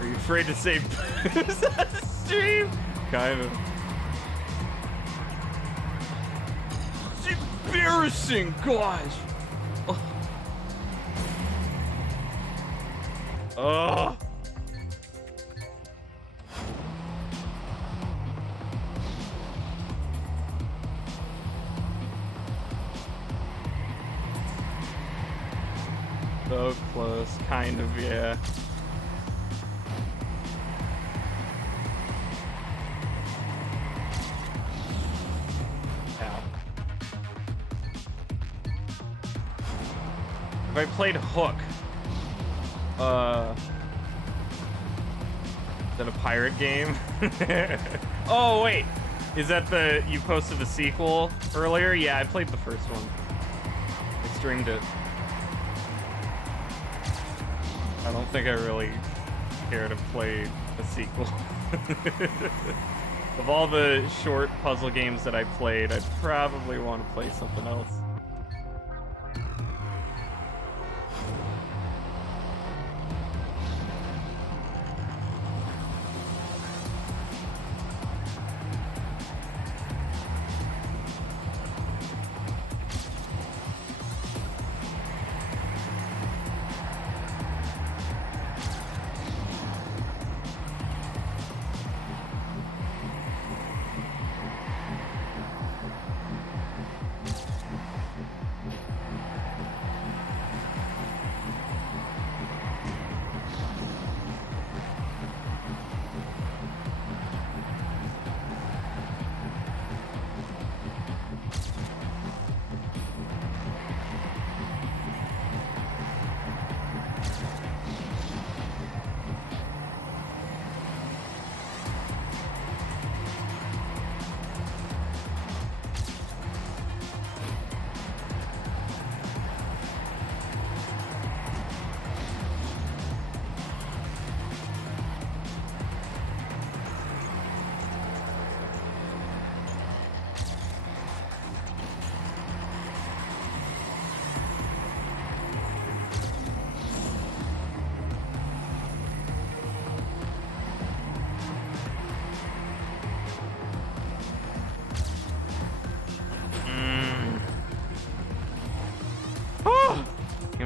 Are you afraid to say booze on the stream? Kind of. It's embarrassing, gosh. Oh. So close, kind of, yeah. If I played Hook, is that a pirate game? Oh wait, is that you posted the sequel earlier? Yeah, I played the first one. I streamed it. I don't think I really care to play a sequel. Of all the short puzzle games that I played, I'd probably want to play something else.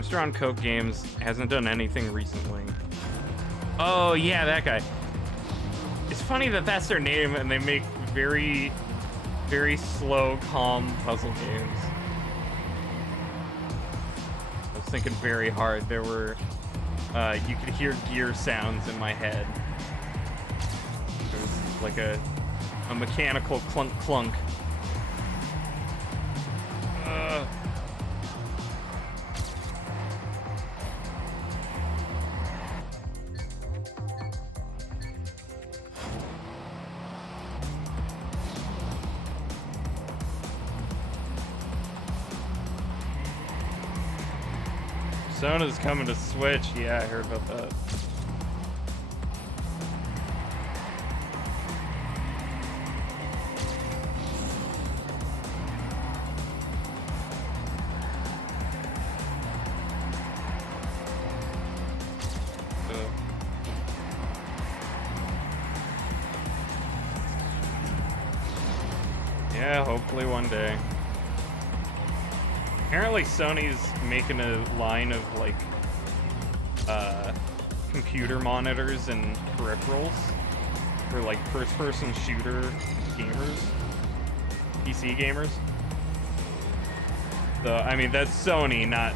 Hamster on Coke Games hasn't done anything recently. Oh, yeah, that guy. It's funny that that's their name and they make very, very slow, calm puzzle games. I was thinking very hard. There were, you could hear gear sounds in my head. There was like a mechanical clunk clunk. Persona's coming to Switch. Yeah, I heard about that. Yeah, hopefully one day. Apparently Sony's making a line of like computer monitors and peripherals for like first-person shooter gamers, PC gamers. So I mean that's Sony, not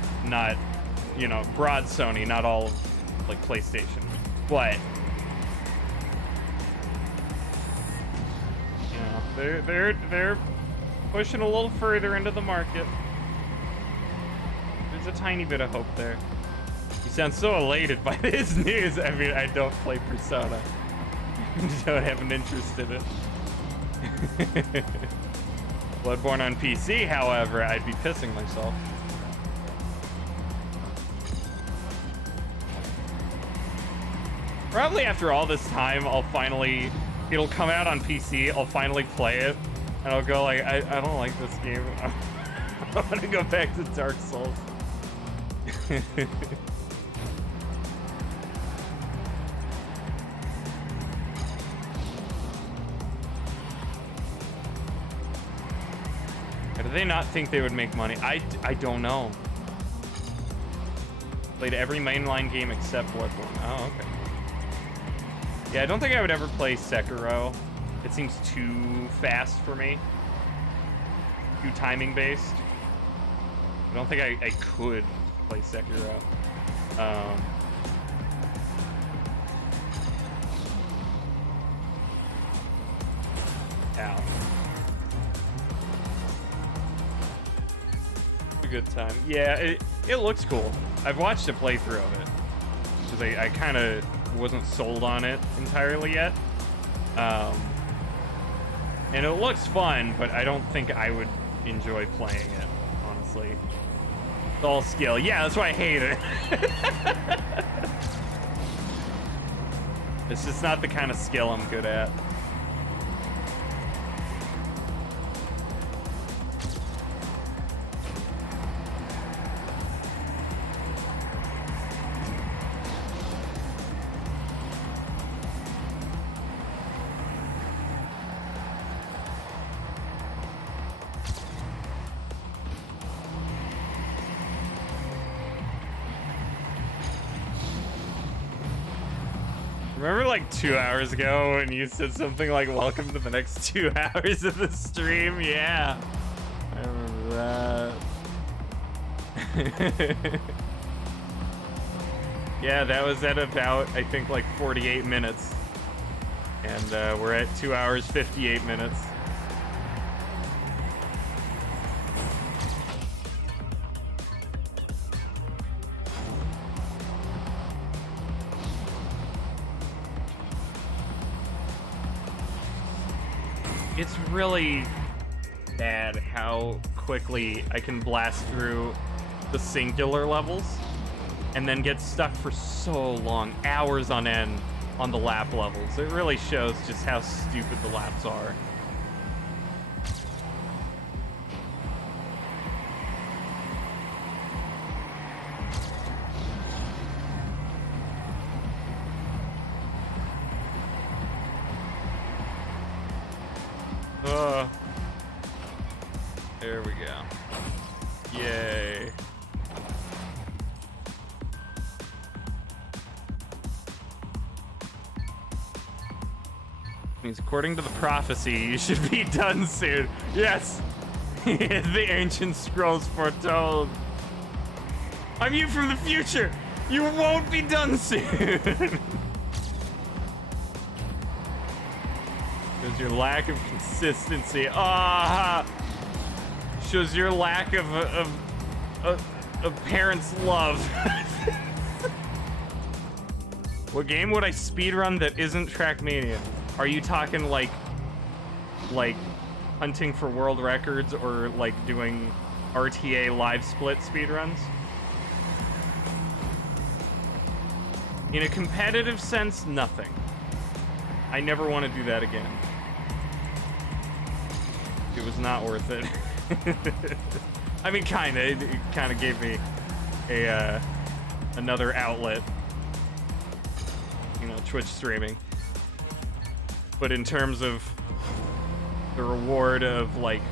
you know, broad Sony, not all of like PlayStation, but you know, they're pushing a little further into the market. There's a tiny bit of hope there. You sound so elated by this news. I mean, I don't play Persona. Don't have an interest in it. Bloodborne on PC, however, I'd be pissing myself. Probably after all this time, it'll come out on PC, I'll finally play it, and I'll go like, I don't like this game. I want to go back to Dark Souls. Do they not think they would make money? I don't know. Played every mainline game except Bloodborne. Oh, okay. Yeah, I don't think I would ever play Sekiro. It seems too fast for me. Too timing based. I don't think I could play Sekiro. Ow. A good time. Yeah, it looks cool. I've watched a playthrough of it. Because I kind of wasn't sold on it entirely yet. And it looks fun, but I don't think I would enjoy playing it, honestly. It's all skill. Yeah, that's why I hate it. It's just not the kind of skill I'm good at. Remember like 2 hours ago when you said something like, welcome to the next 2 hours of the stream? Yeah. I remember that. Yeah, that was at about, I think, like 48 minutes. And we're at 2 hours, 58 minutes. It's really bad how quickly I can blast through the singular levels and then get stuck for so long, hours on end on the lap levels. It really shows just how stupid the laps are. There we go. Yay. Means according to the prophecy, you should be done soon. Yes! The ancient scrolls foretold. I'm you from the future! You won't be done soon! Shows your lack of consistency. Ah! Shows your lack of parents' love. What game would I speedrun that isn't TrackMania? Are you talking like hunting for world records or like doing RTA live split speedruns? In a competitive sense, nothing. I never want to do that again. It was not worth it. I mean, kinda. It kinda gave me a another outlet. You know, Twitch streaming. But in terms of the reward of like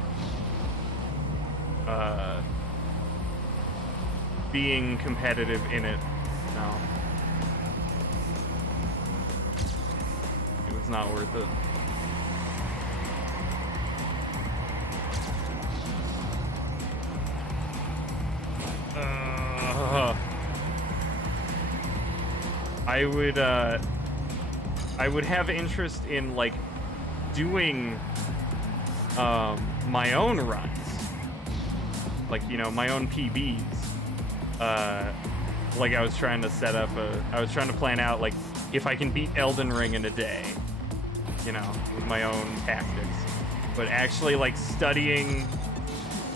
being competitive in it, no. It was not worth it. I would have interest in like doing my own runs, like, you know, my own PBs. Like I was trying to set up I was trying to plan out like if I can beat Elden Ring in a day, you know, with my own tactics. But actually like studying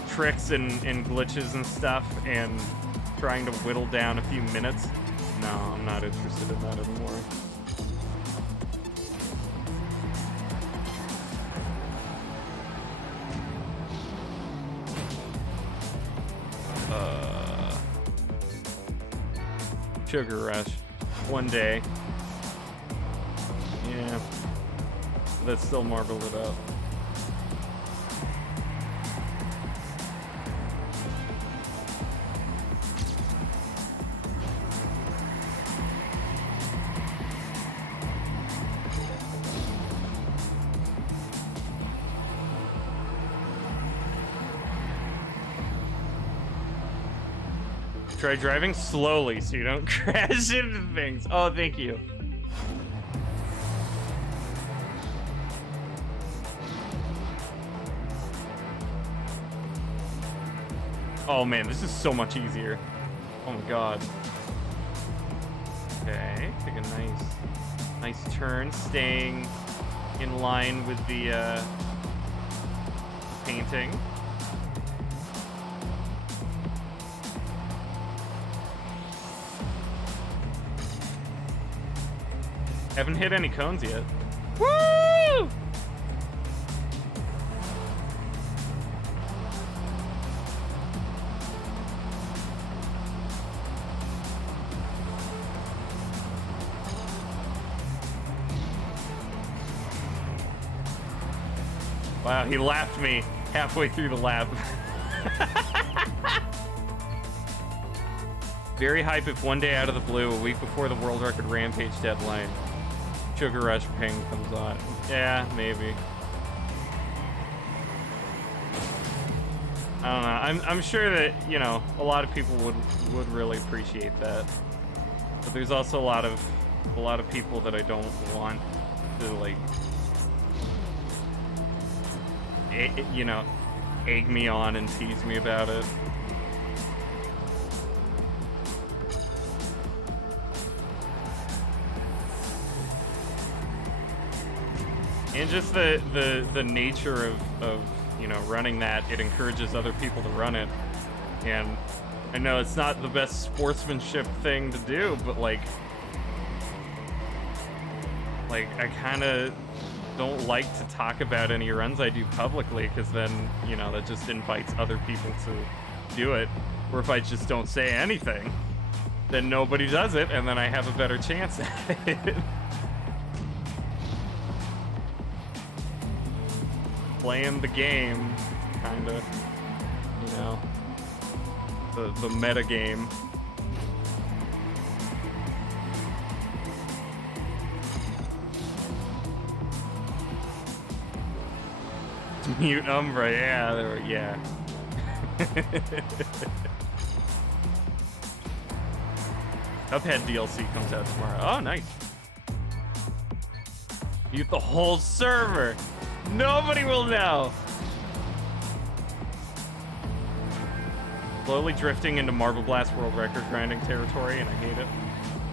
tricks and glitches and stuff and trying to whittle down a few minutes, no, I'm not interested in that anymore. Sugar Rush. One day. Yeah. Let's still marble it up. Try driving slowly so you don't crash into things. Oh, thank you. Oh man, this is so much easier. Oh my god. Okay, take a nice turn, staying in line with the painting. Haven't hit any cones yet. Woo! Wow, he lapped me halfway through the lap. Very hype if one day out of the blue, a week before the world record rampage deadline, Sugar Rush ping comes on. Yeah, maybe. I don't know. I'm sure that, you know, a lot of people would really appreciate that. But there's also a lot of people that I don't want to like you know, egg me on and tease me about it. And just the nature of you know, running that, it encourages other people to run it. And I know it's not the best sportsmanship thing to do, but like I kind of don't like to talk about any runs I do publicly, because then, you know, that just invites other people to do it. Or if I just don't say anything, then nobody does it, and then I have a better chance at it. Playing the game, kind of, you know, the meta game. Mute Umbra, yeah, yeah. Cuphead DLC comes out tomorrow. Oh, nice. Mute the whole server. Nobody will know. Slowly drifting into Marble Blast world record grinding territory, and I hate it.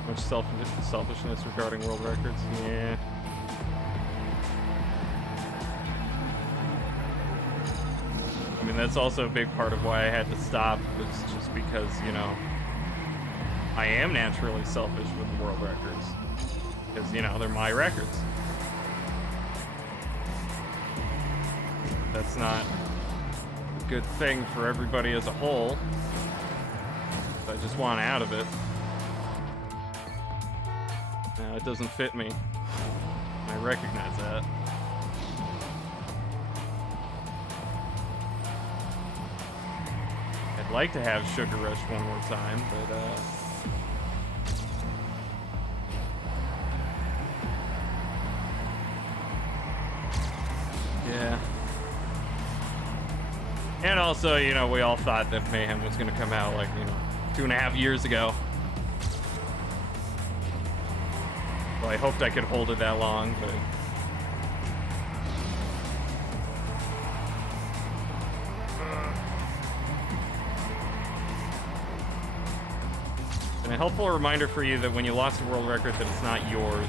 Much selfishness regarding world records. Yeah. I mean, that's also a big part of why I had to stop, was just because, you know, I am naturally selfish with the world records. Because, you know, they're my records. That's not a good thing for everybody as a whole. I just want out of it. No, it doesn't fit me. I recognize that. I'd like to have Sugar Rush one more time, but yeah. And also, you know, we all thought that Mayhem was gonna come out like, you know, 2.5 years ago. Well, I hoped I could hold it that long, but and a helpful reminder for you that when you lost a world record that it's not yours,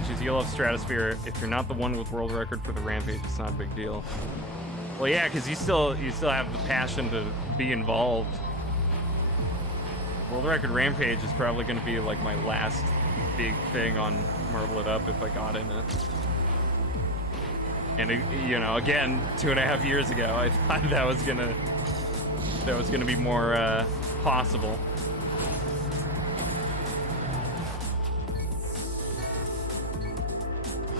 which is you'll have Stratosphere. If you're not the one with world record for the Rampage, it's not a big deal. Well, yeah, because you still have the passion to be involved. World record Rampage is probably going to be like my last big thing on Marble It Up if I got in it. And you know, again, 2.5 years ago, I thought that was gonna be more possible.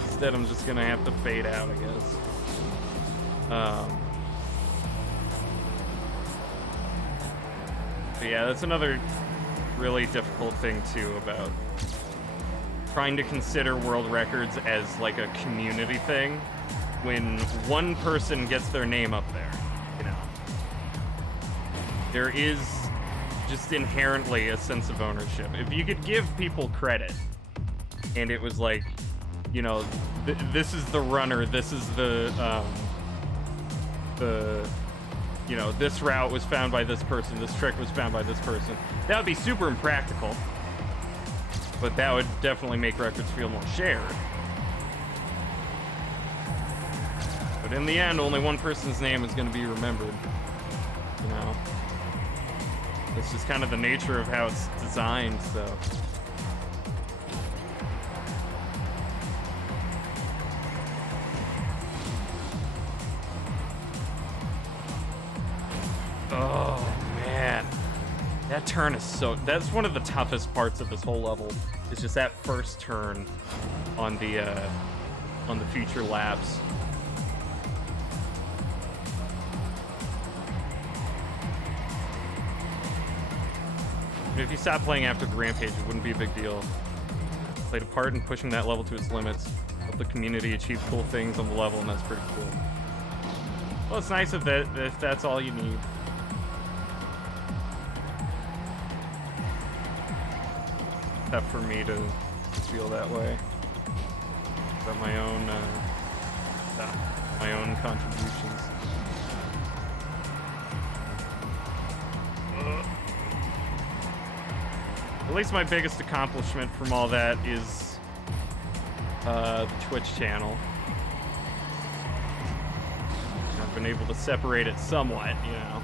Instead, I'm just gonna have to fade out, I guess. But yeah, that's another really difficult thing too about trying to consider world records as like a community thing when one person gets their name up there, you know. There is just inherently a sense of ownership. If you could give people credit and it was like, you know, this is the runner, this is the you know, this route was found by this person, this trick was found by this person. That would be super impractical, but that would definitely make records feel more shared. But in the end, only one person's name is going to be remembered, you know. It's just kind of the nature of how it's designed, so. Oh, man. That turn is that's one of the toughest parts of this whole level. It's just that first turn on the future laps. If you stopped playing after the Rampage, it wouldn't be a big deal. Played a part in pushing that level to its limits. Helped the community achieve cool things on the level, and that's pretty cool. Well, it's nice if that's all you need. Tough for me to feel that way. About my own contributions. At least my biggest accomplishment from all that is the Twitch channel. I've been able to separate it somewhat, you know.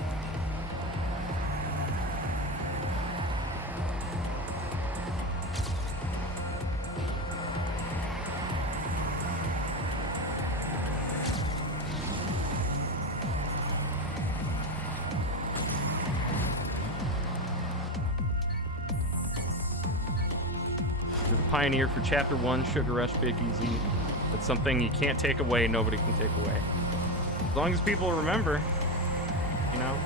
Pioneer for Chapter 1, Sugar Rush, Big Easy. That's something you can't take away, nobody can take away. As long as people remember, you know.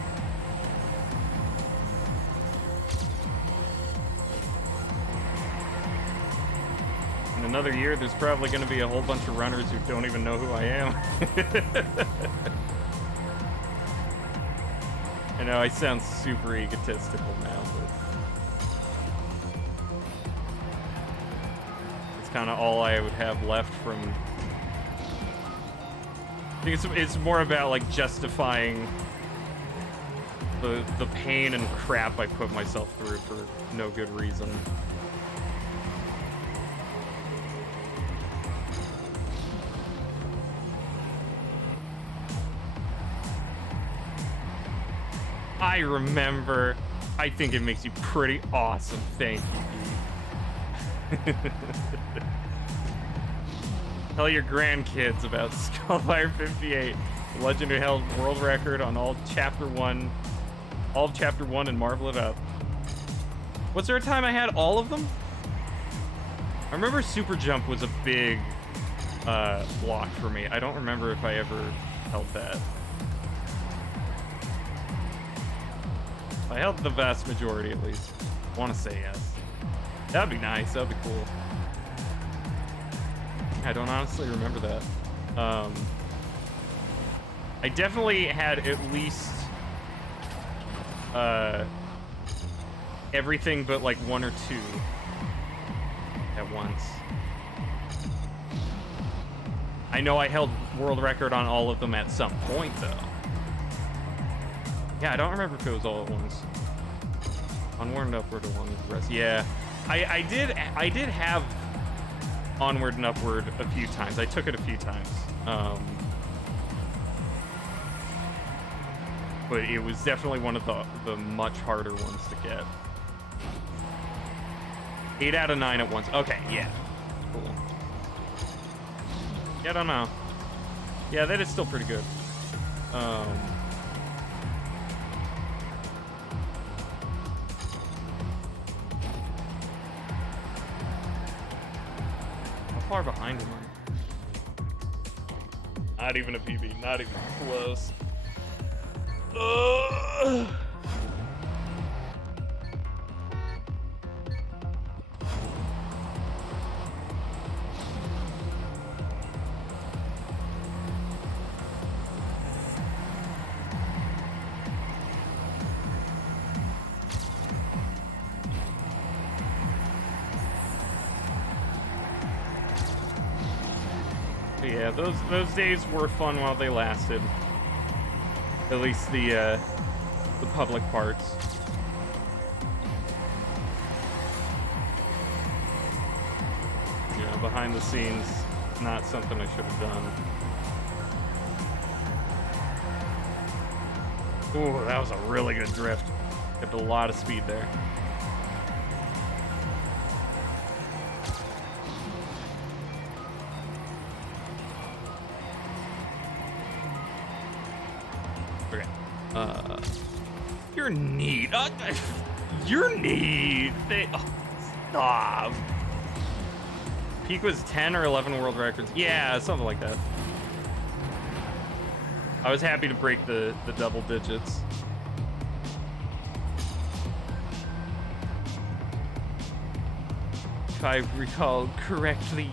another year, there's probably going to be a whole bunch of runners who don't even know who I am. I know I sound super egotistical now, but it's kind of all I would have left from. I think it's more about like justifying the pain and crap I put myself through for no good reason. I remember. I think it makes you pretty awesome. Thank you. Tell your grandkids about Skullfire 58, the legend who held world record on all of Chapter 1 and marvel it up. Was there a time I had all of them? I remember Super Jump was a big block for me. I don't remember if I ever held that. I held the vast majority, at least. I want to say yes. That'd be nice. That'd be cool. I don't honestly remember that. I definitely had at least everything but like one or two at once. I know I held world record on all of them at some point, though. Yeah, I don't remember if it was all at once. Onward and Upward along with the rest. Yeah, I did have Onward and Upward a few times. I took it a few times. But it was definitely one of the much harder ones to get. 8 out of 9 at once. Okay, yeah. Cool. Yeah, I don't know. Yeah, that is still pretty good. How far behind am I? Not even a PB, not even close. Yeah, those days were fun while they lasted. At least the public parts. You know, behind the scenes, not something I should have done. Ooh, that was a really good drift. Kept a lot of speed there. You're neat. You're neat. Stop. Peak was 10 or 11 world records. Yeah, something like that. I was happy to break the double digits. If I recall correctly.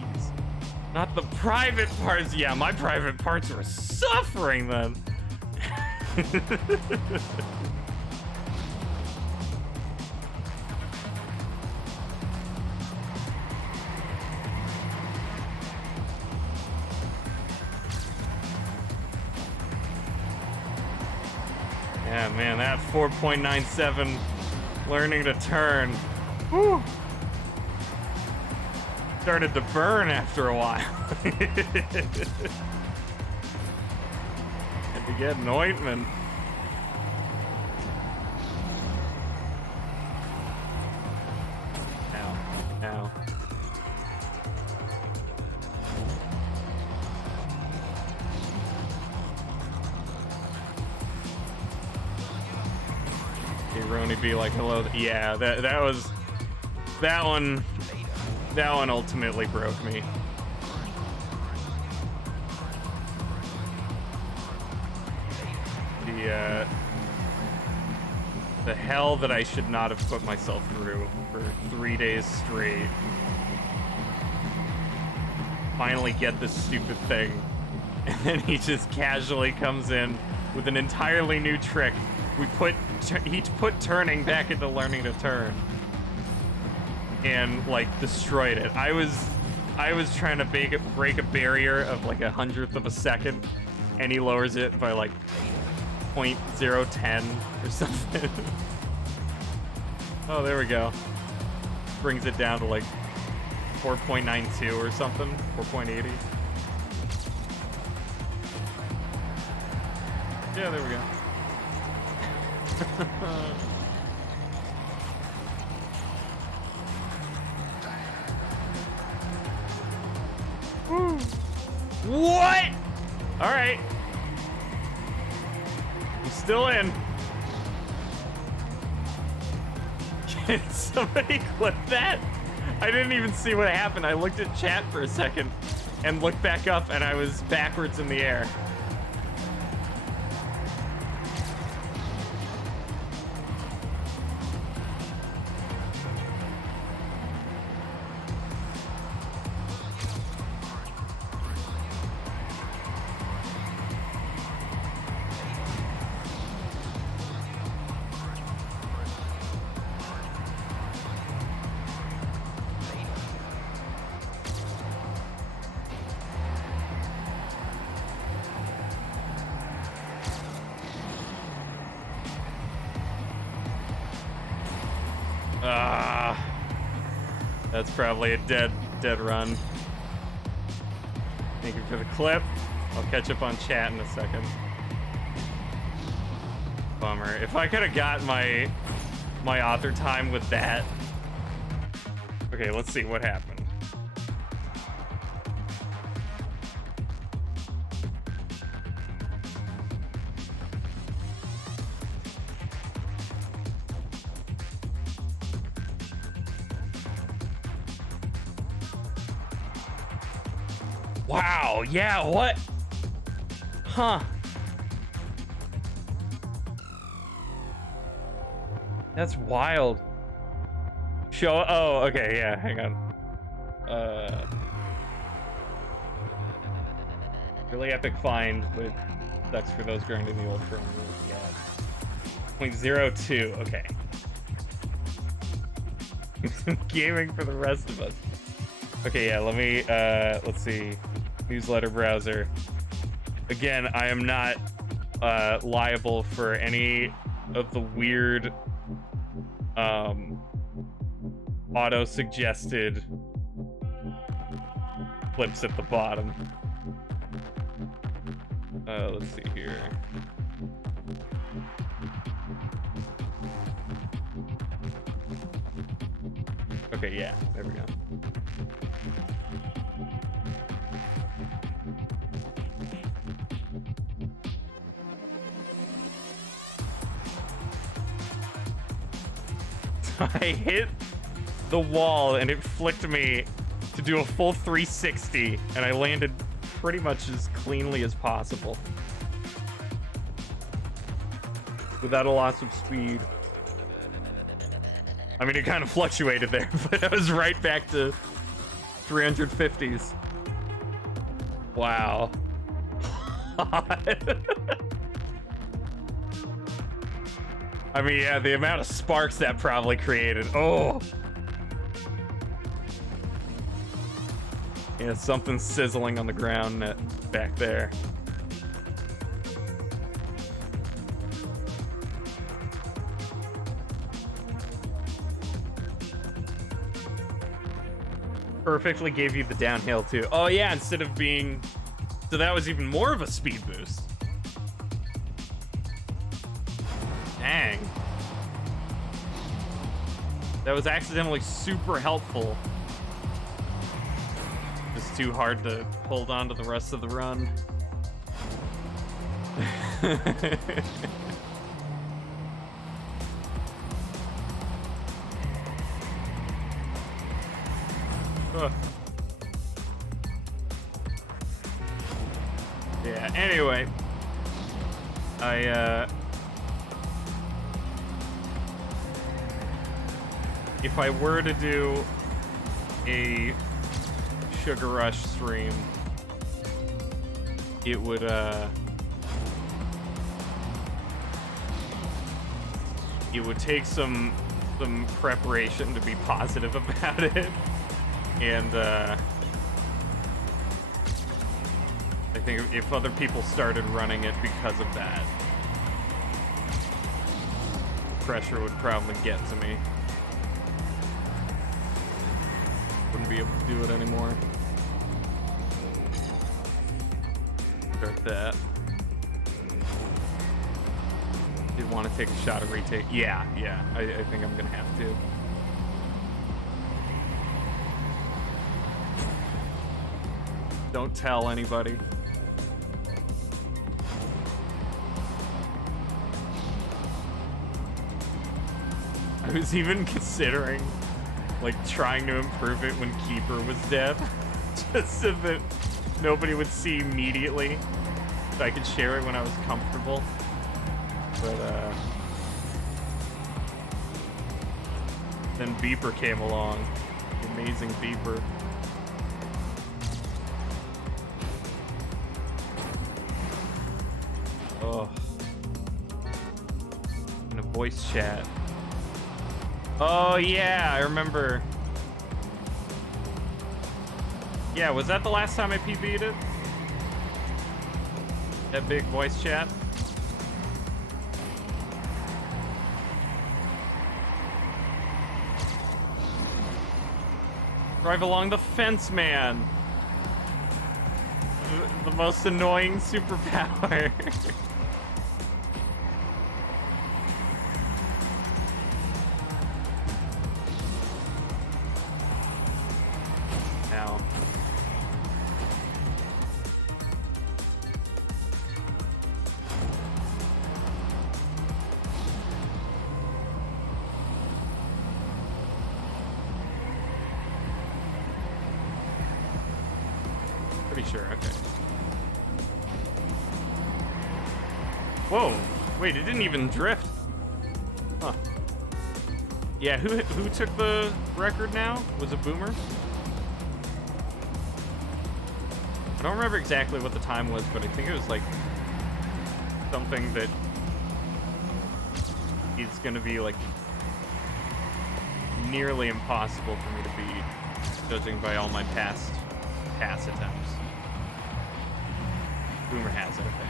Not the private parts. Yeah, my private parts were suffering then. Yeah, man, that 4.97 learning to turn. Whew. Started to burn after a while. Had to get an ointment. Ow. Ow. Hey, Roni be like, hello. Yeah, that was that one ultimately broke me. The hell that I should not have put myself through for 3 days straight. finally get this stupid thing. And then he just casually comes in with an entirely new trick. He put turning back into learning to turn. And, like, destroyed it. I was trying to break a barrier of, like, 1/100th of a second, and he lowers it by, like, 0.010 or something. Oh, there we go. Brings it down to, like, 4.92 or something. 4.80. Yeah, there we go. What? All right. I'm still in. Can somebody clip that? I didn't even see what happened. I looked at chat for a second and looked back up, and I was backwards in the air. That's probably a dead run. Thank you for the clip. I'll catch up on chat in a second. Bummer. If I could have got my author time with that. Okay, let's see what happened. Wow, yeah, what? Huh. That's wild. Oh, okay, yeah, hang on. Really epic find with sucks for those grinding the old firm rules. Yeah. 0.02, okay. Gaming for the rest of us. Okay, yeah, let me, let's see. Newsletter browser. Again, I am not liable for any of the weird auto-suggested clips at the bottom. Let's see here. Okay, yeah, there we go. I hit the wall and it flicked me to do a full 360, and I landed pretty much as cleanly as possible without a loss of speed. I mean, it kind of fluctuated there, but I was right back to 350s. Wow. I mean, yeah, the amount of sparks that probably created. Oh. Yeah, something sizzling on the ground back there. Perfectly gave you the downhill too. Oh yeah, instead of being... So that was even more of a speed boost. Dang. That was accidentally super helpful. Just too hard to hold on to the rest of the run. Yeah, anyway. If I were to do a Sugar Rush stream, it would take some preparation to be positive about it, and I think if other people started running it because of that, pressure would probably get to me. Wouldn't be able to do it anymore. Start that. Did want to take a shot at retake? Yeah, I think I'm gonna have to. Don't tell anybody. I was even considering, like, trying to improve it when Keeper was dead, just so that nobody would see immediately, so I could share it when I was comfortable. But then Beeper came along, the amazing Beeper. Oh, in a voice chat. Oh yeah, I remember. Yeah, was that the last time I PB'd it? That big voice chat? Drive along the fence, man. The most annoying superpower. Now. Pretty sure, okay. Whoa, wait, it didn't even drift. Huh. Yeah, who took the record now? Was it Boomer? I don't remember exactly what the time was, but I think it was like something that is gonna be like nearly impossible for me to beat, judging by all my past attempts. Boomer has it, okay.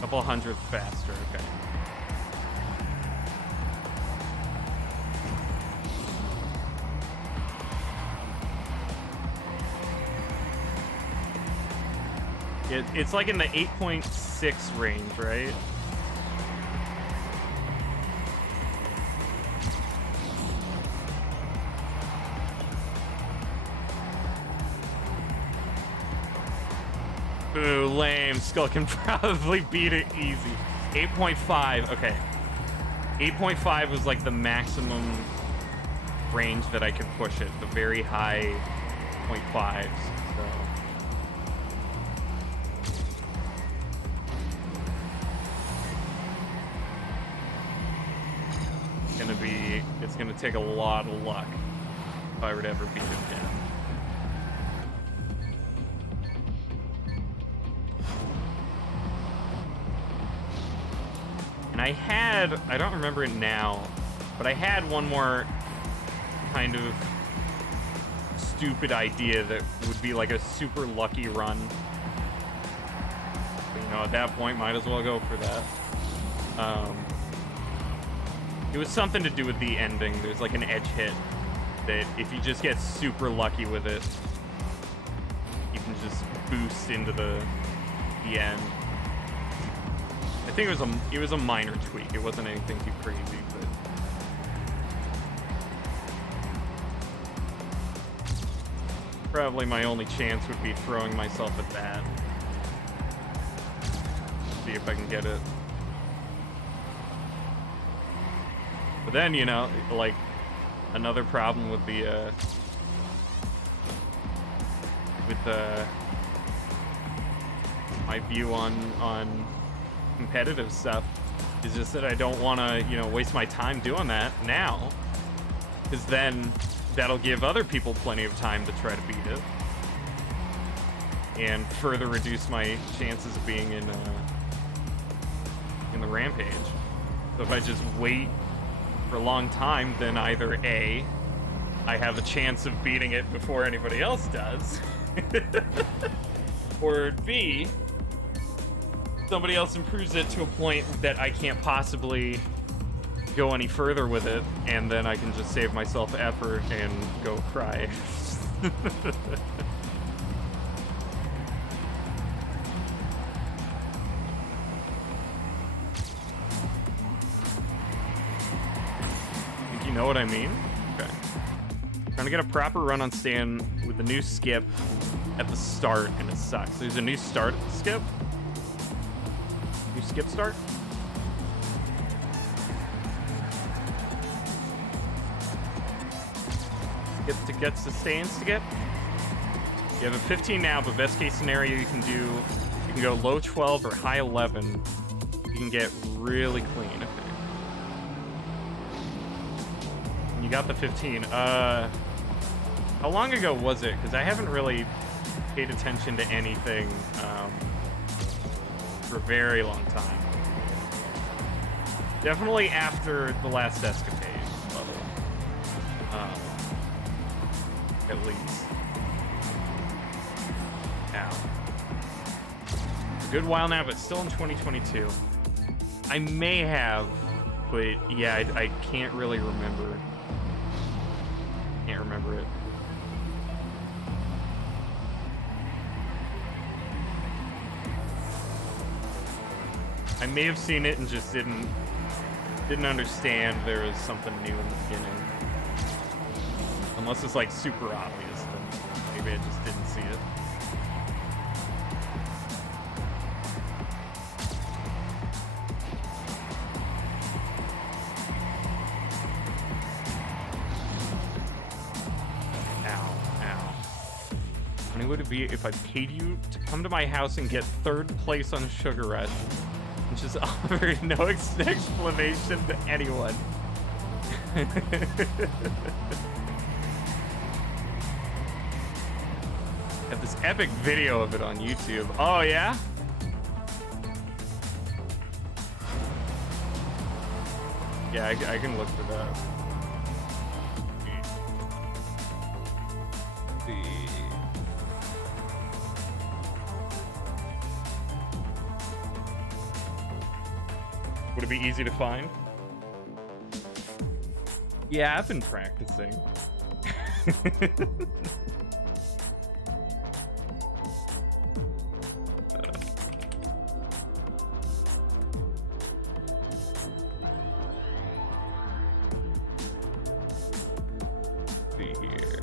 Couple hundred faster, okay. It's like in the 8.6 range, right? Ooh, lame. Skull can probably beat it easy. 8.5, okay. 8.5 was like the maximum range that I could push it. The very high 0.5s, so. It's gonna take a lot of luck if I were to ever beat it again. And I don't remember it now, but I had one more kind of stupid idea that would be like a super lucky run. But, you know, at that point, might as well go for that. It was something to do with the ending. There's like an edge hit that if you just get super lucky with it, you can just boost into the end. I think it was a minor tweak. It wasn't anything too crazy, but probably my only chance would be throwing myself at that. See if I can get it. But then, you know, like, another problem with the, my view on competitive stuff is just that I don't want to, you know, waste my time doing that now. Because then that'll give other people plenty of time to try to beat it. And further reduce my chances of being in the rampage. So if I just wait for a long time, then either A, I have a chance of beating it before anybody else does, or B, somebody else improves it to a point that I can't possibly go any further with it, and then I can just save myself effort and go cry. Think you know what I mean? Okay. Trying to get a proper run on Stan with the new skip at the start, and it sucks. There's a new start skip? New skip start? Skip to get sustains to get? You have a 15 now, but best case scenario you can go low 12 or high 11. You can get really clean. Okay. You got the 15. How long ago was it? Because I haven't really paid attention to anything for a very long time. Definitely after the last escapade level. At least. Now. A good while now, but still in 2022. I may have, but yeah, I can't really remember. Can't remember it. I may have seen it and just didn't understand there was something new in the beginning. Unless it's like super obvious, then maybe I just didn't see it. Would it be if I paid you to come to my house and get 3rd place on Sugar Rush and just offered no explanation to anyone? Have this epic video of it on YouTube. Oh yeah? Yeah, I can look for that. Would it be easy to find? Yeah, I've been practicing. See here.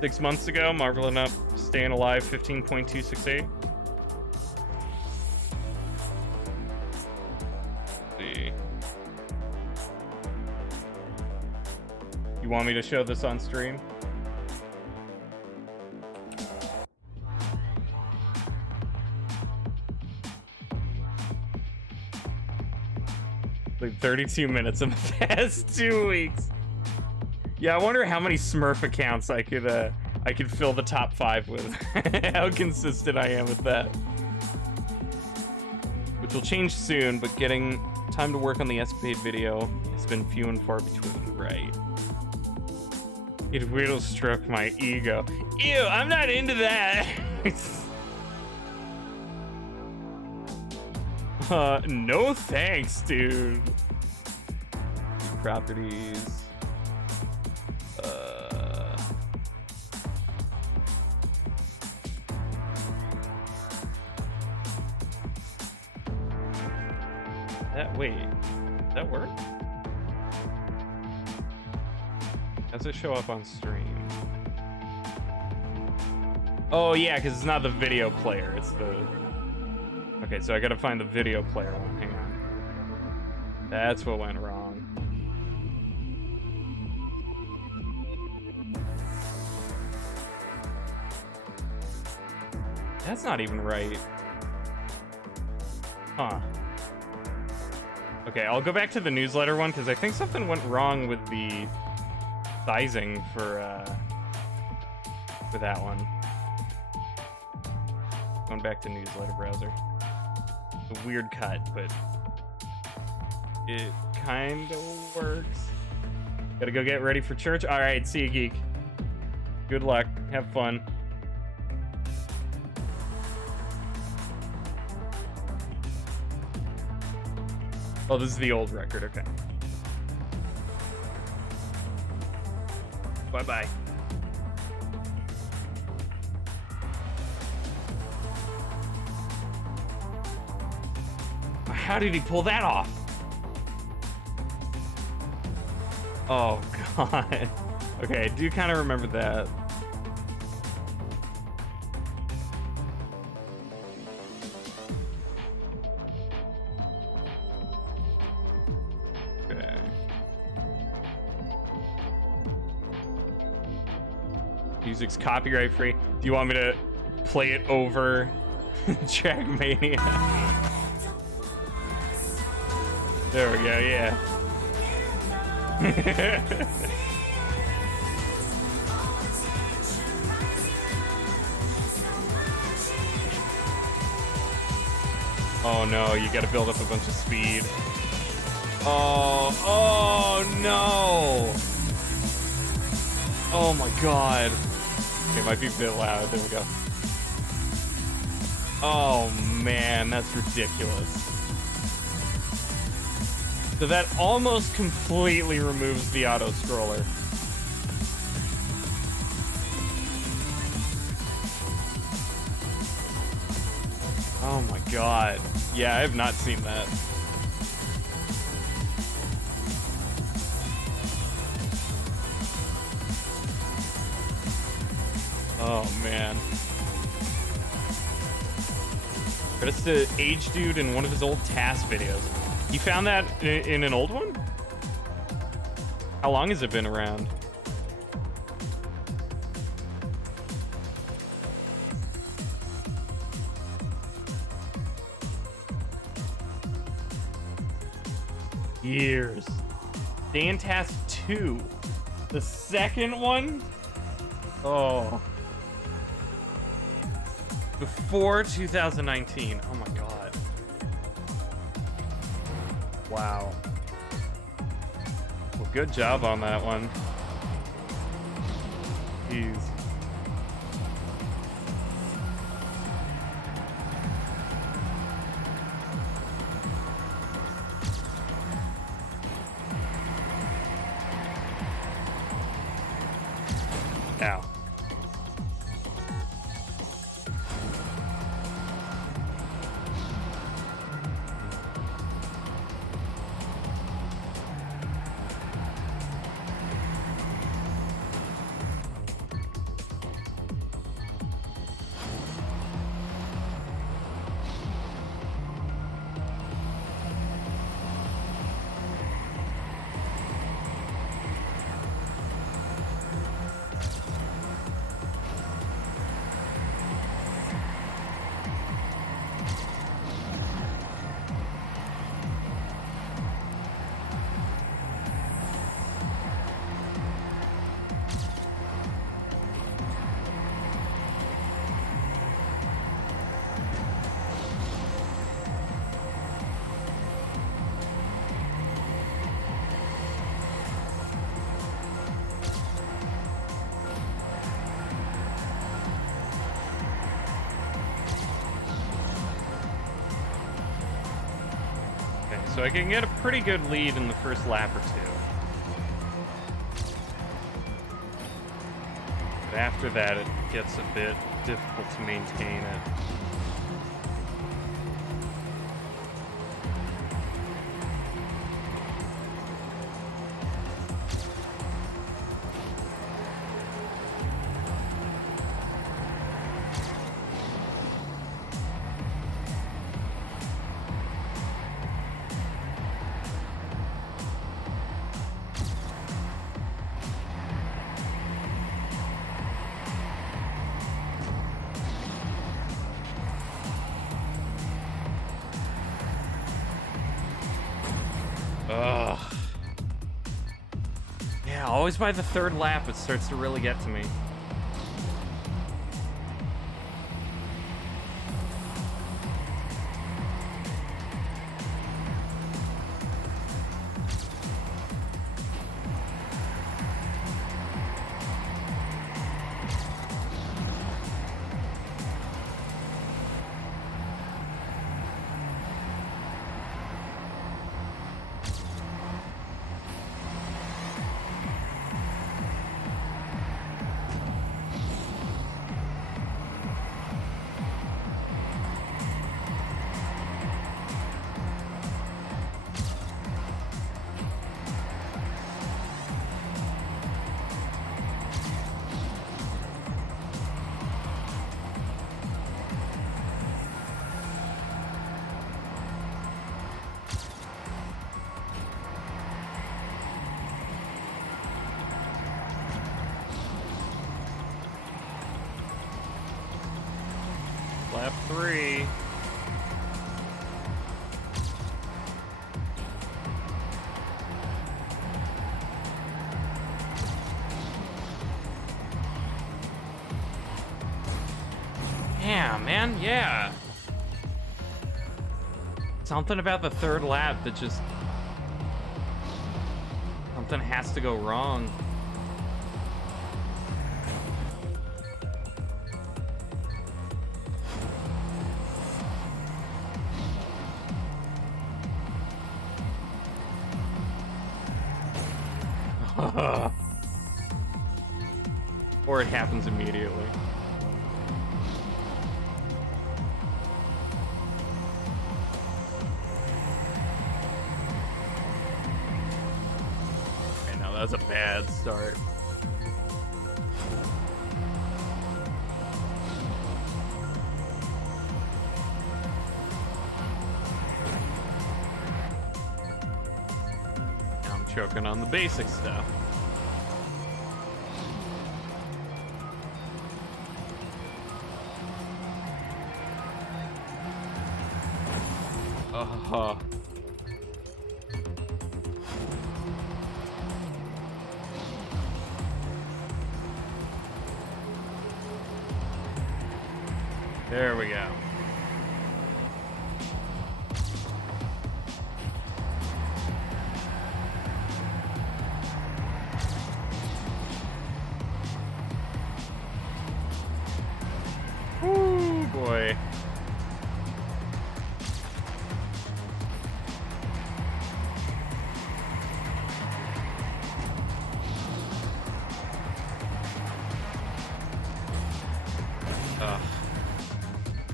Six months ago, marveling up. Staying alive 15.268. See. You want me to show this on stream? Like 32 minutes in the past 2 weeks. Yeah, I wonder how many Smurf accounts I could fill the top 5 with. How consistent I am with that. Which will change soon, but getting time to work on the escapade video has been few and far between, right? It will stroke my ego. Ew, I'm not into that. No thanks, dude. Properties. Wait, does that work? Does it show up on stream? Oh yeah, because it's not the video player, it's the... Okay, so I gotta find the video player one, hang on. That's what went wrong. That's not even right. Huh. Okay, I'll go back to the newsletter one because I think something went wrong with the sizing for that one. Going back to newsletter browser. It's a weird cut, but it kind of works. Gotta go get ready for church. All right, see you, geek. Good luck. Have fun. Oh, this is the old record. Okay. Bye-bye. How did he pull that off? Oh, God. Okay, I do kind of remember that. Okay. Music's copyright free. Do you want me to play it over TrackMania? There we go, yeah. Oh no, you gotta build up a bunch of speed. Oh no! Oh my god. It might be a bit loud, there we go. Oh man, that's ridiculous. So that almost completely removes the auto scroller. Oh my god. Yeah, I have not seen that. Oh man. Credits to Age Dude in one of his old task videos. You found that in an old one? How long has it been around? Years. Dan Task 2. The second one? Oh. Before 2019. Oh my god. Wow. Well, good job on that one. Jeez. Ow. So I can get a pretty good lead in the first lap or two. But after that, it gets a bit difficult to maintain it. Yeah, always by the third lap, it starts to really get to me. Lap 3. Yeah, man, yeah. Something about the third lap that just... Something has to go wrong. Or it happens immediately. Okay, now that's a bad start. Now I'm choking on the basic stuff. There we go. Ooh, boy.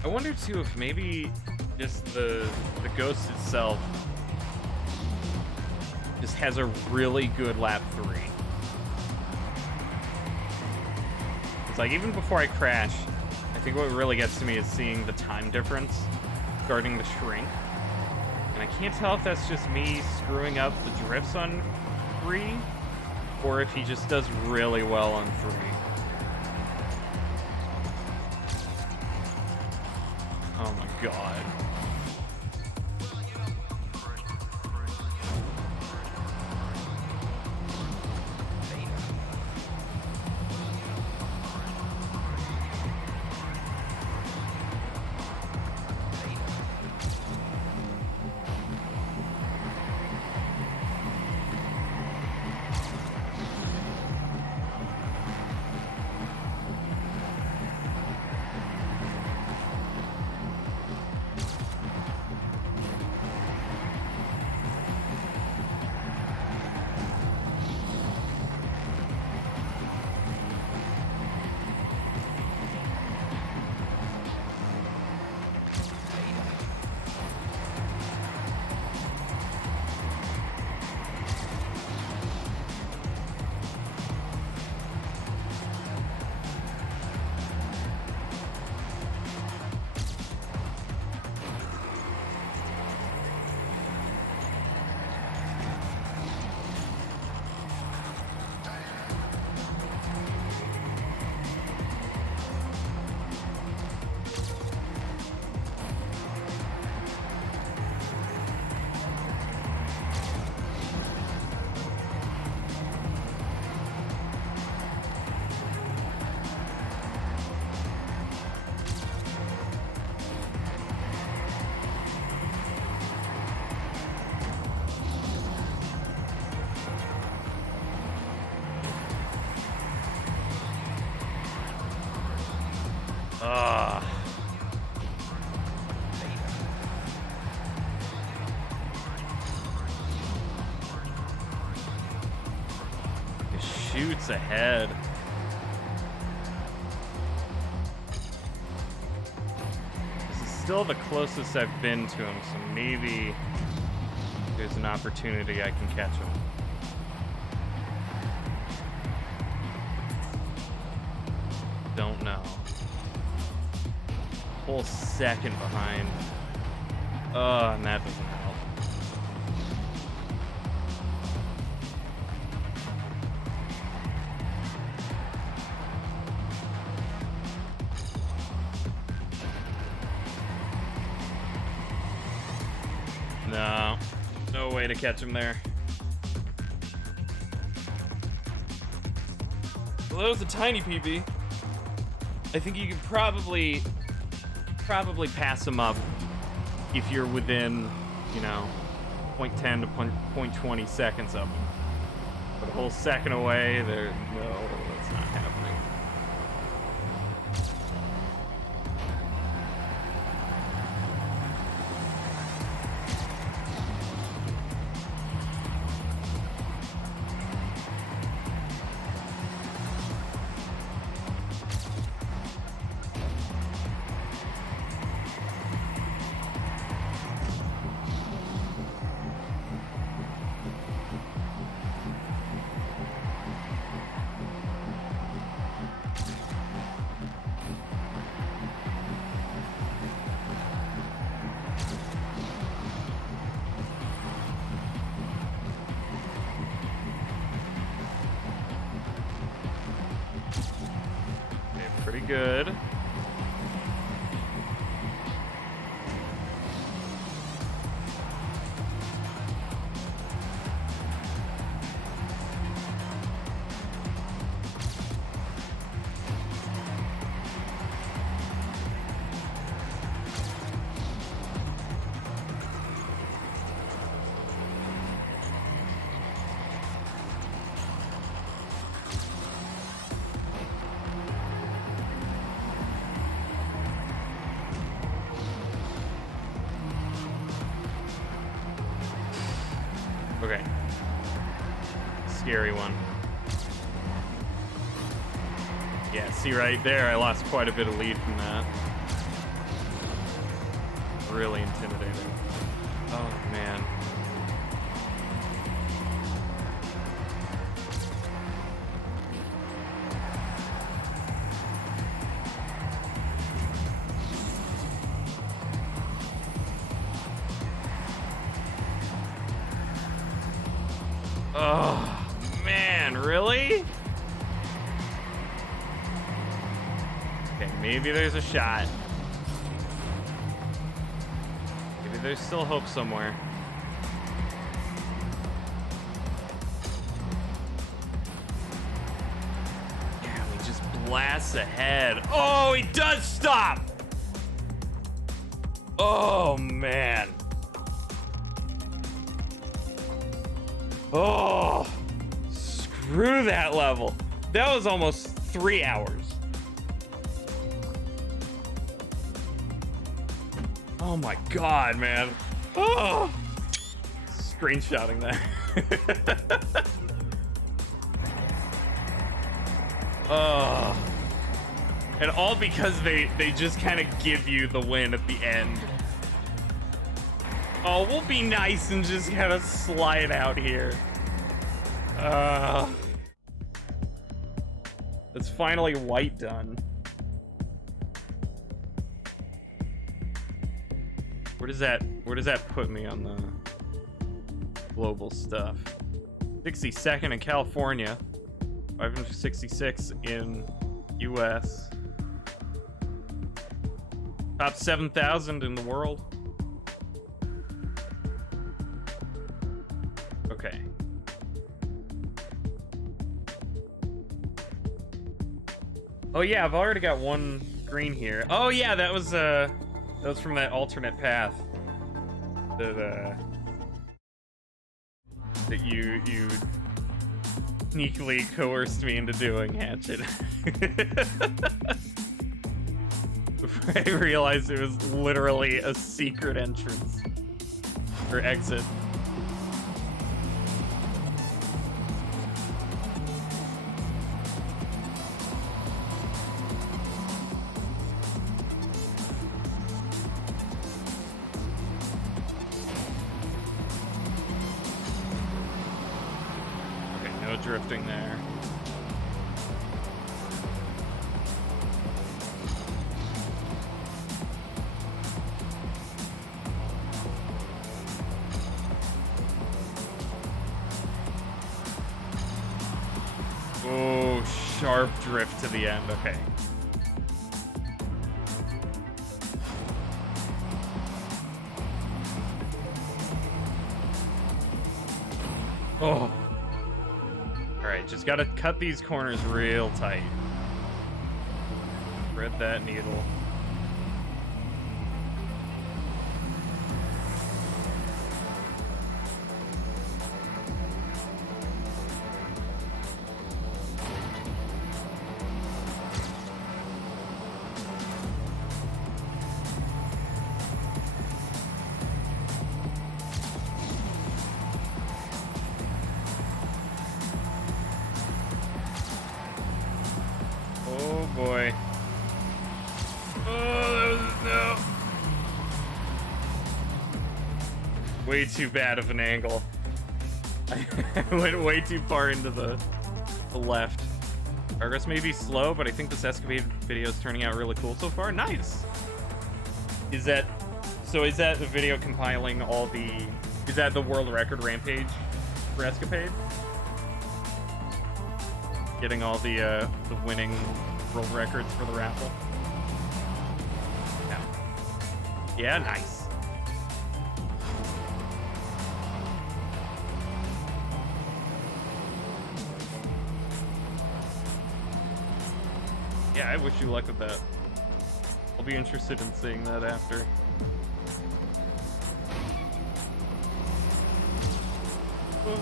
I wonder too if maybe just the ghost itself just has a really good lap 3. It's like even before I crash, I think what really gets to me is seeing the time difference regarding the shrink. And I can't tell if that's just me screwing up the drifts on 3 or if he just does really well on 3. Oh my god. shoots ahead. This is still the closest I've been to him, so maybe there's an opportunity I can catch him. Don't know. Whole second behind. And that doesn't help. No way to catch him there. Well, that was a tiny PB. I think you could probably pass him up if you're within, 0.10 to 0.20 seconds of him. But a whole second away, no, that's not happening. Pretty good. Okay. Scary one. Yeah, see right there, I lost quite a bit of lead from that. Really intimidating. Oh, man. Oh, man, really? Okay, maybe there's a shot. Maybe there's still hope somewhere. Yeah, he just blasts ahead. Oh, he does stop! Oh, man. Oh, screw that level. That was almost 3 hours. Oh my god, man. Oh, screenshotting that. Oh, and all because they just kind of give you the win at the end. Oh, we'll be nice and just kind of slide out here. It's finally white done. Where does that put me on the global stuff? 62nd in California, 566 in US. Top 7,000 in the world. Okay. Oh yeah, I've already got one green here. Oh yeah, that was from that alternate path that you sneakily coerced me into doing, Hatchet. Before I realized it was literally a secret entrance or exit. of drifting there. Oh, sharp drift to the end. Okay. Oh. Alright, just gotta cut these corners real tight. Thread that needle. Oh boy. Oh, no. Way too bad of an angle. I went way too far into the left. Progress may be slow, but I think this escapade video is turning out really cool so far. Nice. Is that the video compiling all the? Is that the world record rampage for escapade? Getting all the winning world records for the raffle. Yeah. Yeah, nice. Yeah, I wish you luck with that. I'll be interested in seeing that after. Oh.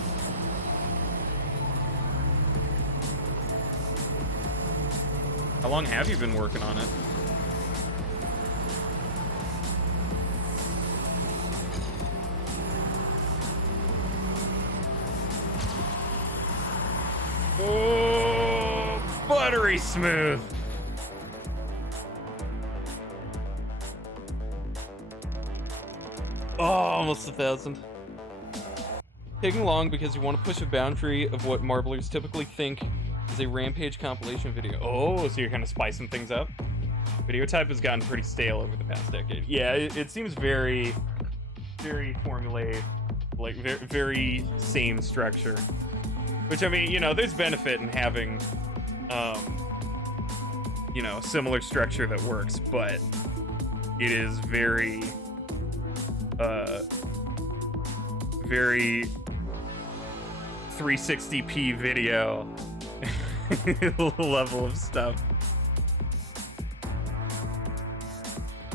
How long have you been working on it? Oh, buttery smooth. Oh, almost 1,000. Taking long because you want to push a boundary of what marblers typically think is a rampage compilation video. Oh, so you're kind of spicing things up? Video type has gotten pretty stale over the past decade. Yeah, it seems very, very formulaic, like very same structure. Which, I mean, you know, there's benefit in having, you know, similar structure that works, but it is very, very 360p video level of stuff.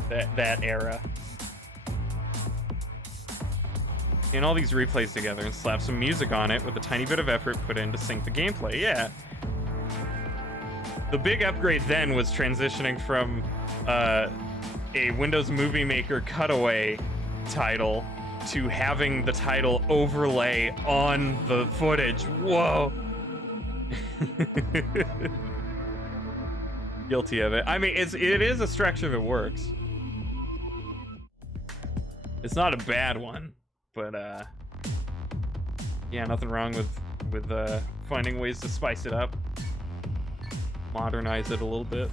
That era. And all these replays together and slap some music on it with a tiny bit of effort put in to sync the gameplay. Yeah. The big upgrade then was transitioning from a Windows Movie Maker cutaway title to having the title overlay on the footage. Whoa. Guilty of it. I mean, it is a structure that works. It's not a bad one, but yeah, nothing wrong with finding ways to spice it up, modernize it a little bit.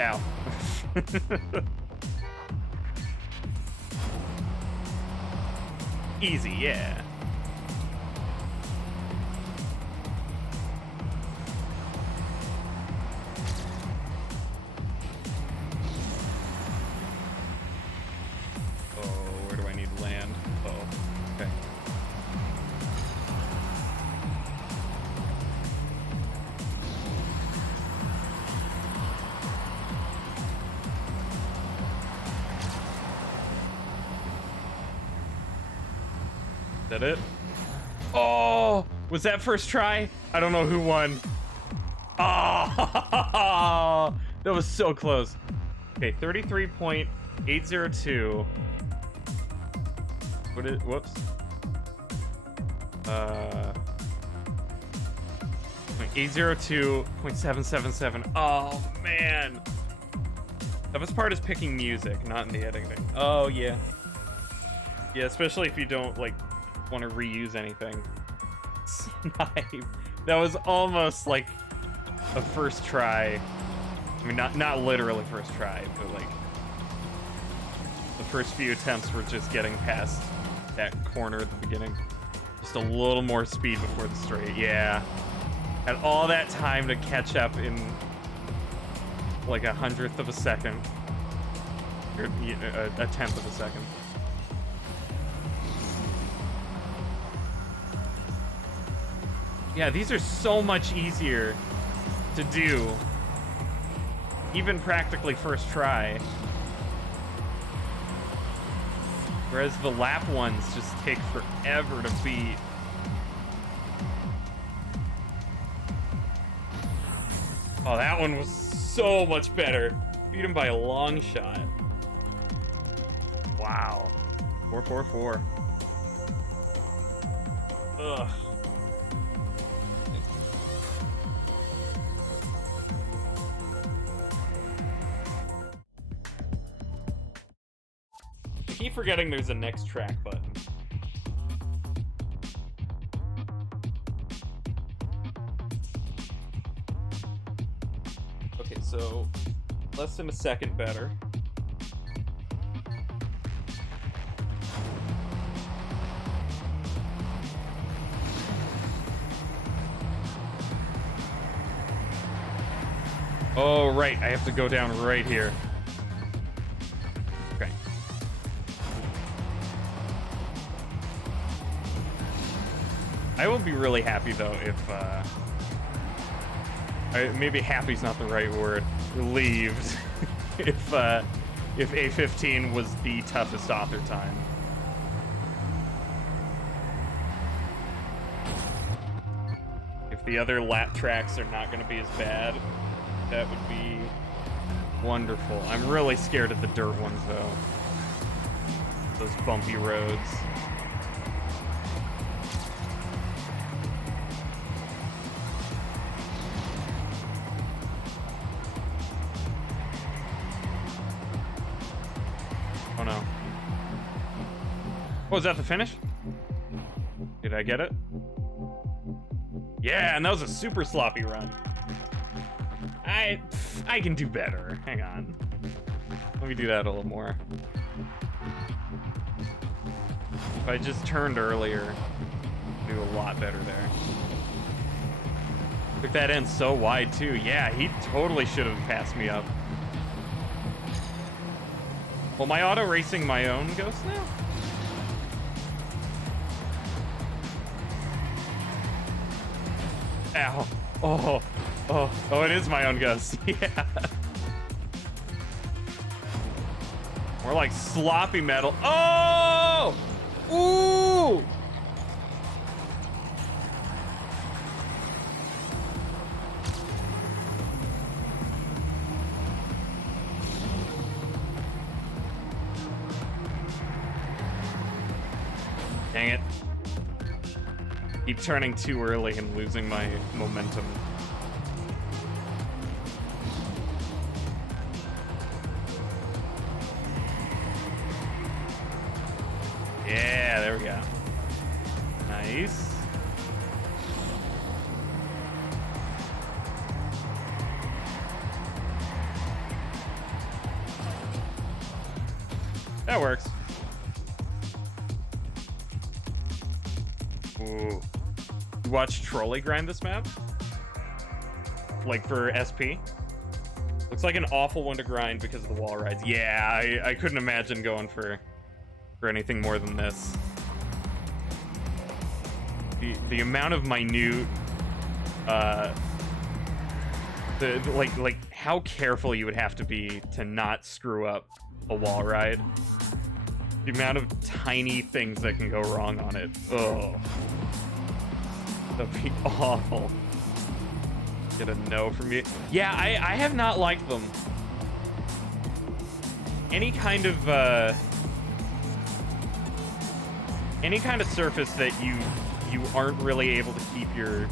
Ow. Easy, yeah. That it? Oh, was that first try? I don't know who won. Oh, that was so close. Okay, 33.802. What is, whoops. 802.777. Oh, man. Toughest part is picking music, not in the editing. Oh, yeah. Yeah, especially if you don't, like, want to reuse anything. Snipe. That was almost like a first try. I mean, not literally first try, but like the first few attempts were just getting past that corner at the beginning. Just a little more speed before the straight. Yeah. Had all that time to catch up in like 1/100th of a second. Or a 10th of a second. Yeah, these are so much easier to do. Even practically first try. Whereas the lap ones just take forever to beat. Oh, that one was so much better. Beat him by a long shot. Wow. 444. Ugh. I keep forgetting there's a next track button. Okay, so less than a second better. Oh, right, I have to go down right here. Okay. I will be really happy, though, if, maybe happy's not the right word. Relieved. if A15 was the toughest author time. If the other lap tracks are not going to be as bad, that would be wonderful. I'm really scared of the dirt ones, though. Those bumpy roads. Oh no. Oh, is that the finish? Did I get it? Yeah, and that was a super sloppy run. I can do better. Hang on. Let me do that a little more. If I just turned earlier, I'd do a lot better there. Took that in so wide too. Yeah, he totally should have passed me up. Well, am I auto racing my own ghost now? Ow. Oh, it is my own ghost. Yeah. More like sloppy metal. Oh! Ooh! Dang it. Keep turning too early and losing my momentum. Yeah, there we go. Nice. That works. Ooh. You watch Trolley grind this map? Like for SP? Looks like an awful one to grind because of the wall rides. Yeah, I couldn't imagine going for anything more than this. The amount of minute like how careful you would have to be to not screw up a wall ride. The amount of tiny things that can go wrong on it. Oh. That'd be awful. Get a no from you. Yeah, I have not liked them. Any kind of surface that you aren't really able to keep your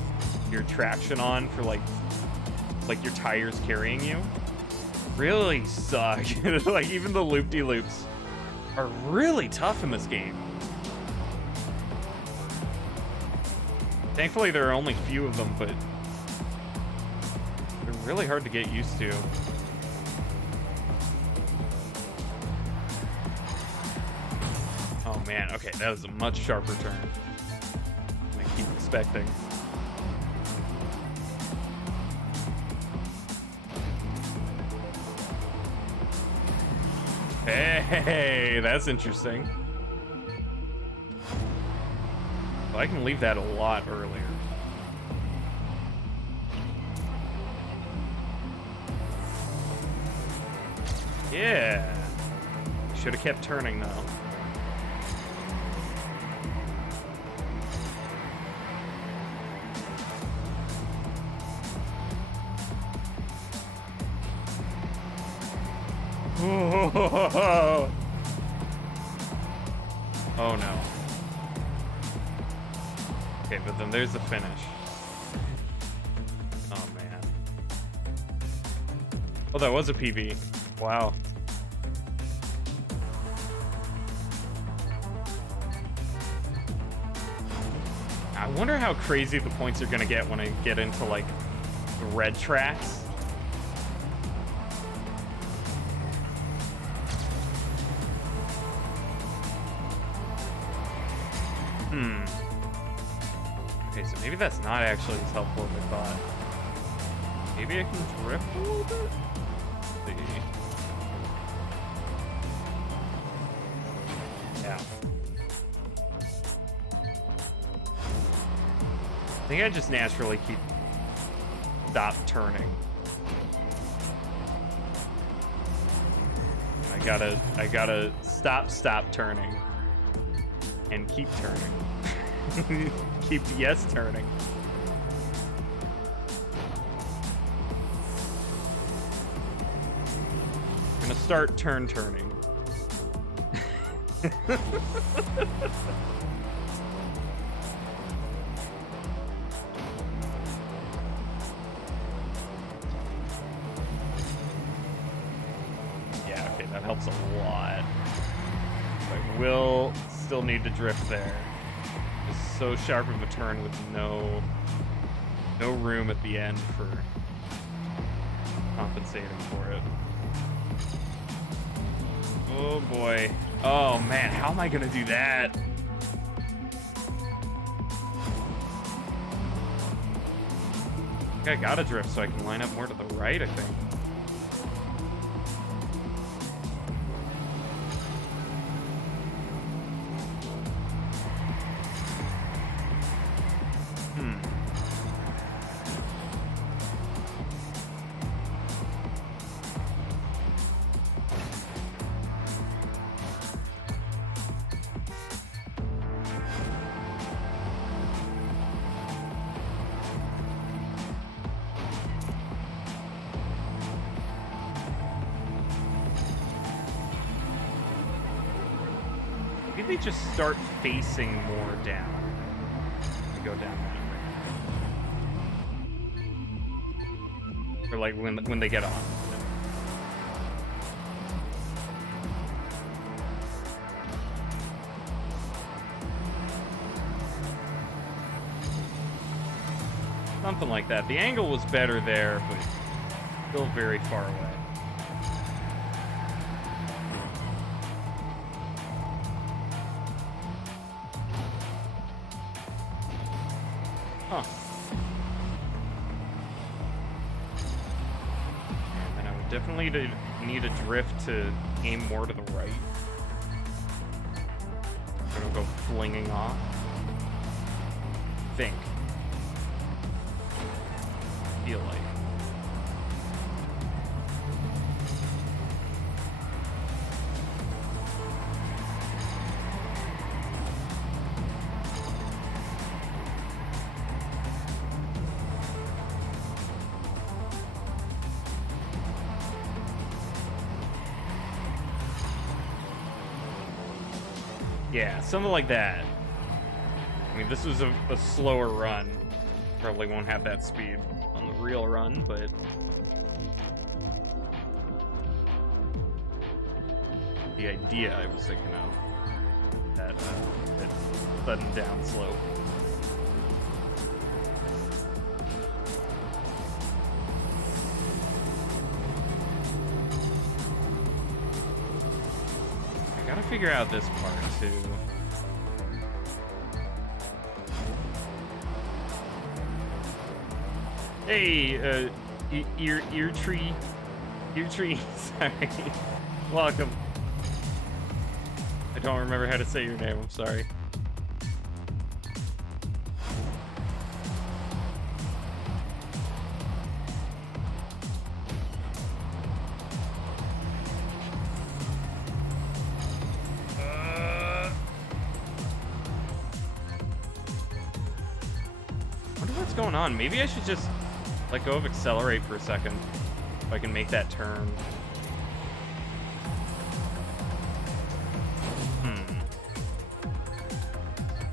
traction on for like your tires carrying you really suck. Like even the loop-de-loops are really tough in this game. Thankfully, there are only few of them, but they're really hard to get used to. Oh man, okay, that was a much sharper turn than I keep expecting. Hey, that's interesting. Well, I can leave that a lot earlier. Yeah. Should have kept turning though. Oh no. Okay, but then there's the finish. Oh man. Oh, that was a PB. Wow. I wonder how crazy the points are gonna get when I get into like the red tracks. Okay, so maybe that's not actually as helpful as I thought. Maybe I can drift a little bit? Let's see. Yeah. I think I just naturally keep turning. I gotta stop turning. And keep turning. Keep turning. I'm gonna start turning. Yeah, okay, that helps a lot. I will still need to drift there. Just so sharp of a turn with no room at the end for compensating for it. Oh boy. Oh man, how am I gonna do that? I gotta drift so I can line up more to the right, I think. Maybe they just start facing more down. Go down that way. Or like when they get on. Something like that. The angle was better there, but still very far away. Huh. And I would definitely need a drift to aim more to the right. So it'll go flinging off. Think. Feel like. Yeah, something like that. I mean, this was a slower run. Probably won't have that speed on the real run, but the idea I was thinking of, that sudden down slope. figure out this part too. Hey, ear tree, sorry. Welcome. I don't remember how to say your name, I'm sorry. Going on? Maybe I should just let go of accelerate for a second if I can make that turn.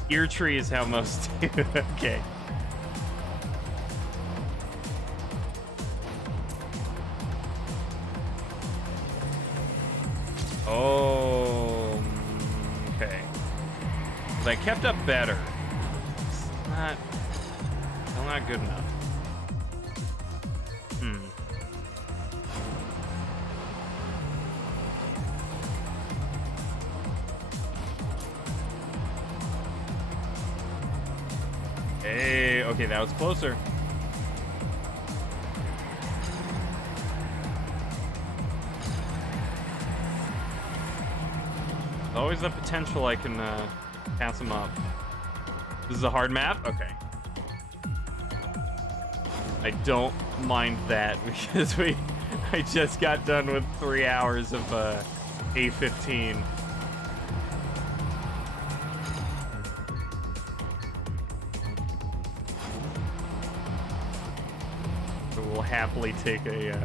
Ear tree is how most do. Okay. Oh, okay. But I kept up better. It's not good enough. Hey, okay, that was closer. There's always the potential I can pass him up. This is a hard map? Okay. I don't mind that because I just got done with 3 hours of A15. So we'll happily take a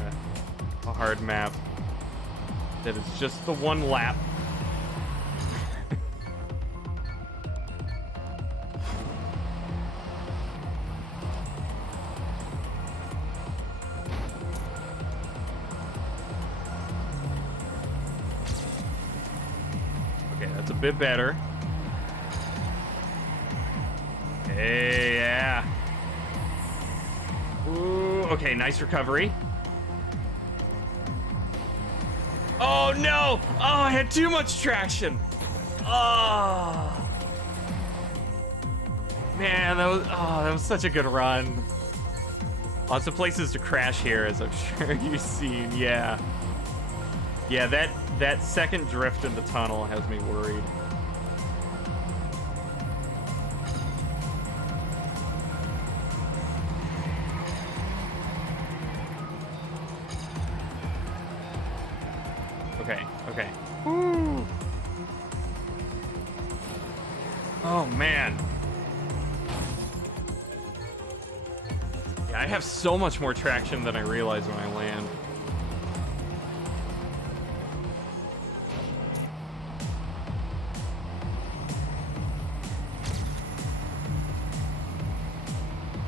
hard map that is just the one lap. A bit better. Hey, yeah. Ooh, okay, nice recovery. Oh no! Oh, I had too much traction. Oh. Man, that was such a good run. Lots of places to crash here, as I'm sure you've seen. Yeah. Yeah, that second drift in the tunnel has me worried. Okay. Woo. Oh man. Yeah, I have so much more traction than I realize when I land.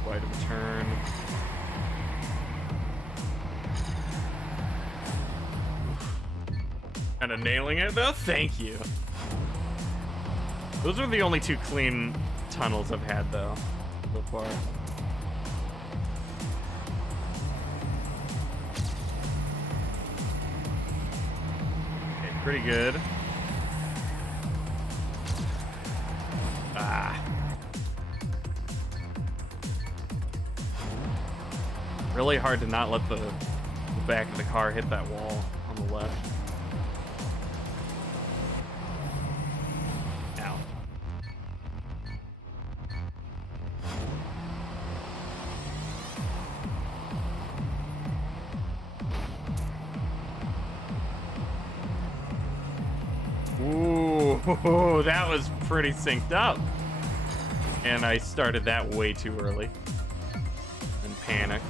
Quite a turn. Kind of nailing it though. Thank you. Those are the only 2 clean tunnels I've had though so far. Okay, pretty good. Really hard to not let the back of the car hit that wall on the left. Ow. Ooh, that was pretty synced up. And I started that way too early. And panicked.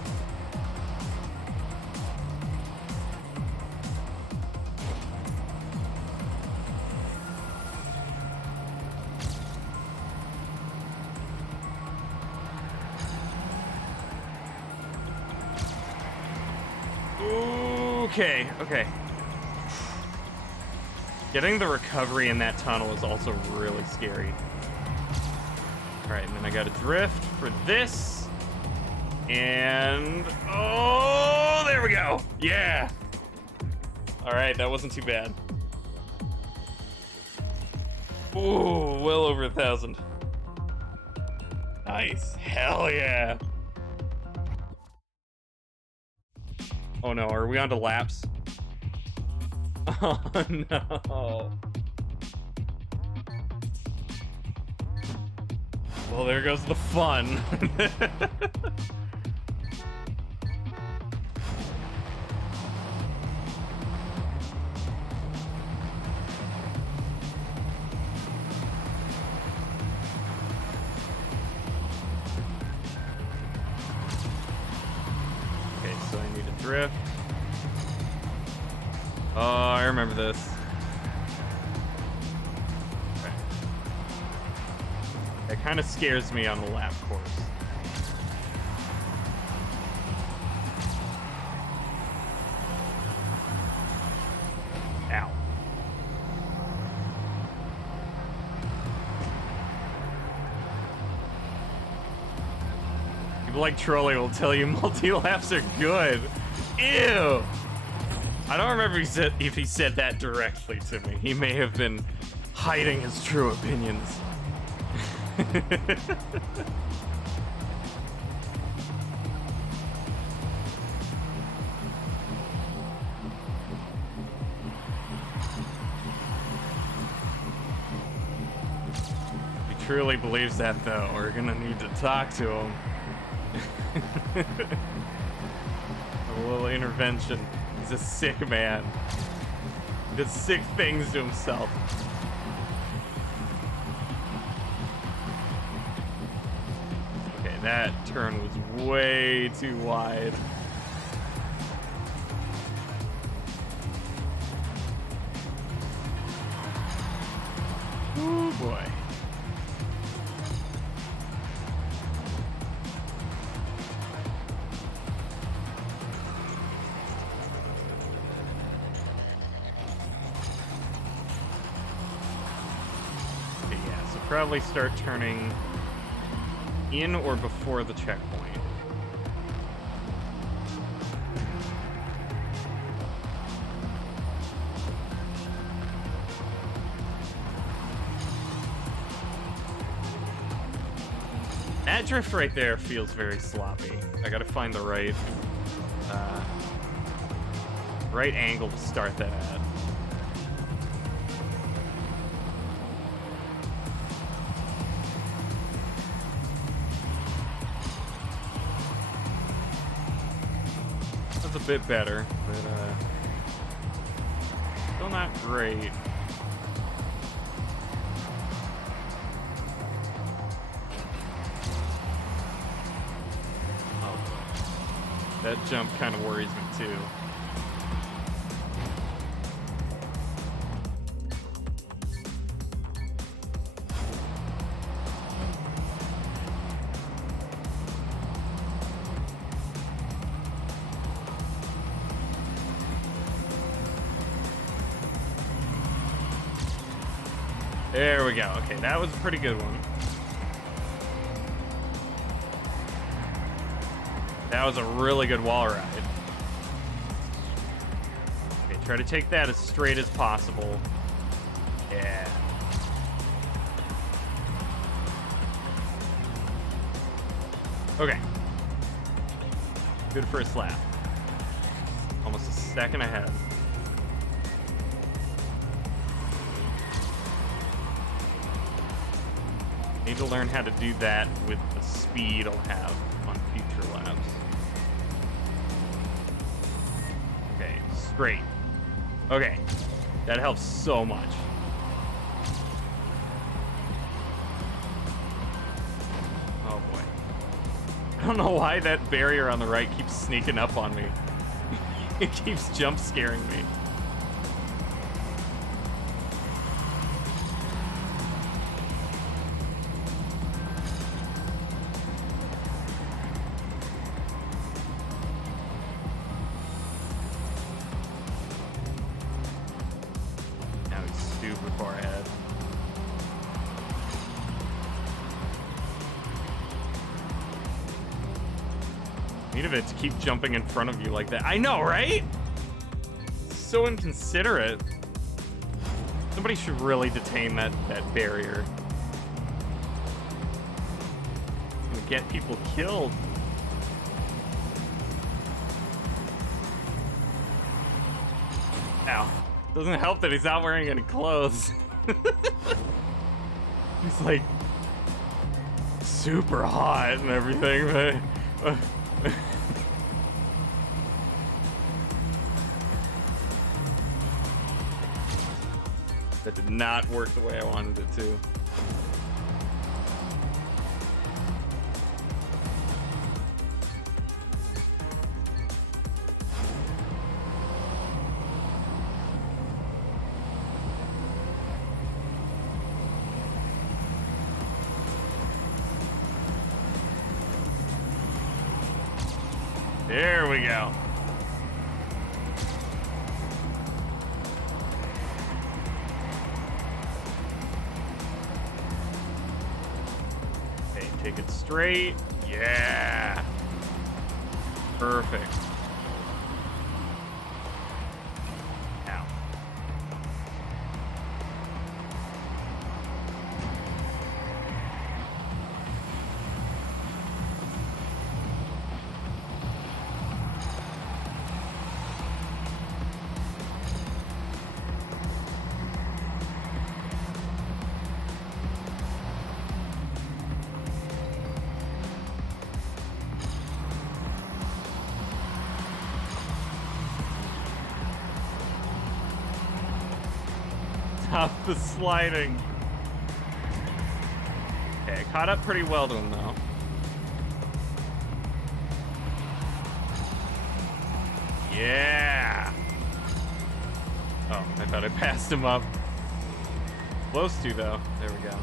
Okay. Getting the recovery in that tunnel is also really scary. Alright, and then I got a drift for this. And... oh, there we go! Yeah! Alright, that wasn't too bad. Ooh, well over 1,000. Nice. Hell yeah. Oh no, are we on to laps? Oh no. Well, there goes the fun. Okay, so I need a drift. Oh, I remember this. Okay. That kind of scares me on the lap course. Ow. People like Trolley will tell you multi-laps are good. Ew! I don't remember if he said that directly to me. He may have been hiding his true opinions. If he truly believes that, though, we're gonna need to talk to him. A little intervention. He's a sick man. He does sick things to himself. Okay, that turn was way too wide. Oh boy. Probably start turning in or before the checkpoint. That drift right there feels very sloppy. I gotta find the right angle to start that at. A bit better, but still not great. Oh, that jump kind of worries me too. There we go. Okay, that was a pretty good one. That was a really good wall ride. Okay, try to take that as straight as possible. Yeah. Okay. Good first lap. Almost a second ahead. Need to learn how to do that with the speed I'll have on future laps. Okay, straight. Okay, that helps so much. Oh boy. I don't know why that barrier on the right keeps sneaking up on me. It keeps jump scaring me. Of it to keep jumping in front of you like that. I know, right? So inconsiderate. Somebody should really detain that barrier. It's gonna get people killed. Ow. Doesn't help that he's not wearing any clothes. He's like super hot and everything, but that did not work the way I wanted it to. There we go. Okay, take it straight. Yeah. Perfect. Ow. Stop the sliding. Okay, caught up pretty well to him though. Yeah. Oh, I thought I passed him up. Close to though. There we go.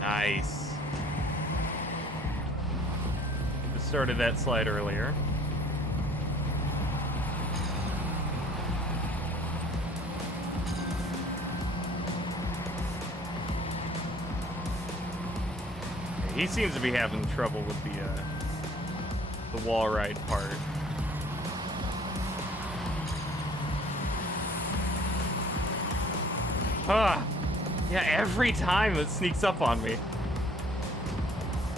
Nice. Just started that slide earlier. He seems to be having trouble with the wall ride part. Ah. Yeah, every time it sneaks up on me.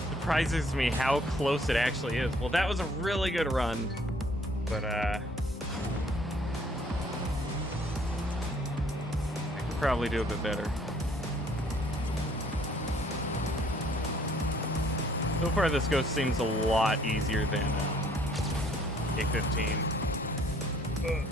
Surprises me how close it actually is. Well, that was a really good run. But, I could probably do a bit better. So far, this ghost seems a lot easier than A15. Ugh.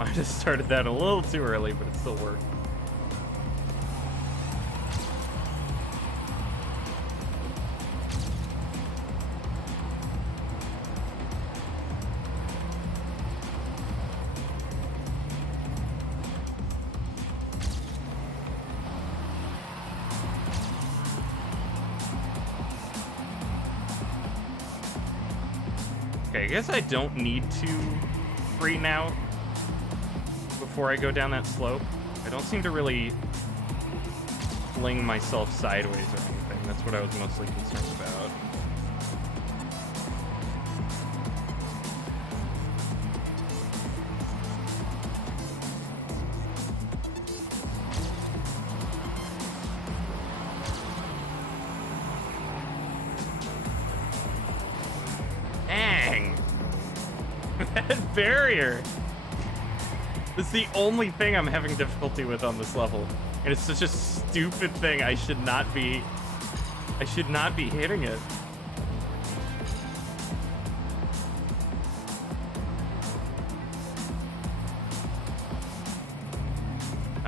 I just started that a little too early, but it still worked. Okay, I guess I don't need to straighten out before I go down that slope. I don't seem to really fling myself sideways or anything. That's what I was mostly concerned about. Dang! That barrier! This is the only thing I'm having difficulty with on this level. And it's such a stupid thing. I should not be hitting it.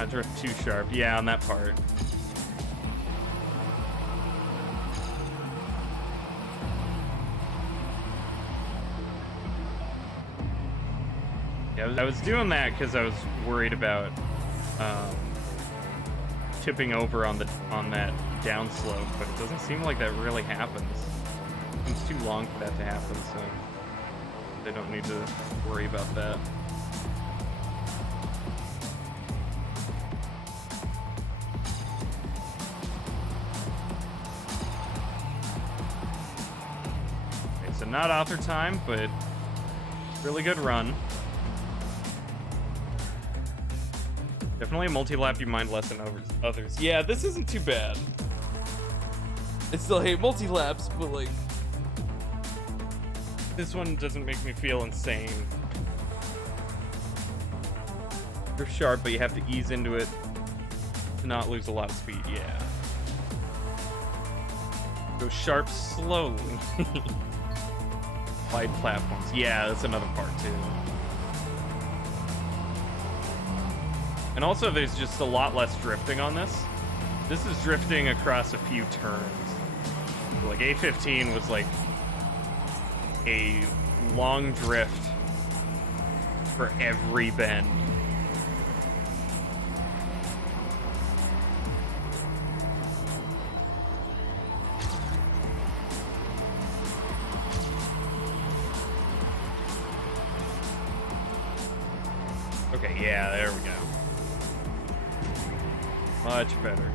I drift too sharp. Yeah, on that part. Yeah, I was doing that because I was worried about tipping over on that downslope, but it doesn't seem like that really happens. It's too long for that to happen, so they don't need to worry about that. Okay, so not author time, but really good run. Definitely a multi-lap you mind less than others. Yeah, this isn't too bad. I still hate multi-laps, but like, this one doesn't make me feel insane. You're sharp, but you have to ease into it to not lose a lot of speed. Yeah. Go sharp slowly. Wide platforms. Yeah, that's another part too. And also, there's just a lot less drifting on this. This is drifting across a few turns. Like, A15 was like a long drift for every bend. Okay, yeah, there we go. Much better.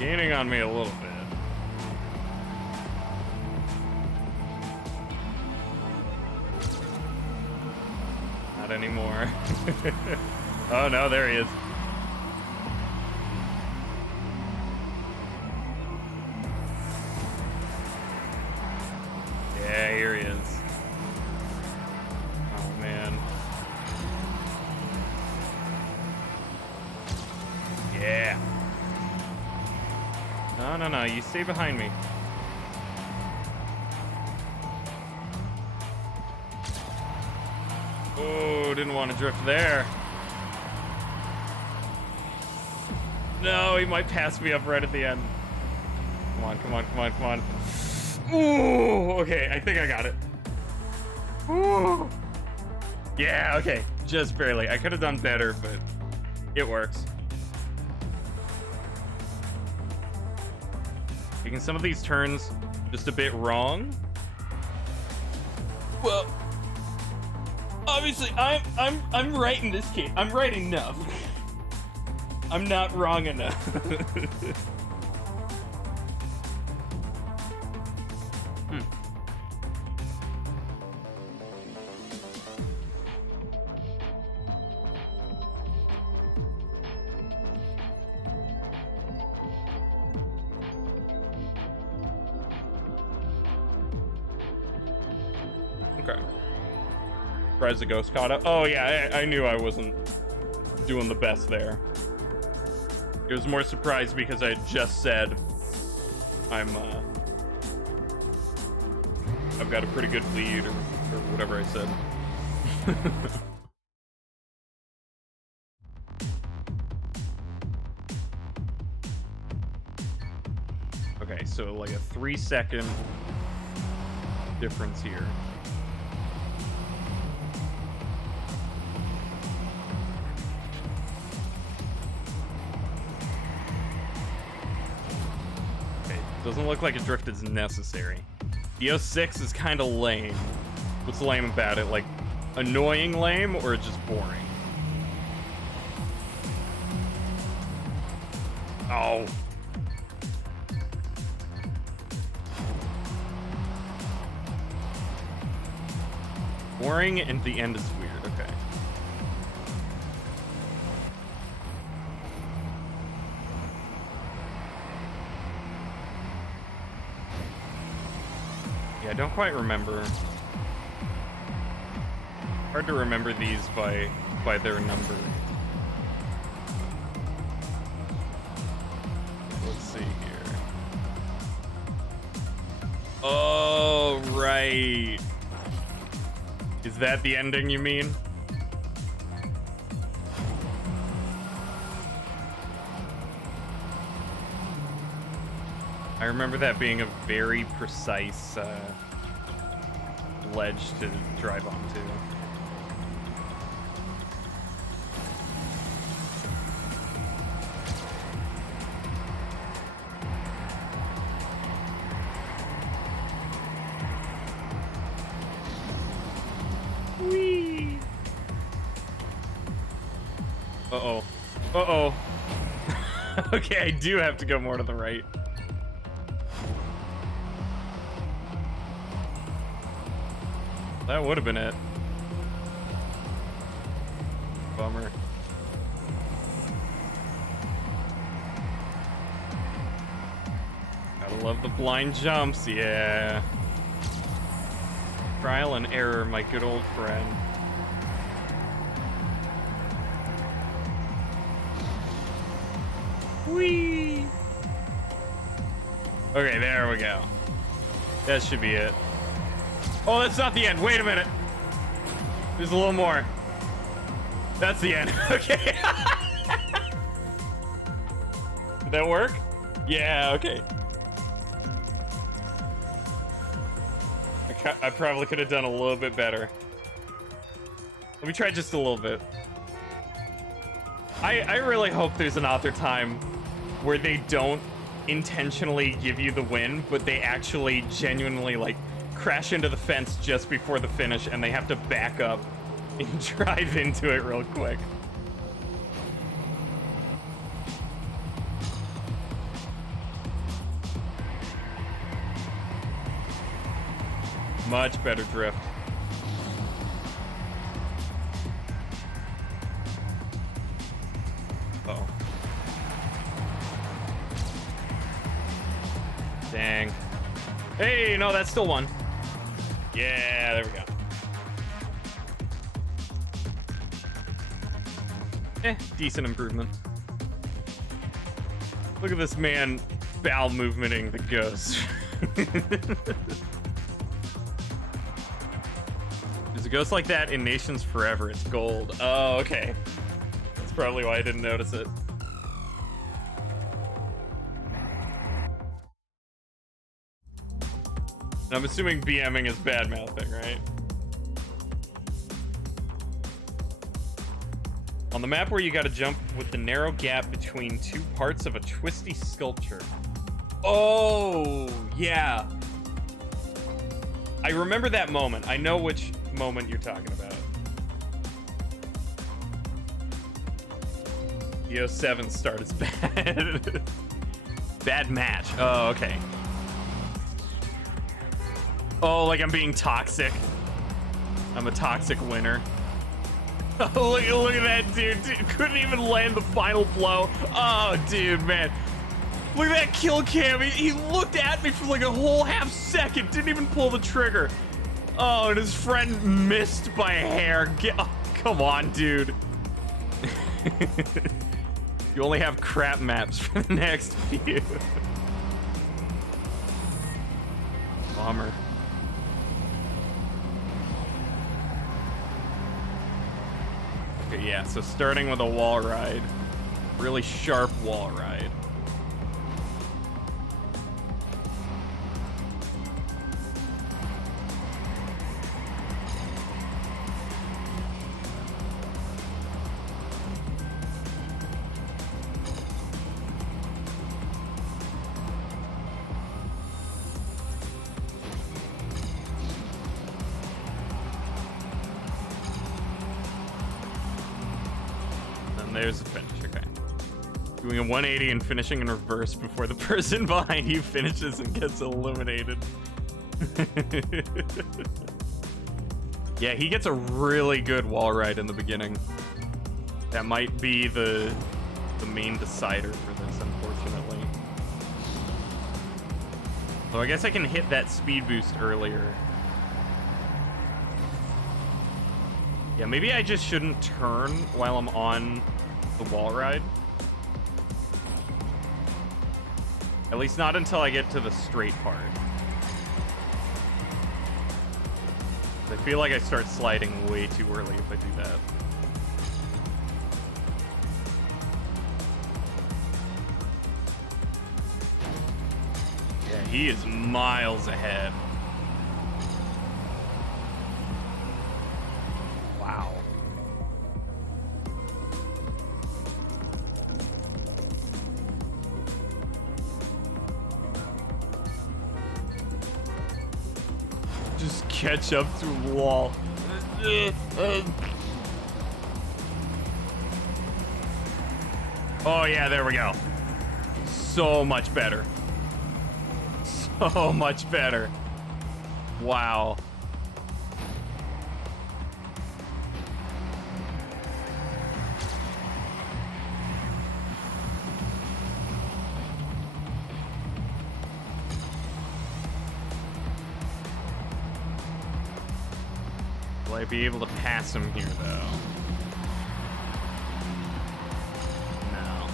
Gaining on me a little bit. Not anymore. Oh no, there he is. Yeah, here he is. Oh man. Yeah. No, you stay behind me. Oh, didn't want to drift there. No, he might pass me up right at the end. Come on, come on, come on, come on. Ooh, okay, I think I got it. Ooh. Yeah, okay, just barely. I could have done better, but it works. Taking some of these turns just a bit wrong. Well, obviously I'm right in this case. I'm right enough. I'm not wrong enough. Okay. Surprised the ghost caught up. Oh yeah, I knew I wasn't doing the best there. It was more surprised because I had just said I've got a pretty good lead, or whatever I said. Okay, so like a 3-second difference here. Okay, doesn't look like a drift is necessary. The 06 is kind of lame. What's lame about it? Like, annoying lame or just boring? Oh. Boring and the end is weird. Okay. Yeah, I don't quite remember. Hard to remember these by their number. Let's see here. Oh, right. Is that the ending you mean? I remember that being a very precise ledge to drive onto. Whee! Uh-oh. Uh-oh. Okay, I do have to go more to the right. That would have been it. Bummer. Gotta love the blind jumps, yeah. Trial and error, my good old friend. Whee! Okay, there we go. That should be it. Oh, that's not the end. Wait a minute. There's a little more. That's the end. Okay. Did that work? Yeah, okay. I probably could have done a little bit better. Let me try just a little bit. I really hope there's an author time where they don't intentionally give you the win, but they actually genuinely, like, crash into the fence just before the finish and they have to back up and drive into it real quick. Much better drift. Uh-oh. Dang. Hey, no, that's still one. Yeah, there we go. Decent improvement. Look at this man bowel movementing the ghost. There's a ghost like that in Nations Forever. It's gold. Oh, okay. That's probably why I didn't notice it. And I'm assuming BMing is bad mouthing, right? On the map where you gotta jump with the narrow gap between two parts of a twisty sculpture. Oh, yeah. I remember that moment. I know which moment you're talking about. The 07 start is bad. Bad match. Oh, okay. Oh, like I'm being toxic. I'm a toxic winner. Oh, look at that dude. Couldn't even land the final blow. Oh, dude, man. Look at that kill cam. He looked at me for like a whole half second. Didn't even pull the trigger. Oh, and his friend missed by a hair. Oh, come on, dude. You only have crap maps for the next few. Bummer. Okay, yeah, so starting with a wall ride. Really sharp wall ride. there's the finish. Okay. Doing a 180 and finishing in reverse before the person behind you finishes and gets eliminated. Yeah, he gets a really good wall ride in the beginning. That might be the main decider for this, unfortunately. So I guess I can hit that speed boost earlier. Yeah, maybe I just shouldn't turn while I'm on the wall ride. At least not until I get to the straight part. I feel like I start sliding way too early if I do that. Yeah, he is miles ahead. Wow. Just catch up through the wall. Oh yeah, there we go. So much better. So much better. Wow. Will I be able to pass him here, though? No.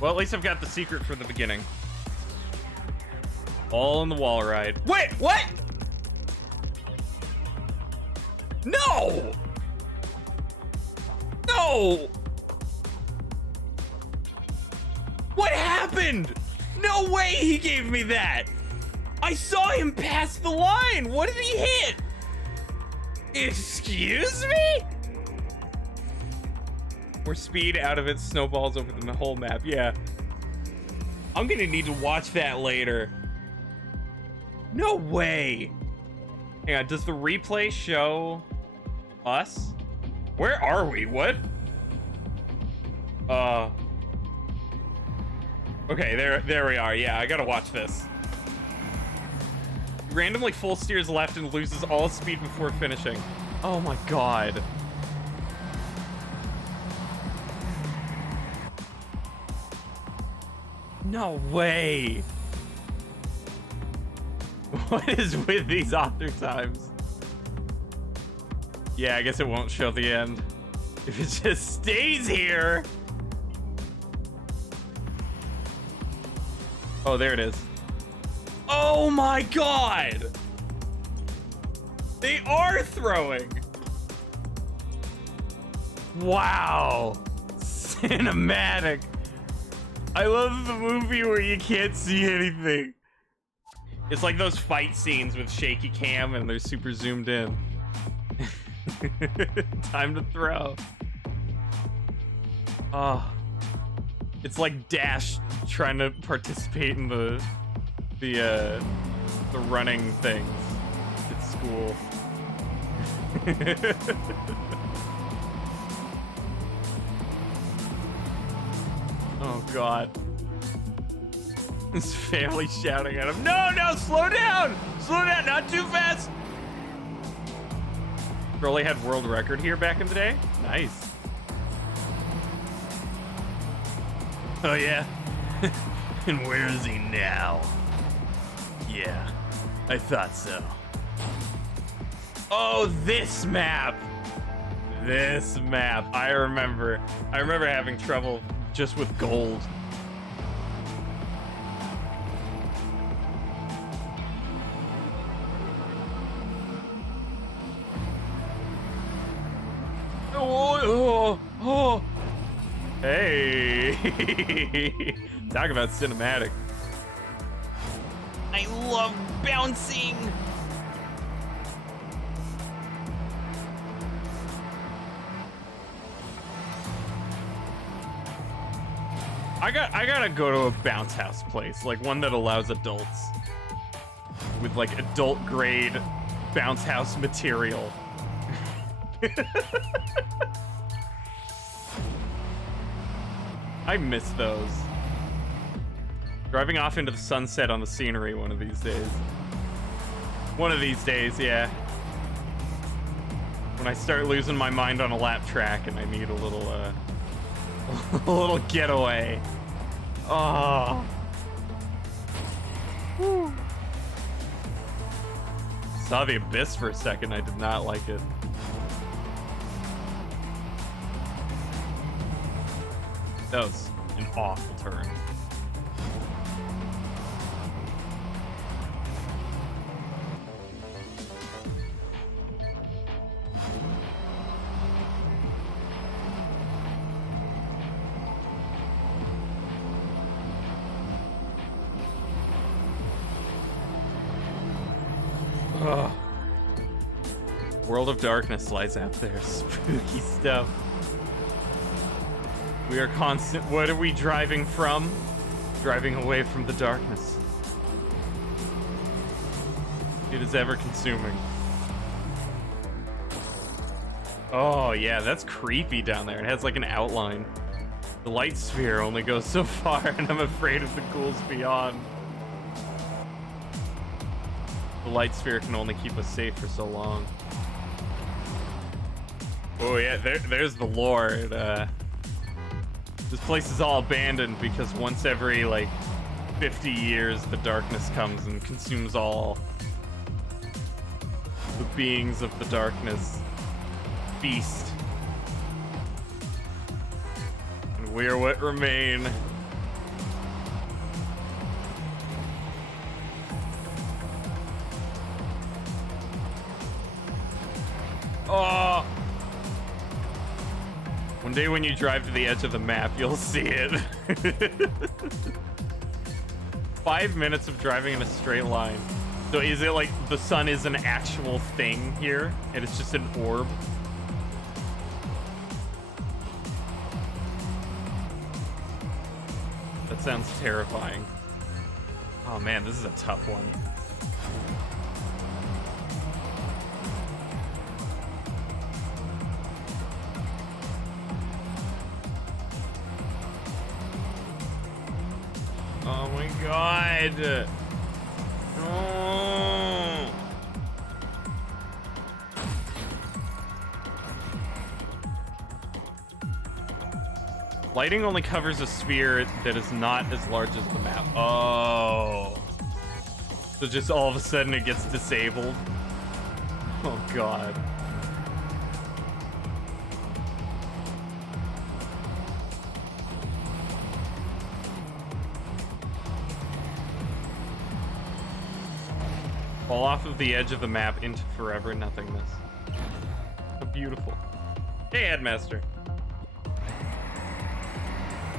Well, at least I've got the secret for the beginning. All in the wall ride. Wait, what? No! No! What happened? No way he gave me that! I saw him pass the line! What did he hit? Excuse me? More speed out of it, snowballs over the whole map. Yeah. I'm gonna need to watch that later. No way. Hang on, does the replay show us? Where are we? What? Okay, there we are. Yeah, I gotta watch this. Randomly full steers left and loses all speed before finishing. Oh my god. No way. What is with these author times? Yeah, I guess it won't show the end. If it just stays here. Oh, there it is. Oh my god! They are throwing! Wow! Cinematic! I love the movie where you can't see anything. It's like those fight scenes with shaky cam and they're super zoomed in. Time to throw. Oh. It's like Dash trying to participate in the running things at school. Oh god. His family shouting at him, no, slow down! Slow down, not too fast! Broly had world record here back in the day? Nice. Oh yeah? And where is he now? Yeah, I thought so. Oh, this map! This map. I remember having trouble just with gold. Oh. Hey. Talk about cinematic. I love bouncing. I gotta go to a bounce house place, like one that allows adults with like adult grade bounce house material. I miss those. Driving off into the sunset on the scenery one of these days. One of these days, yeah. When I start losing my mind on a lap track and I need a little, a little getaway. Oh. Whew. Saw the abyss for a second. I did not like it. That was an awful turn. Ugh. World of Darkness lies out there. Spooky stuff. We are constant. What are we driving from? Driving away from the darkness. It is ever consuming. Oh, yeah, that's creepy down there. It has like an outline. The light sphere only goes so far, and I'm afraid of the ghouls beyond. The light sphere can only keep us safe for so long. Oh yeah, there's the lore. This place is all abandoned because once every like 50 years the darkness comes and consumes all the beings of the darkness. Feast. And we are what remain. Oh! One day when you drive to the edge of the map, you'll see it. 5 minutes of driving in a straight line. So is it like the sun is an actual thing here, and it's just an orb? That sounds terrifying. Oh man, this is a tough one. Oh my god. No. Lighting only covers a sphere that is not as large as the map. Oh. So just all of a sudden it gets disabled. Oh god. Fall off of the edge of the map into forever nothingness. How beautiful. Hey, Headmaster.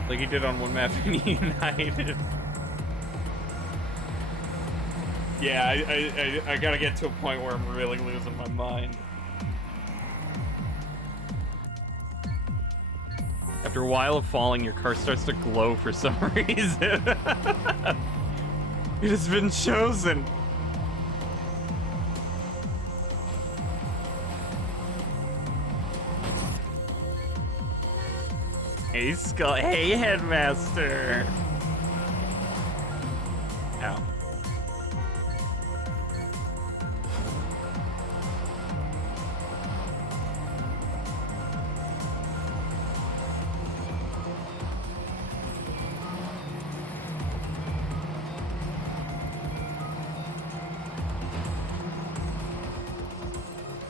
Like he did on one map in United. Yeah, I gotta get to a point where I'm really losing my mind. After a while of falling, your car starts to glow for some reason. It has been chosen. Hey, Skull. Hey, Headmaster. Ow.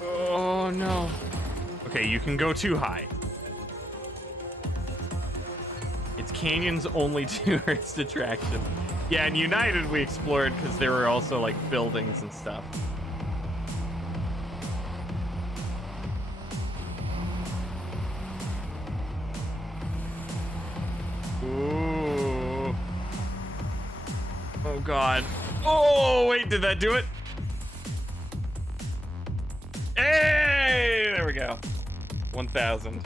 Oh, no. Okay, you can go too high. Canyon's only tourist attraction. Yeah, in United we explored because there were also like buildings and stuff. Ooh. Oh god. Oh wait, did that do it? Hey, there we go. 1,000.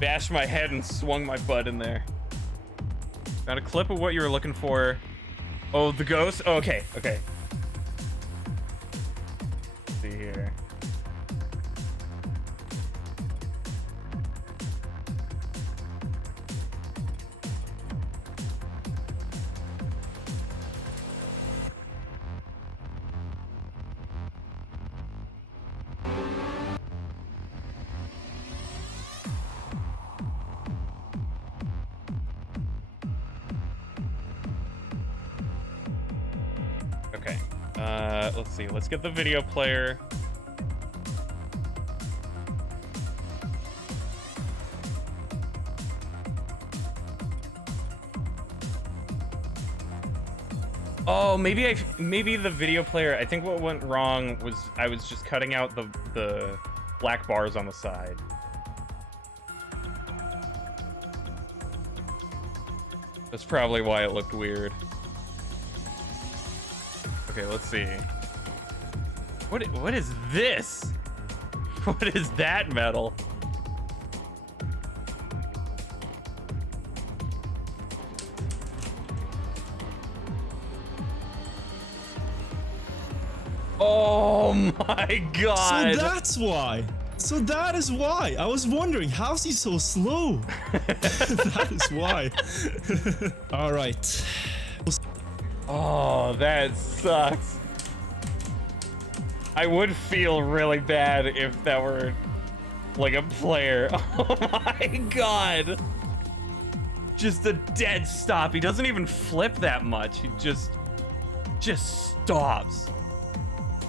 Bashed my head and swung my butt in there. Got a clip of what you were looking for. Oh, the ghost? Oh, okay, okay. Let's see here. Let's see. Let's get the video player. Oh, maybe the video player. I think what went wrong was I was just cutting out the black bars on the side. That's probably why it looked weird. Okay, let's see. What is this? What is that metal? Oh my god! So that's why. So that is why. I was wondering, how's he so slow? That is why. All right. Oh, that sucks. I would feel really bad if that were like a player. Oh my god. Just a dead stop. He doesn't even flip that much. He just stops.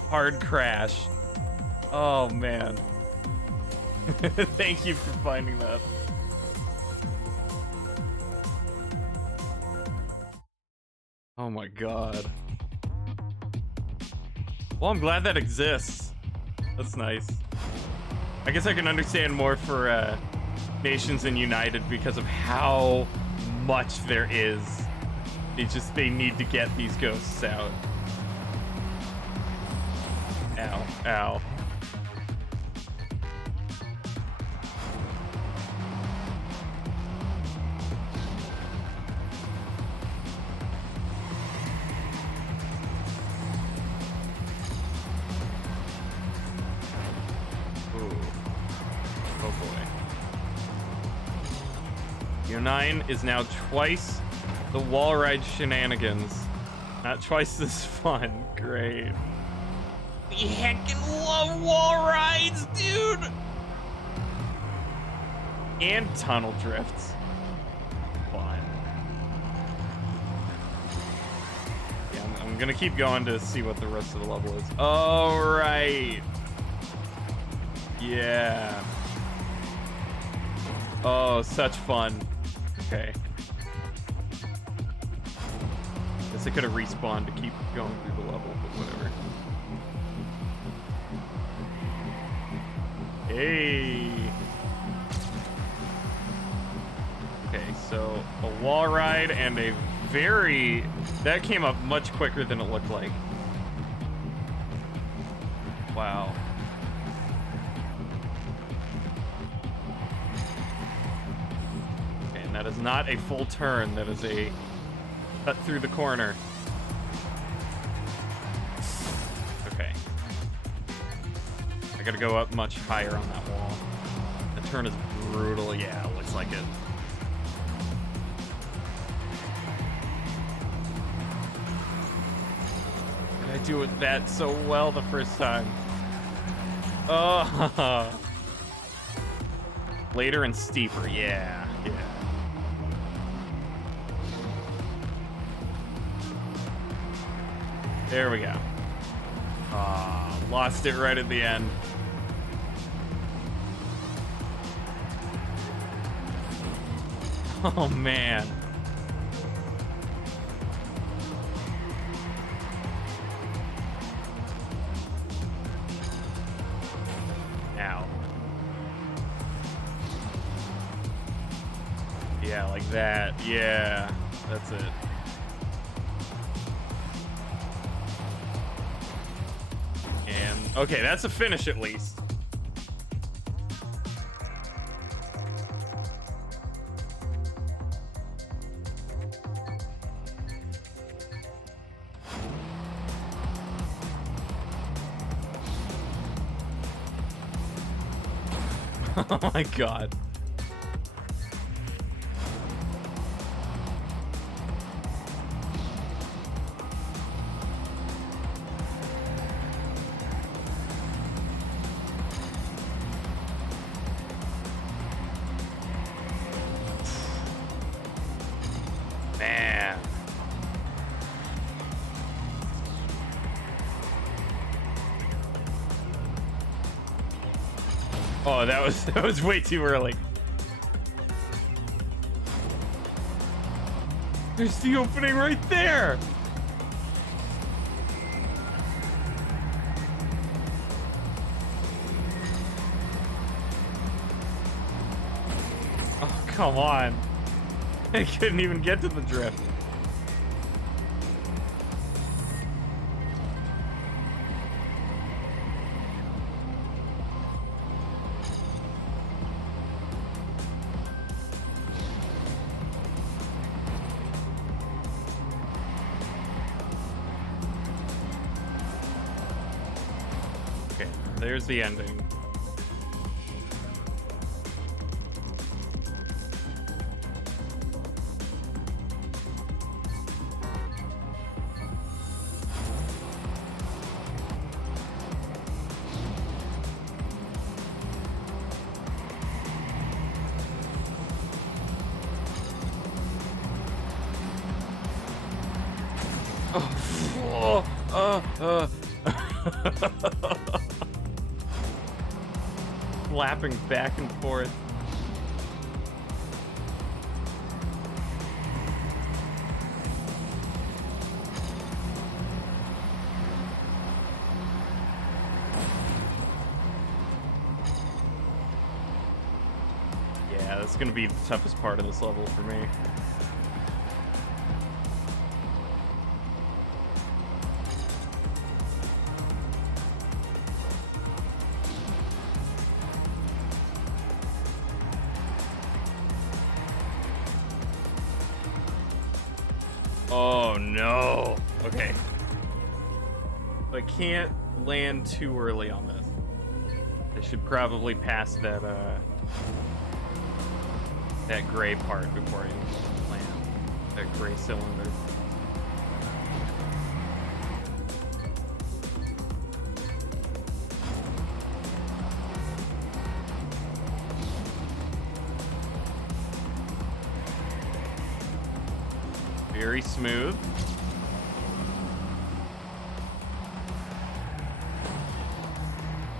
Hard crash. Oh man. Thank you for finding that. Oh my god. Well, I'm glad that exists. That's nice. I guess I can understand more for Nations and United because of how much there is. They need to get these ghosts out. Ow, ow. Oh boy. U9 is now twice the wall ride shenanigans. Not twice this fun. Great. We heckin' love wall rides, dude! And tunnel drifts. Fun. Yeah, I'm gonna keep going to see what the rest of the level is. Oh, right. Yeah. Oh, such fun. Okay. Guess I could have respawned to keep going through the level, but whatever. Hey. Okay, so a wall ride and a very... That came up much quicker than it looked like. Wow. Okay, and that is not a full turn. That is a cut through the corner. Okay. I gotta go up much higher on that wall. The turn is brutal. Yeah, it looks like it. I do that so well the first time. Oh. Later and steeper. Yeah, yeah. There we go. Ah, lost it right at the end. Oh man. Now. Yeah, like that. Yeah, that's it. And okay, that's a finish at least. Oh my god. Man. Oh, that was way too early. There's the opening right there. Oh, come on. I couldn't even get to the drift. Okay, there's the ending. Flapping back and forth. Yeah, that's gonna be the toughest part of this level for me. Oh no. Okay. I can't land too early on this. I should probably pass that that gray part before I land. That gray cylinder. Very smooth.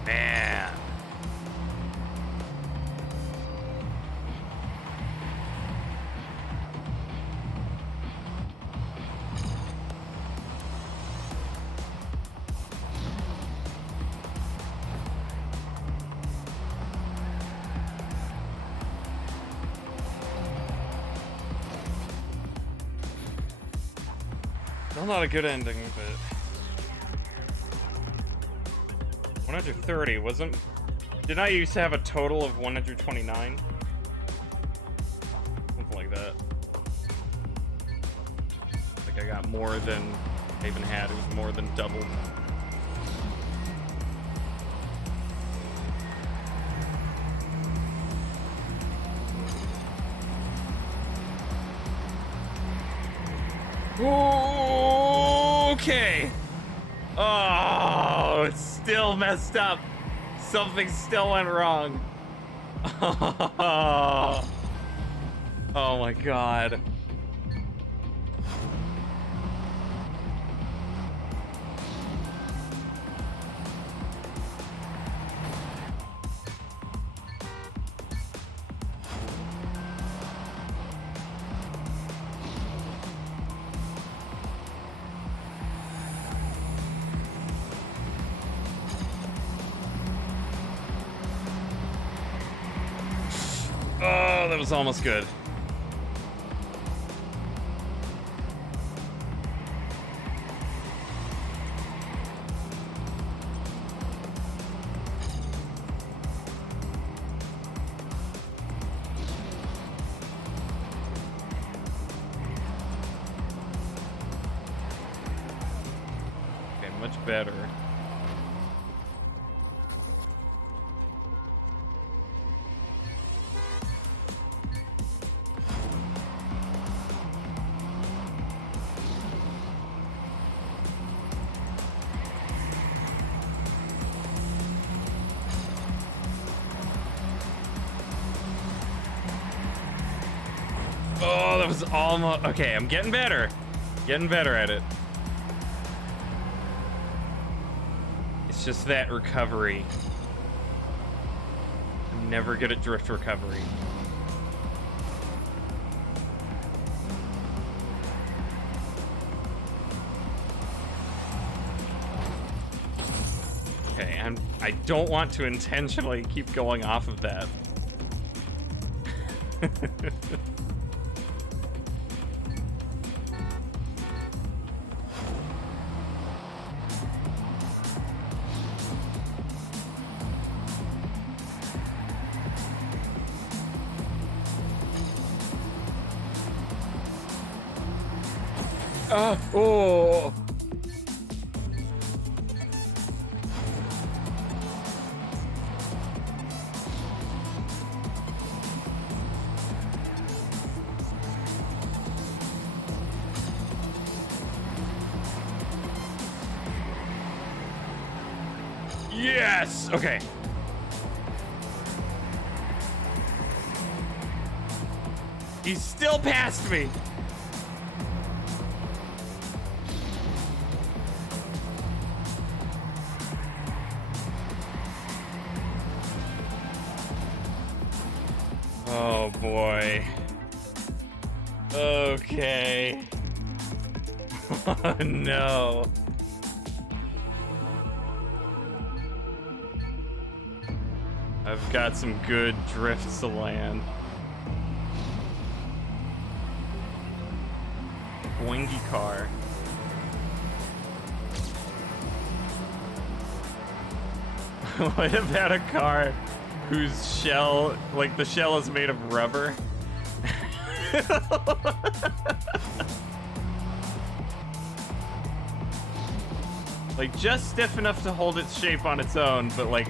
Man. Still not a good ending, but 130 wasn't. Didn't I used to have a total of 129? Something like that. Like I got more than I even had. It was more than double. Okay. Oh, it's still messed up. Something still went wrong. Oh my god. Oh, that was almost good. Okay, much better. Oh, that was almost... Okay, I'm getting better. Getting better at it. It's just that recovery. never good at drift recovery. Okay, I don't want to intentionally keep going off of that. Oh. Yes. Okay. He's still past me. Oh boy. Okay. Oh no. I've got some good drifts to land. Boingy car. What about a car whose shell, like the shell is made of rubber? Like just stiff enough to hold its shape on its own, but like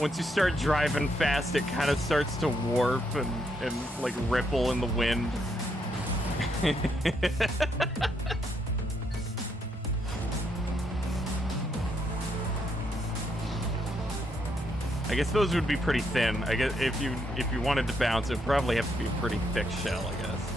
once you start driving fast, it kind of starts to warp and like ripple in the wind. I guess those would be pretty thin. I guess if you wanted to bounce, it would probably have to be a pretty thick shell, I guess.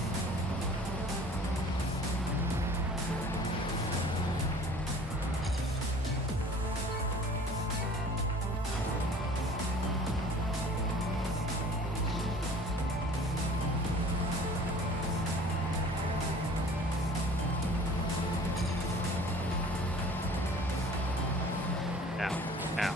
Ow. Ow.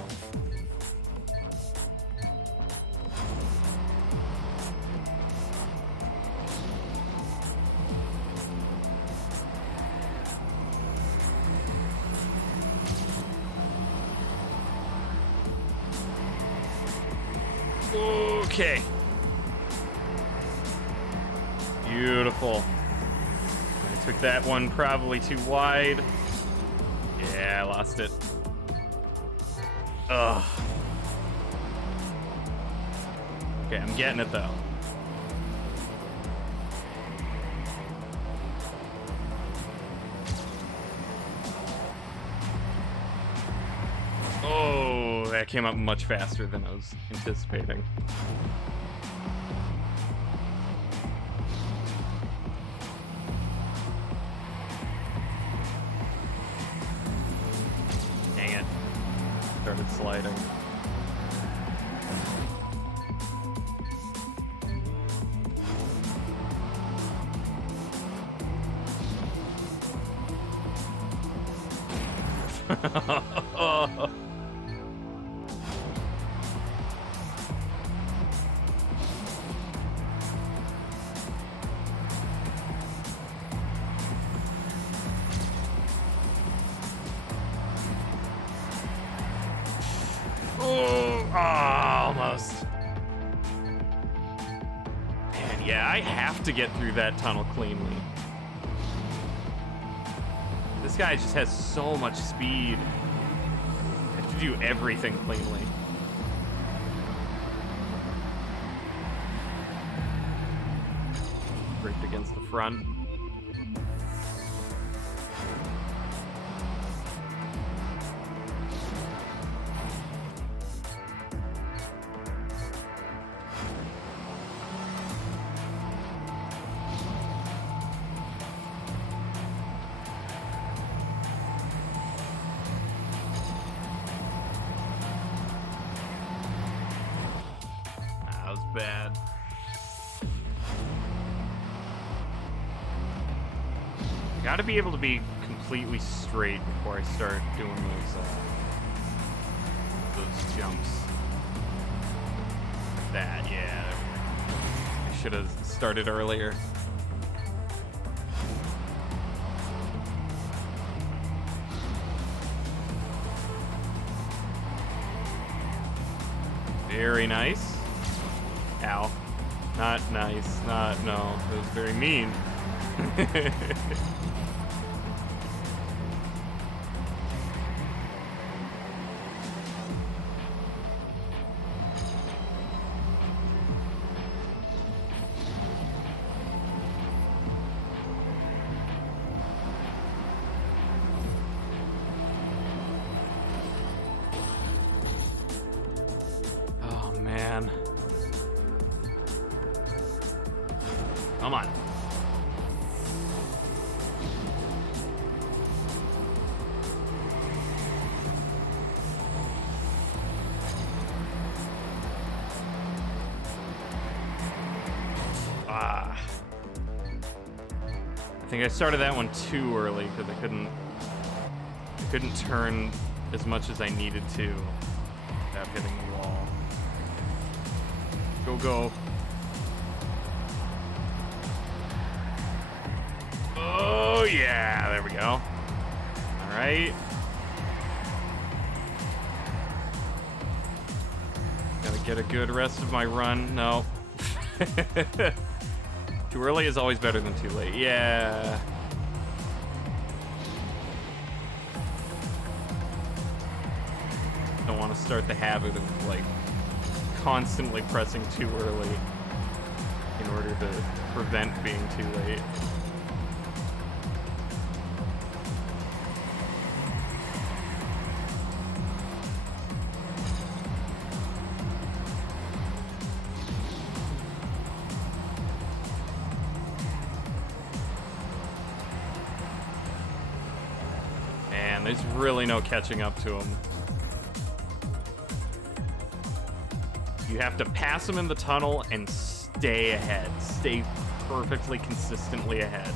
Okay. Beautiful. I took that one probably too wide. Yeah, I lost it. Ugh. Okay, I'm getting it though. Oh, that came up much faster than I was anticipating. Dang it. Started sliding. Almost. Man, yeah, I have to get through that tunnel cleanly. This guy just has so much speed. I have to do everything cleanly. Braked against the front. Gotta be able to be completely straight before I start doing those jumps. Like that, yeah. I should have started earlier. Very nice. Ow. Not nice. No. It was very mean. Oh, man. Come on. I think I started that one too early because I couldn't turn as much as I needed to without hitting the wall. Go. Oh yeah, there we go. All right. Gotta get a good rest of my run. No. Too early is always better than too late. Yeah. Don't want to start the habit of like constantly pressing too early in order to prevent being too late. Man, there's really no catching up to him. You have to pass him in the tunnel and stay ahead. Stay perfectly consistently ahead.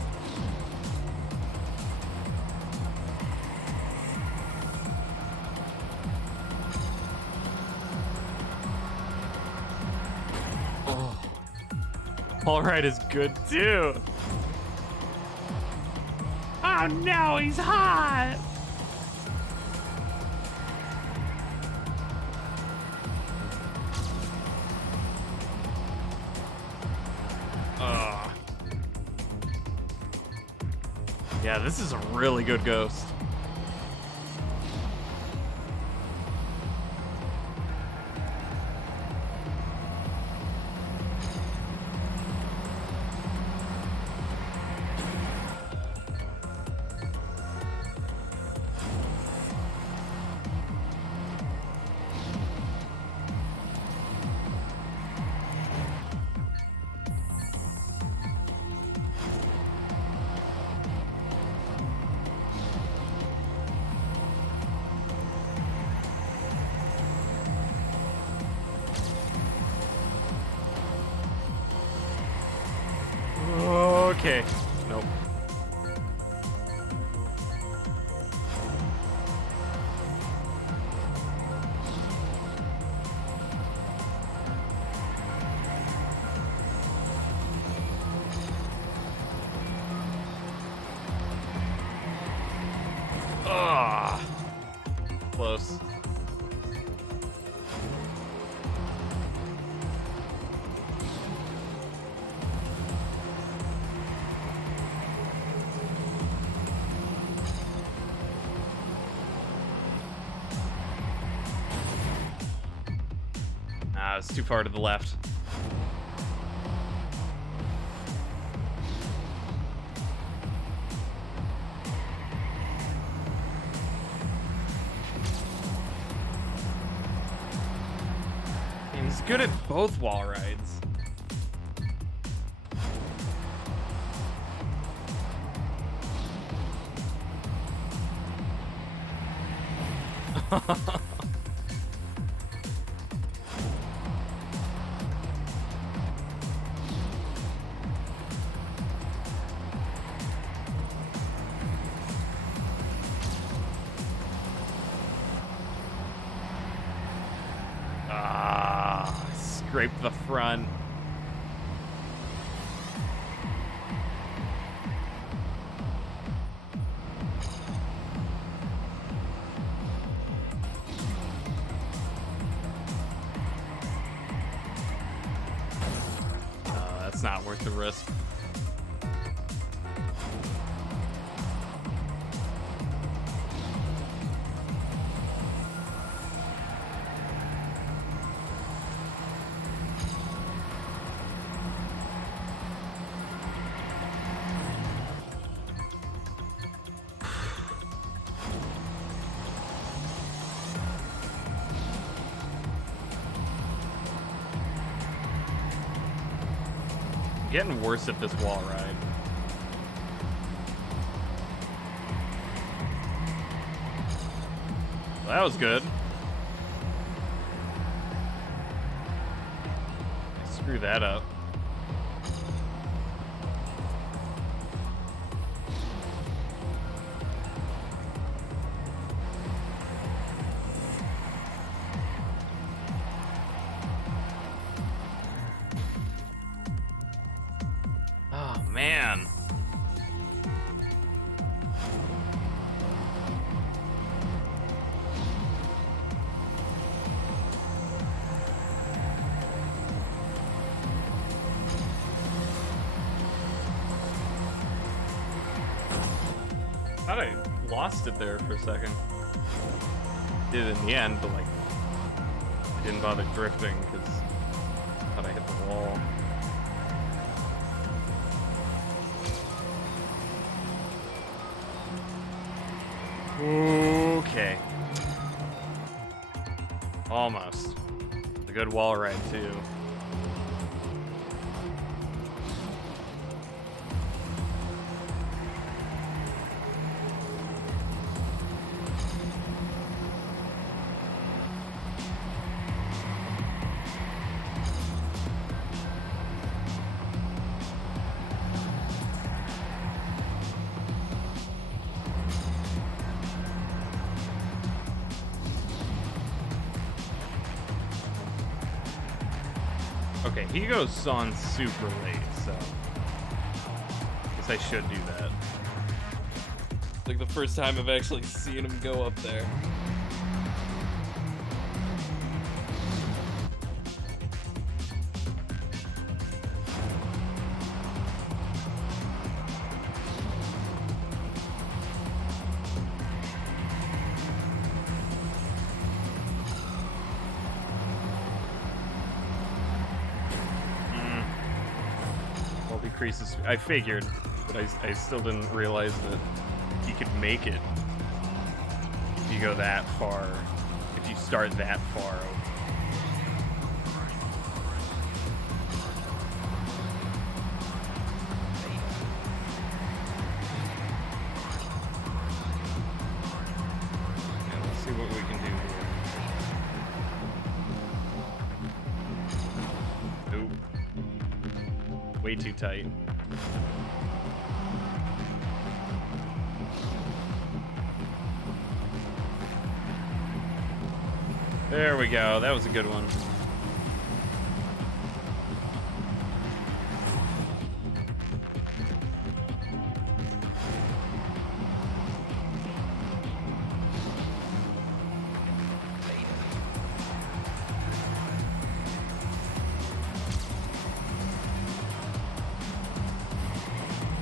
Oh. All right is good too. Oh no, he's hot. Yeah, this is a really good ghost. Okay. Nope. Ah, close. It's too far to the left. And he's good at both wall rides. scrape the front. That's not worth the risk. Getting worse at this wall ride. Well, that was good. Screw that up. Oh, man. Thought I lost it there for a second. Did in the end, but like, I didn't bother drifting because I thought I hit the wall. Okay. Almost. A good wall ride, too. Okay, he goes on super late, so I guess I should do that. Like the first time I've actually seen him go up there. Decreases. I figured, but I still didn't realize that you could make it if you go that far, if you start that far. And let's see what we can do here. Nope. Way too tight. There we go. That was a good one.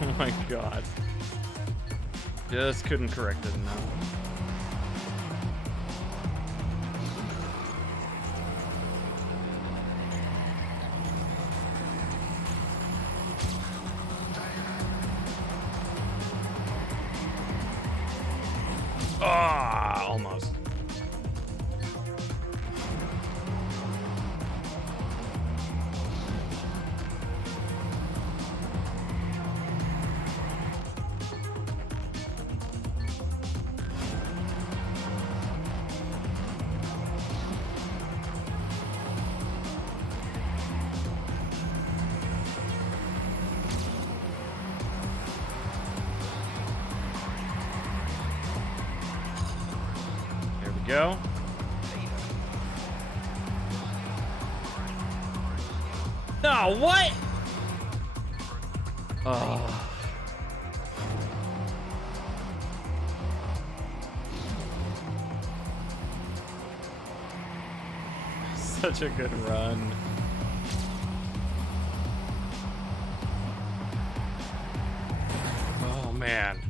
Oh my god. Just couldn't correct it enough. Ah, almost. Go. Wow, what? Oh. Such a good run. Oh, man.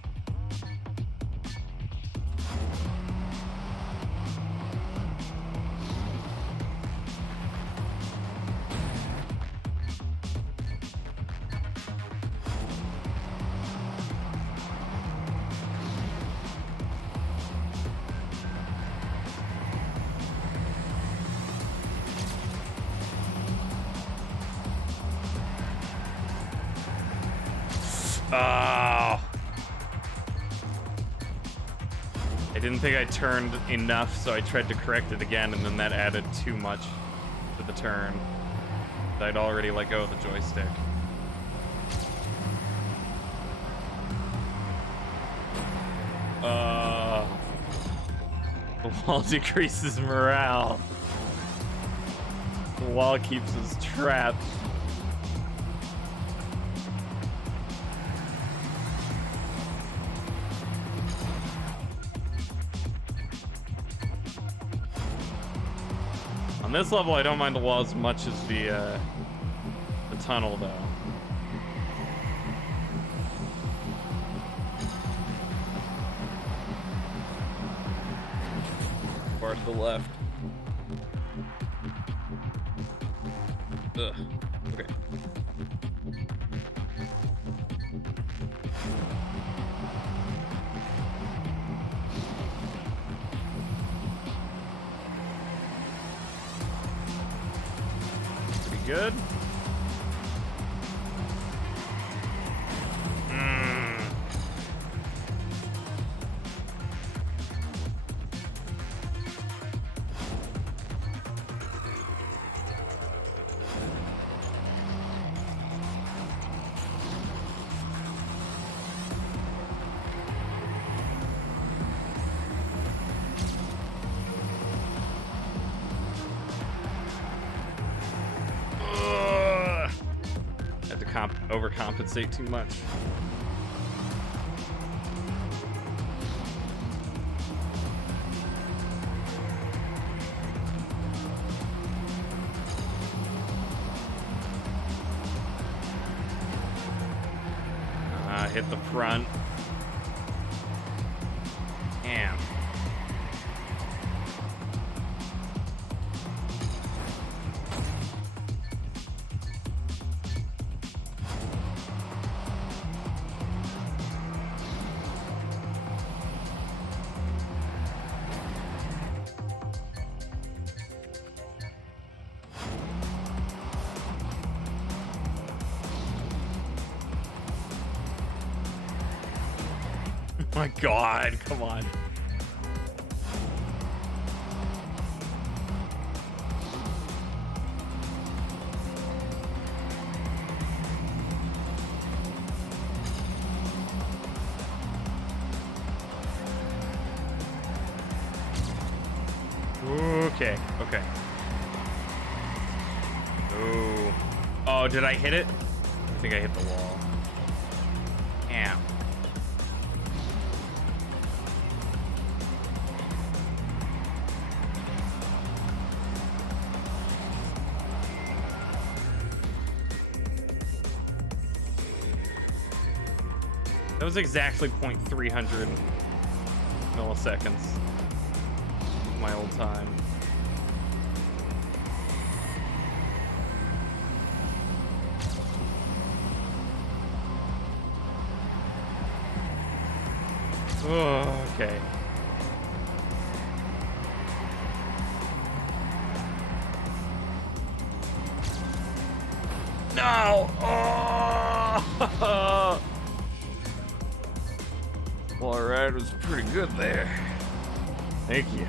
Oh. I didn't think I turned enough, so I tried to correct it again, and then that added too much to the turn. I'd already let go of the joystick. The wall decreases morale. The wall keeps us trapped. On this level, I don't mind the wall as much as the tunnel, though. Far to the left. Ugh. Okay. Pretty good. Overcompensate too much. Hit the front. Damn. My God, come on. Okay, okay. Ooh. Oh, did I hit it? I think I hit the wall. Damn. That was exactly 0.300 milliseconds of my old time. Oh, okay. No! Oh! Well, our ride was pretty good there. Thank you.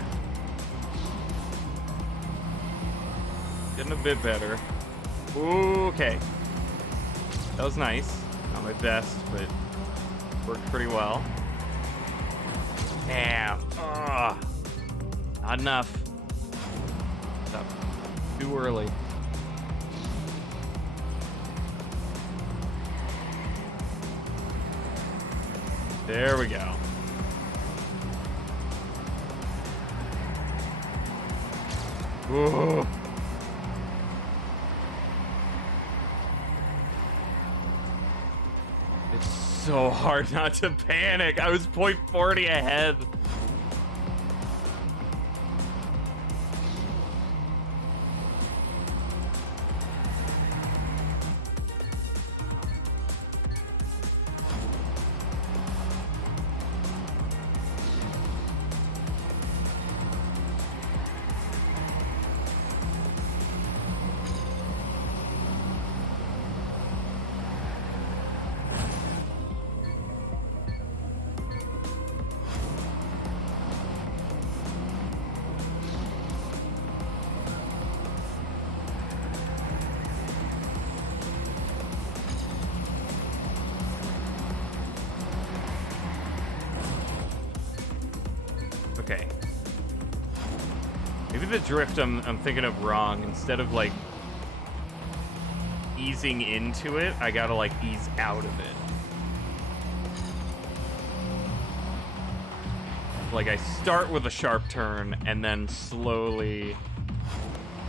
Getting a bit better. Okay. That was nice. Not my best, but worked pretty well. Damn. Ugh. Not enough. Stop. Too early. There we go. Ooh. It's so hard not to panic. I was 0.40 ahead. Okay. Maybe the drift I'm thinking of wrong. Instead of like easing into it, I gotta like ease out of it. Like I start with a sharp turn and then slowly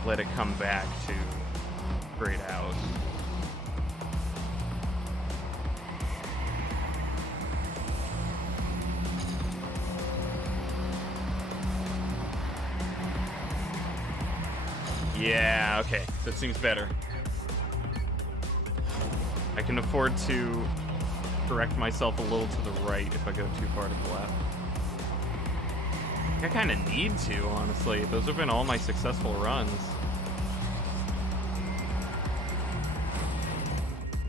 let it come back to straight out. Yeah, okay. That seems better. I can afford to correct myself a little to the right if I go too far to the left. I kind of need to, honestly. Those have been all my successful runs.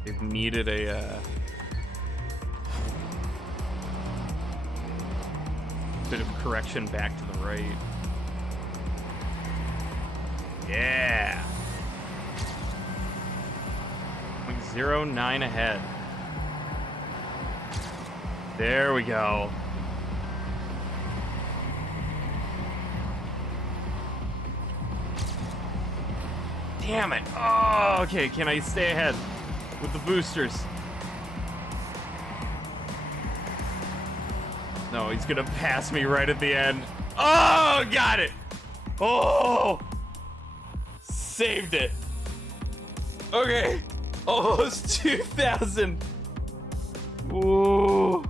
They've needed a bit of correction back to the right. Yeah. 0.09 ahead. There we go. Damn it. Oh, okay. Can I stay ahead with the boosters? No, he's gonna pass me right at the end. Oh, got it. Oh. Saved it. Okay. Almost 2,000. Ooh.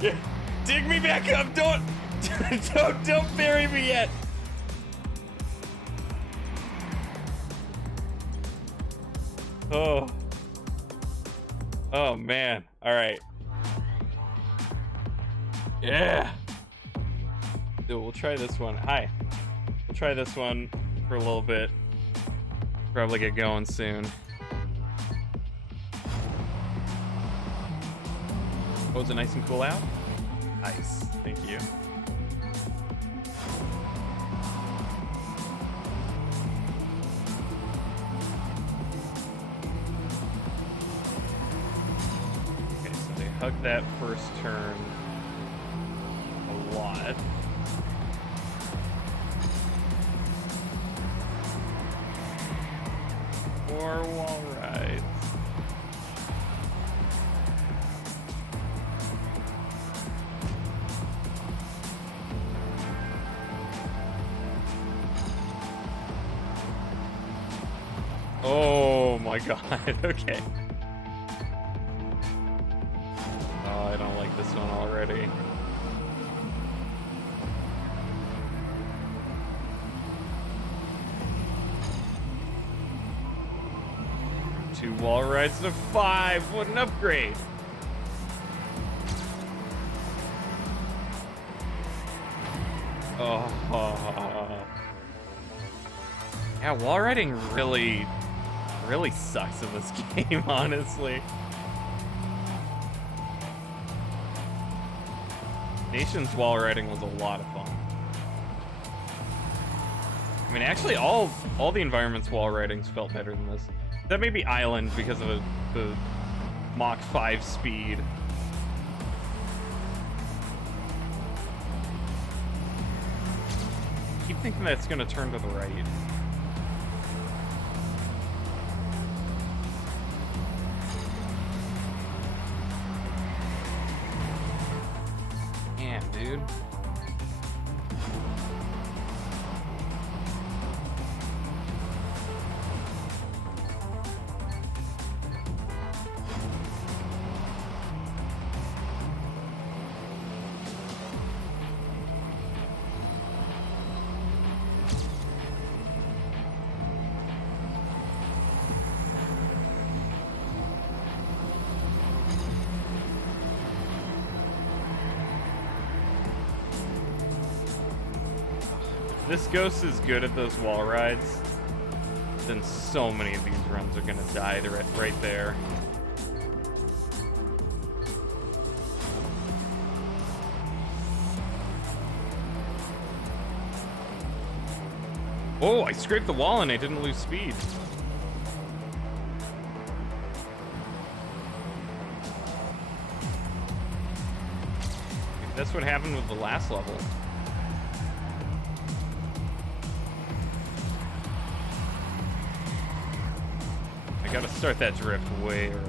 Yeah. Dig me back up. Don't bury me yet. Oh. Oh man. All right. Yeah. We'll try this one. Hi. We'll try this one for a little bit. Probably get going soon. Oh, is it nice and cool out? Nice. Thank you. Okay, so they hug that first turn a lot. More wall rides. Oh my god, okay. Oh, I don't like this one already. Two wall rides to 5. What an upgrade. Oh. Yeah, wall riding really sucks in this game, honestly. Nation's wall riding was a lot of fun. I mean, actually, all the environment's wall ridings felt better than this. That may be Island because of the Mach 5 speed. I keep thinking that it's gonna turn to the right. this ghost is good at those wall rides, then so many of these runs are gonna die right there. Oh, I scraped the wall and I didn't lose speed. Maybe that's what happened with the last level. I gotta start that drift way earlier.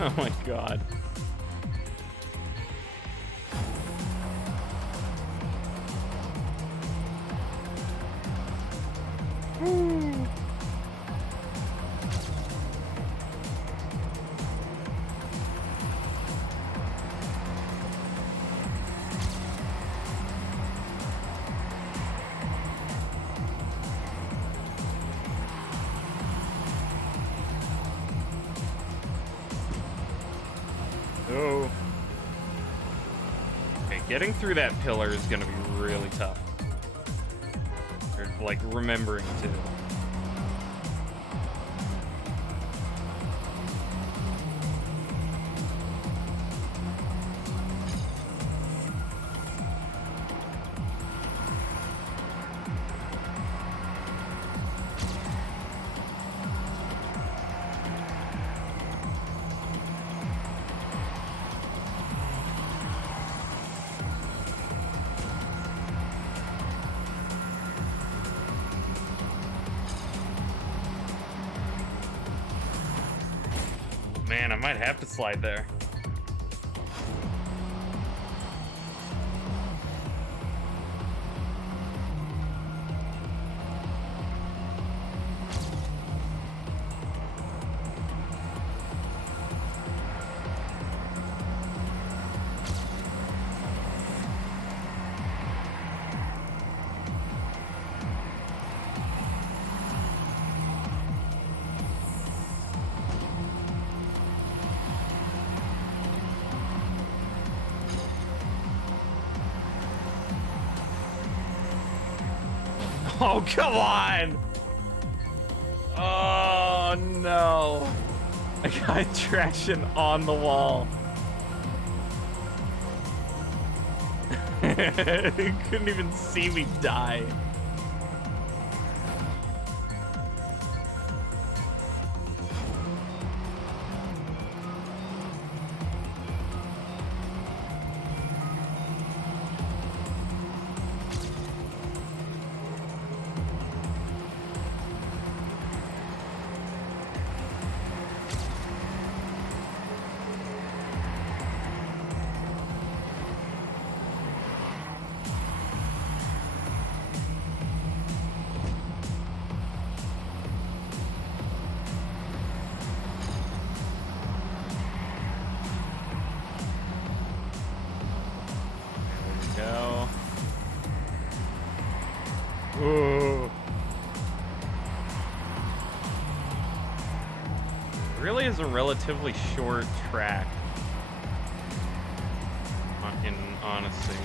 Oh my god. Woo. Oh. Okay, getting through that pillar is gonna be really tough. Or, like, remembering to. Man, I might have to slide there. Oh, come on! Oh, no. I got traction on the wall. You couldn't even see me die. Go. Ooh. It really is a relatively short track. In honesty.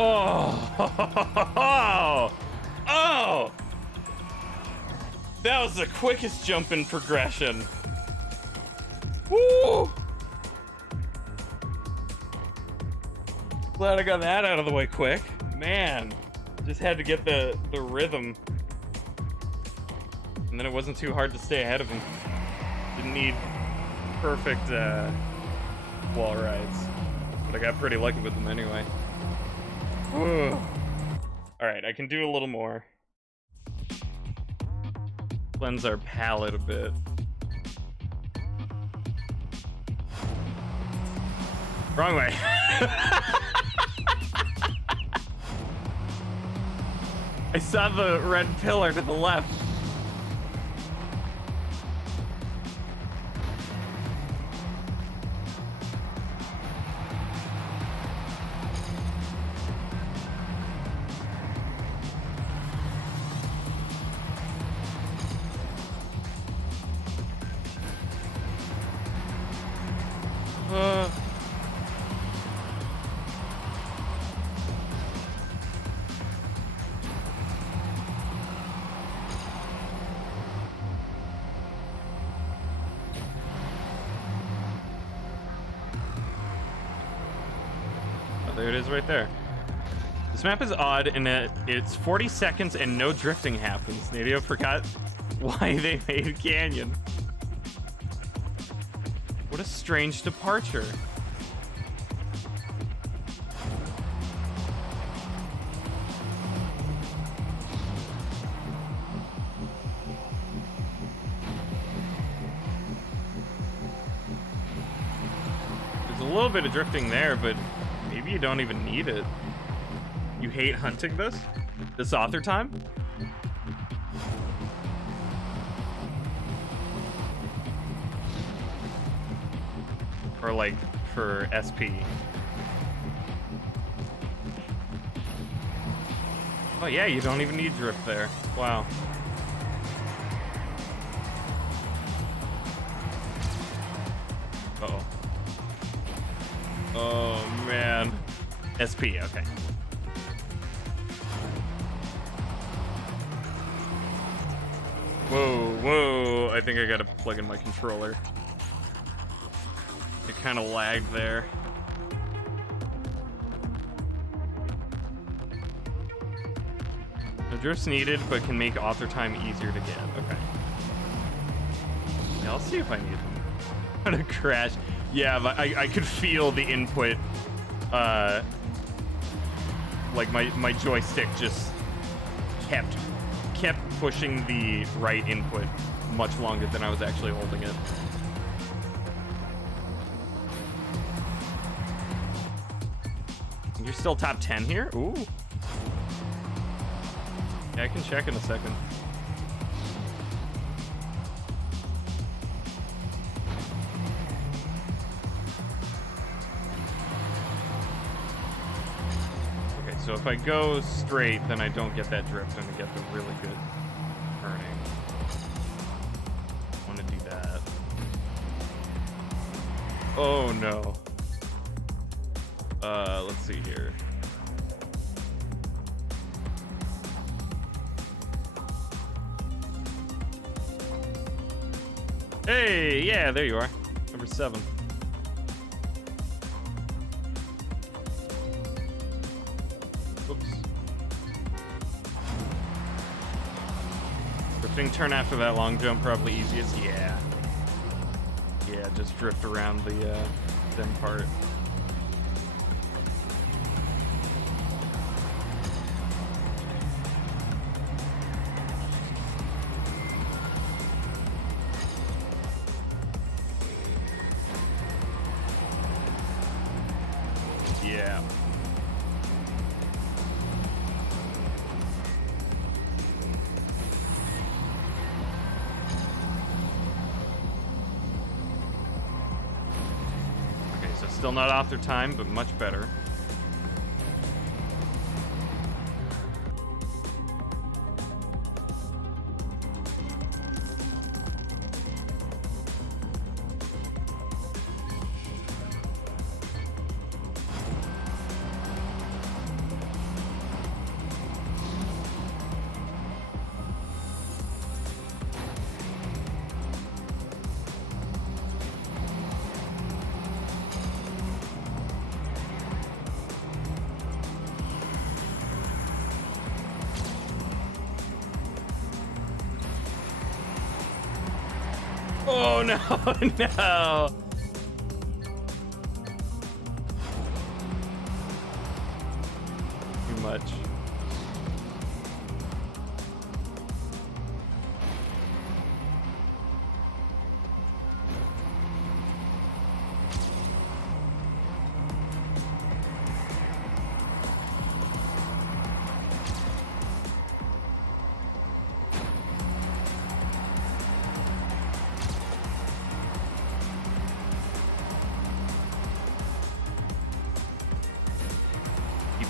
Oh! Oh! That was the quickest jump in progression. Woo! Glad I got that out of the way quick. Man, just had to get the rhythm. And then it wasn't too hard to stay ahead of him. Didn't need perfect wall rides. But I got pretty lucky with them anyway. Alright, I can do a little more. Cleanse our palate a bit. Wrong way. I saw the red pillar to the left. There it is right there. This map is odd in that it's 40 seconds and no drifting happens. Maybe I forgot why they made Canyon. What a strange departure. There's a little bit of drifting there, but maybe you don't even need it. You hate hunting this? This author time? Or like for SP? Oh yeah, you don't even need drift there. Wow. Uh-oh. Oh man. SP, okay. Whoa, whoa. I think I gotta plug in my controller. It kind of lagged there. No drifts needed, but can make author time easier to get. Okay. Yeah, I'll see if I need them. I'm gonna crash. Yeah, but I could feel the input. Like my joystick just kept pushing the right input much longer than I was actually holding it. You're still top 10 here? Ooh. Yeah, I can check in a second. Okay, so if I go straight, then I don't get that drift and I get the really good turning. I want to do that. Oh no. Let's see here. Hey, yeah, there you are. Number 7. Oops. Drifting turn after that long jump, probably easiest. Yeah. Yeah, just drift around the stem part. Yeah. Okay, so still not off their time, but much better. Oh no, no. Too much.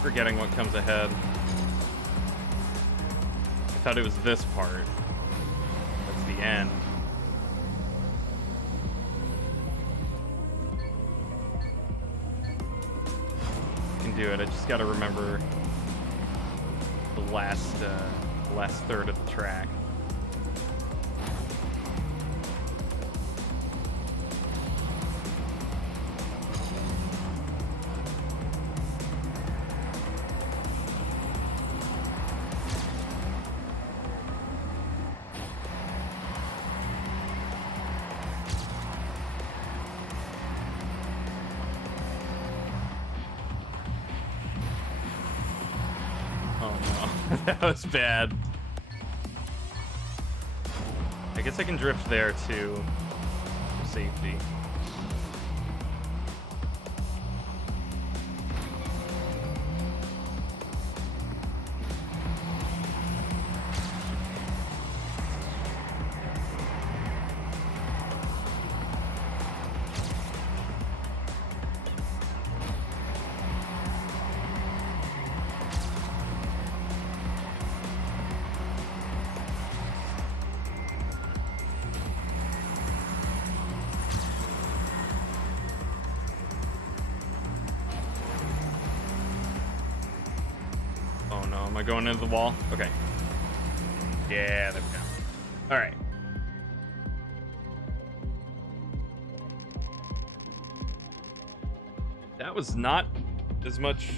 Forgetting what comes ahead. I thought it was this part. That's the end. I can do it. I just gotta remember the last third of the track. That was bad. I guess I can drift there too, for safety. Am I going into the wall? Okay. Yeah, there we go. All right. That was not as much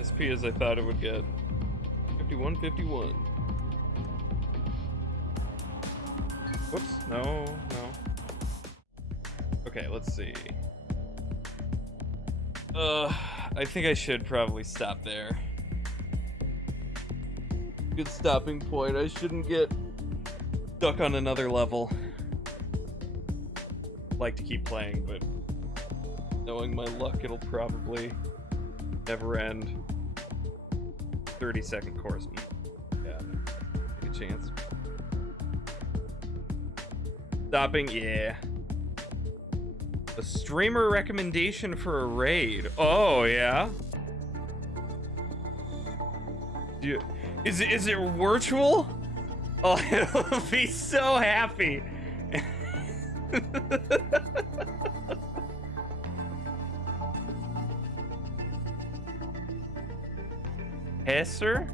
SP as I thought it would get. 51-51. Whoops. No. Okay, let's see. I think I should probably stop there. Good stopping point. I shouldn't get stuck on another level. Like to keep playing, but knowing my luck, it'll probably never end. 30-second course. Yeah, take a chance. Stopping, yeah. A streamer recommendation for a raid. Oh yeah. Is it virtual? Oh, I'll be so happy. Hesser?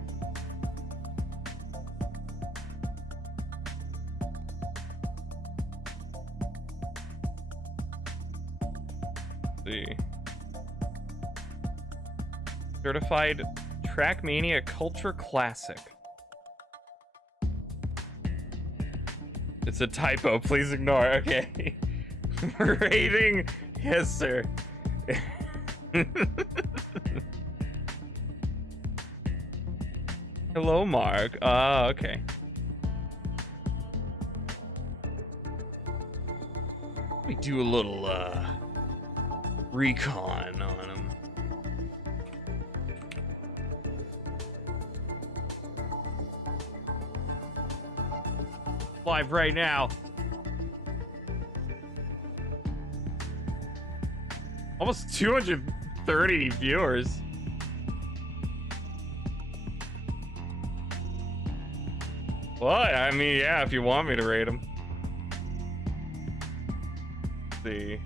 Let's see. Certified TrackMania Culture Classic. It's a typo, please ignore. Okay. Rating, yes, sir. Hello, Mark. Okay. Let me do a little recon on him. Live right now. Almost 230 viewers. Well, I mean, yeah, if you want me to rate them. Let's see.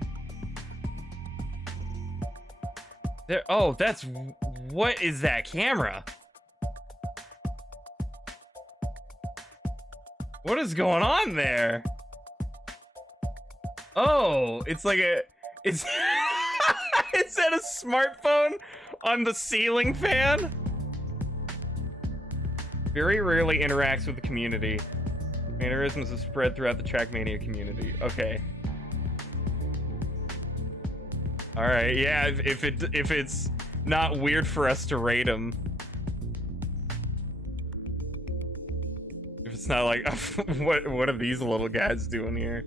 There. Oh, that's. What is that camera? What is going on there? Oh, it's like a. It's. Is that a smartphone on the ceiling fan? Very rarely interacts with the community. Mannerisms have spread throughout the TrackMania community. Okay. All right. Yeah. If it's not weird for us to rate him. If it's not like what are these little guys doing here?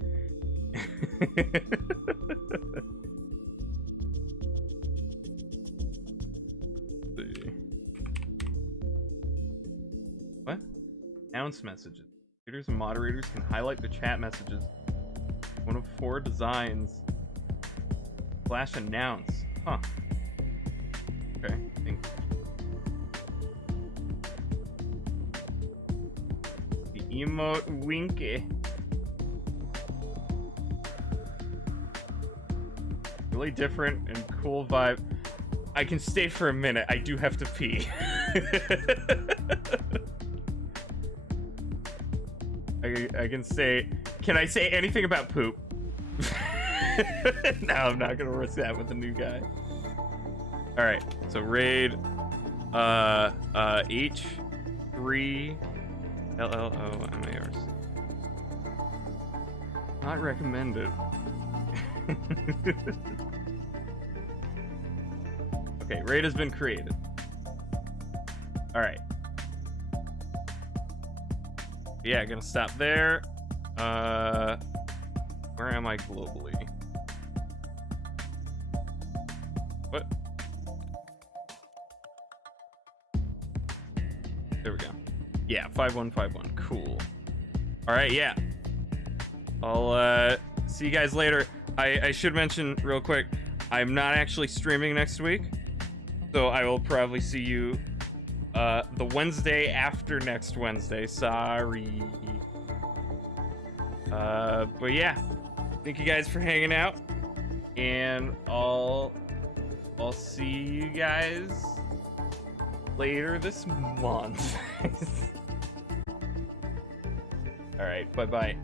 What? Announce messages. Creators and moderators can highlight the chat messages. One of 4 designs. / announce. Huh. Okay. Thanks. The emote winky. Really different and cool vibe. I can stay for a minute. I do have to pee. I can say. Can I say anything about poop? No, I'm not gonna risk that with the new guy. All right. So raid. H3 LLOMARs. Not recommended. Okay, raid has been created. All right. Yeah, gonna stop there. Where am I globally? What? There we go. Yeah, 5151. Cool. All right, yeah. I'll see you guys later. I should mention real quick, I'm not actually streaming next week, so I will probably see you the Wednesday after next Wednesday. Sorry. But yeah, thank you guys for hanging out, and I'll see you guys later this month. All right, bye bye.